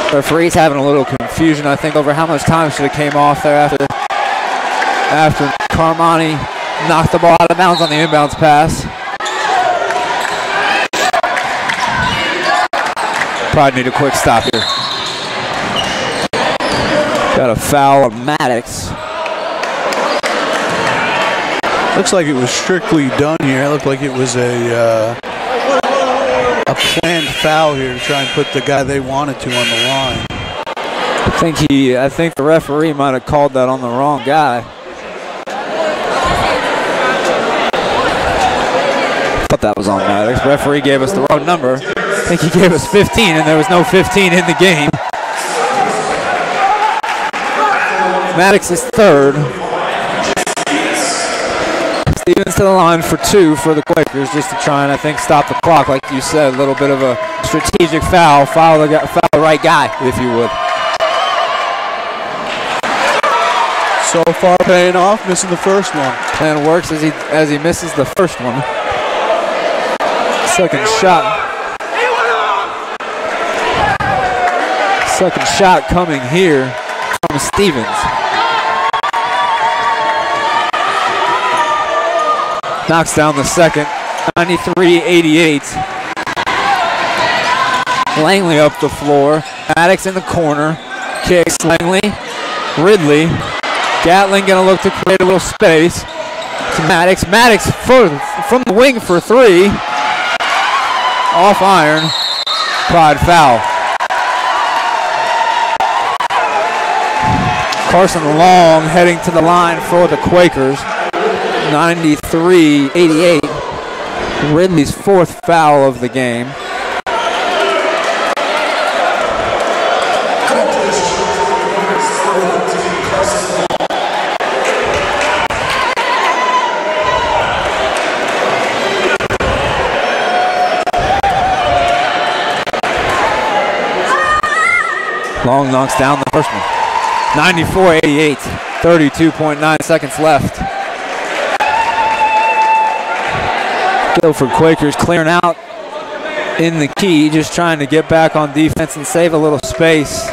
The referee's having a little confusion, I think, over how much time should have came off there after Carmani knocked the ball out of bounds on the inbounds pass. Probably need a quick stop here. Got a foul of Maddox. Looks like it was strictly done here. It looked like it was a planned foul here to try and put the guy they wanted to on the line. I think the referee might have called that on the wrong guy. Thought that was on Maddox. Referee gave us the wrong number. I think he gave us 15, and there was no 15 in the game. Maddox is third. Stevens to the line for two for the Quakers, just to try and, I think, stop the clock. Like you said, a little bit of a strategic foul. Foul the right guy, if you would. So far paying off, missing the first one. Plan works as he misses the first one. Second shot coming here from Stevens. Knocks down the second. 93-88. Langley up the floor. Maddox in the corner. Kicks Langley. Ridley. Gatling going to look to create a little space to Maddox. Maddox from the wing for three. Off iron. Pride foul. Carson Long heading to the line for the Quakers. 93-88. Ridley's fourth foul of the game. Long knocks down the first one. 94-88. 32.9 seconds left. Guilford Quakers clearing out in the key, just trying to get back on defense and save a little space.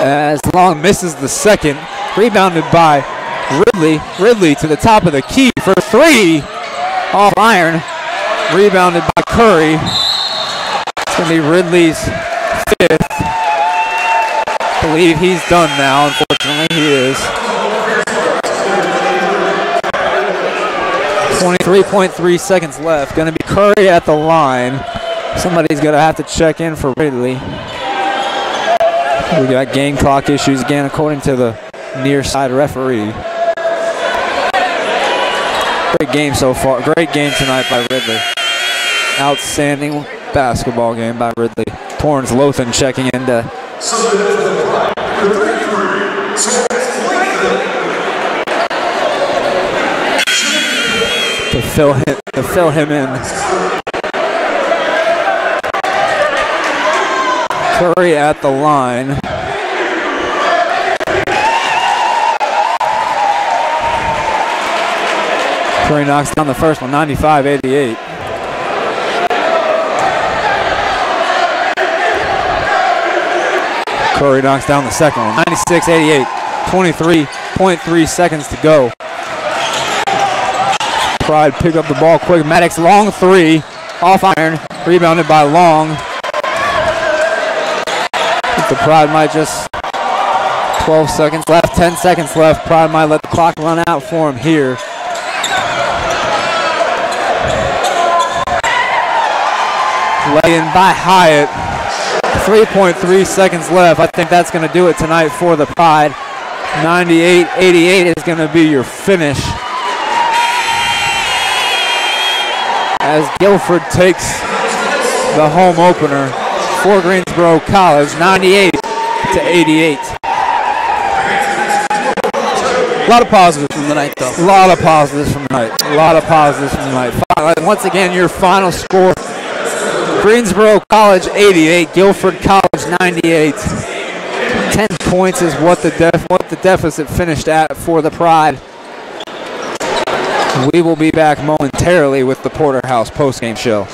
As Long misses the second, rebounded by Ridley. Ridley to the top of the key for three. Off iron. Rebounded by Curry. It's going to be Ridley's fifth. I believe he's done now, unfortunately. He is. 23.3 seconds left. Going to be Curry at the line. Somebody's going to have to check in for Ridley. We got game clock issues again, according to the near side referee. Great game so far. Great game tonight by Ridley. Outstanding basketball game by Ridley. Torrance Lothan checking in to fill him in. Curry at the line. Curry knocks down the first one, 95-88. Curry knocks down the second one, 96-88. 23.3 seconds to go. Pride pick up the ball quick. Maddox, long three, off iron, rebounded by Long. I think the Pride might just, 12 seconds left, 10 seconds left. Pride might let the clock run out for him here. Lay-in by Hyatt. 3.3 seconds left. I think that's going to do it tonight for the Pride. 98-88 is going to be your finish. As Guilford takes the home opener for Greensboro College, 98-88. A lot of positives from the night, though. A lot of positives from tonight. A lot of positives from tonight. Once again, your final score: Greensboro College 88, Guilford College 98. 10 points is what the deficit finished at for the Pride. We will be back momentarily with the Porterhouse postgame show.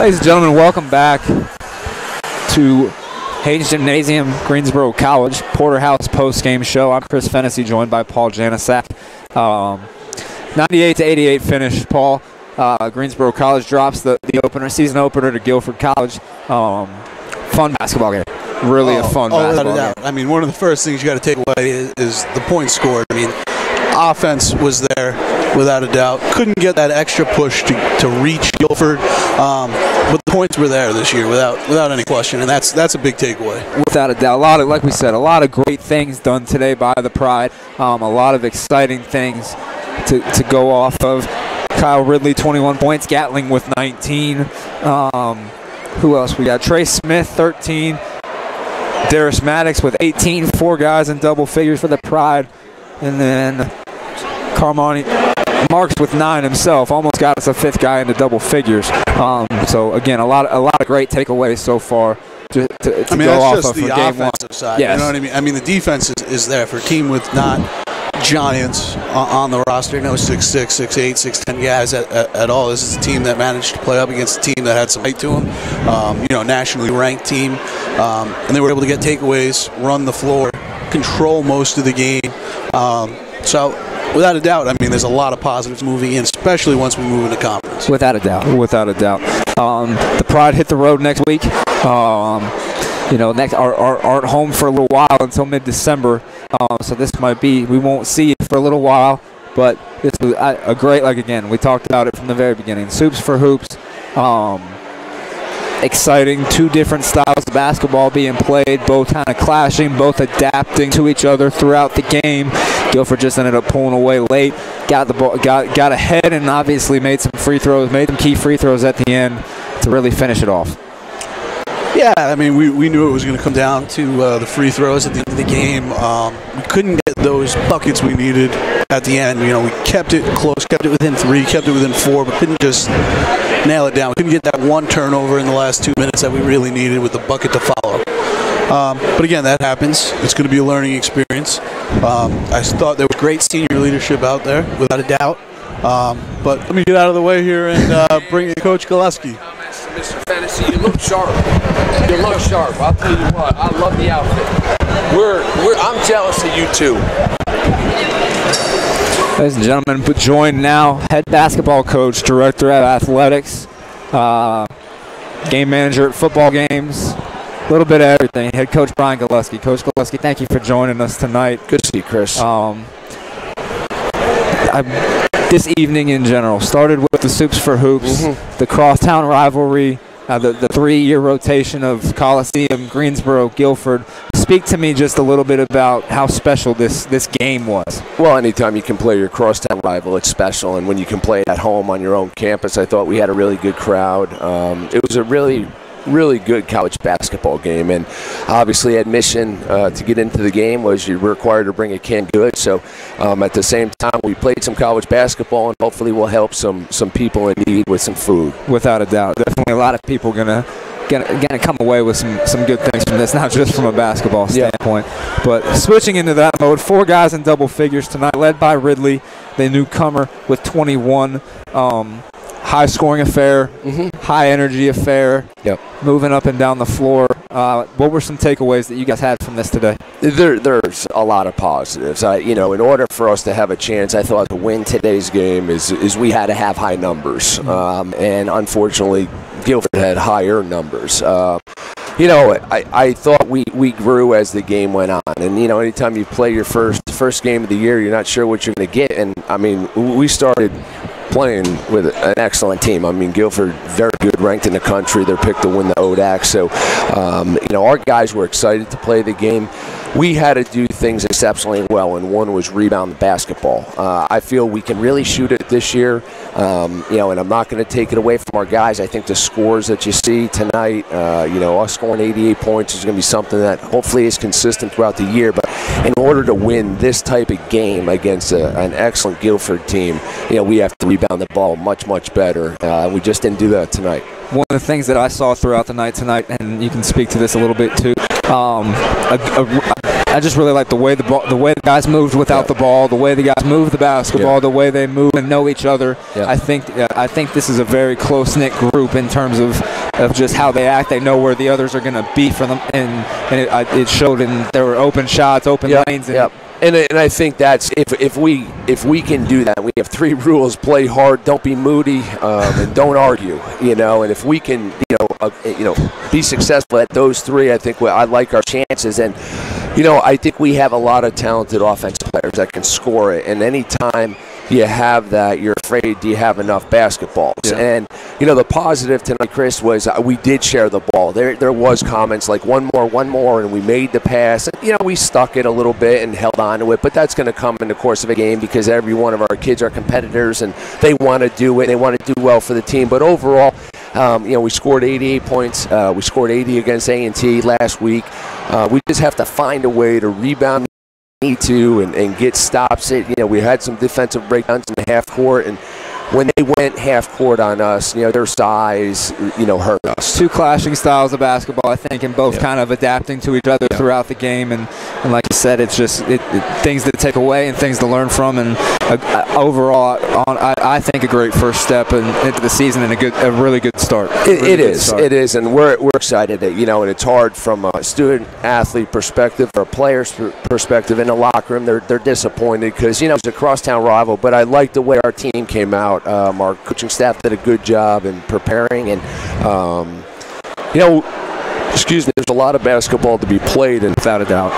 Ladies and gentlemen, welcome back to Haynes Gymnasium, Greensboro College, Porterhouse post-game show. I'm Chris Fennessy, joined by Paul Janasak. 98-88 finish, Paul. Greensboro College drops the season opener to Guilford College. Fun basketball game. Really a fun basketball game. I mean, one of the first things you got to take away is the points scored. I mean, offense was there without a doubt. Couldn't get that extra push to reach Guilford, but the points were there this year without any question, and that's a big takeaway. Without a doubt, like we said, a lot of great things done today by the Pride. A lot of exciting things to go off of. Kyle Ridley, 21 points. Gatling with 19. Who else we got? Trey Smith, 13. Darius Maddox with 18. 4 guys in double figures for the Pride. And then Carmani Marks with 9 himself. Almost got us a 5th guy into double figures. So, again, a lot of great takeaways so far to go off of for game one. Side. Yes. You know what I mean? I mean, the defense is there for a team with not giants on the roster. No 6'6", 6'8", 6'10" guys at all. This is a team that managed to play up against a team that had some height to them. Nationally ranked team, and they were able to get takeaways, run the floor, control most of the game. So, without a doubt, I mean, there's a lot of positives moving in, especially once we move into conference. Without a doubt. The Pride hit the road next week. Next aren't home for a little while until mid-December. So this might be, we won't see it for a little while, but this was a great, again, we talked about it from the very beginning. Soups for Hoops. Exciting, 2 different styles of basketball being played, both kind of clashing, both adapting to each other throughout the game. Guilford just ended up pulling away late, got the ball, got ahead, and obviously made some key free throws at the end to really finish it off. Yeah, I mean, we knew it was going to come down to the free throws at the end of the game. We couldn't get those buckets we needed at the end. We kept it close, kept it within 3, kept it within 4, but couldn't just nail it down. We couldn't get that one turnover in the last 2 minutes that we really needed with the bucket to follow. But again, that happens. It's going to be a learning experience. I thought there was great senior leadership out there, without a doubt. But let me get out of the way here and bring in Coach Gillespie. Mr. Fantasy, you look sharp. I'll tell you what, I love the outfit. I'm jealous of you too. Ladies and gentlemen, joined now head basketball coach, director of athletics, game manager at football games, a little bit of everything. Head coach Brian Gillespie. Coach Gillespie, thank you for joining us tonight. Good to see you, Chris. This evening in general started with the Soups for Hoops, the crosstown rivalry, the 3-year rotation of Coliseum, Greensboro, Guilford. Speak to me just a little bit about how special this game was. Well, anytime you can play your crosstown rival, it's special. And when you can play at home on your own campus, I thought we had a really good crowd. It was a really good college basketball game, and obviously admission to get into the game was you were required to bring a canned goods. So at the same time, we played some college basketball, and hopefully we'll help some people in need with some food. Without a doubt, definitely a lot of people gonna come away with some good things from this, not just from a basketball standpoint. But switching into that mode, 4 guys in double figures tonight, led by Ridley, the newcomer with 21. High-scoring affair, high-energy affair, moving up and down the floor. What were some takeaways that you guys had from this today? There's a lot of positives. In order for us to have a chance, I thought to win today's game is we had to have high numbers. And unfortunately, Guilford had higher numbers. I thought we grew as the game went on. And, anytime you play your first game of the year, you're not sure what you're going to get. And, I mean, we started playing with an excellent team. I mean, Guilford, very good, ranked in the country. They're picked to win the ODAC. So, our guys were excited to play the game. We had to do things exceptionally well, and one was rebound the basketball. I feel we can really shoot it this year, and I'm not going to take it away from our guys. I think the scores that you see tonight, us scoring 88 points is going to be something that hopefully is consistent throughout the year. But in order to win this type of game against an excellent Guilford team, we have to rebound the ball much, much better. We just didn't do that tonight. One of the things that I saw throughout the night tonight, and you can speak to this a little bit too, I just really like the way the guys moved without the ball, the way the guys move the basketball, the way they move and know each other. Yeah. I think this is a very close-knit group in terms of just how they act. They know where the others are going to be for them, and it showed. And there were open shots, open lanes. And I think that's if we can do that, we have 3 rules: play hard, don't be moody, and don't argue. And if we can, be successful at those 3, I think I like our chances. And I think we have a lot of talented offensive players that can score it. And anytime you have that, you're afraid, do you have enough basketballs? Yeah. And the positive tonight, Chris, was we did share the ball. There was comments like one more, and we made the pass. And, we stuck it a little bit and held on to it, but that's going to come in the course of a game because every one of our kids are competitors and they want to do it. They want to do well for the team. But overall, we scored 88 points. We scored 80 against A&T last week. We just have to find a way to rebound. Need to and get stops. We had some defensive breakdowns in the half court, and when they went half court on us, their size, hurt us. 2 clashing styles of basketball, I think, and both kind of adapting to each other throughout the game. And like you said, it's just things to take away and things to learn from. And overall, I think a great first step into the season and a really good start. It is, and we're excited that and it's hard from a student athlete perspective or a player's perspective in the locker room. They're disappointed because it's a crosstown rival. But I like the way our team came out. Our coaching staff did a good job in preparing, and there's a lot of basketball to be played, and without a doubt,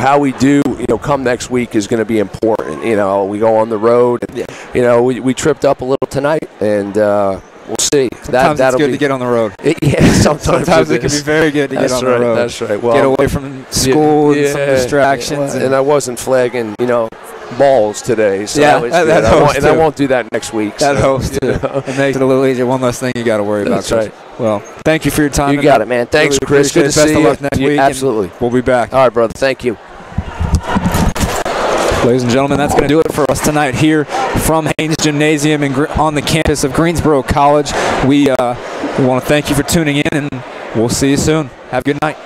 how we do, come next week is going to be important. We go on the road, and, we tripped up a little tonight, and we'll see. Sometimes it's good to get on the road. Sometimes it can be very good to get on the road. That's right. Well, get away from school and some distractions. And I wasn't flagging, balls today, so that was good. I won't do that next week. That helps too. It makes it a little easier. One less thing you got to worry about. That's right. Well, thank you for your time. You got it, man. Thanks, really Chris. Good to see you. Best of luck next week. Absolutely. We'll be back. All right, brother. Thank you. Ladies and gentlemen, that's going to do it for us tonight here from Haynes Gymnasium on the campus of Greensboro College. We want to thank you for tuning in, and we'll see you soon. Have a good night.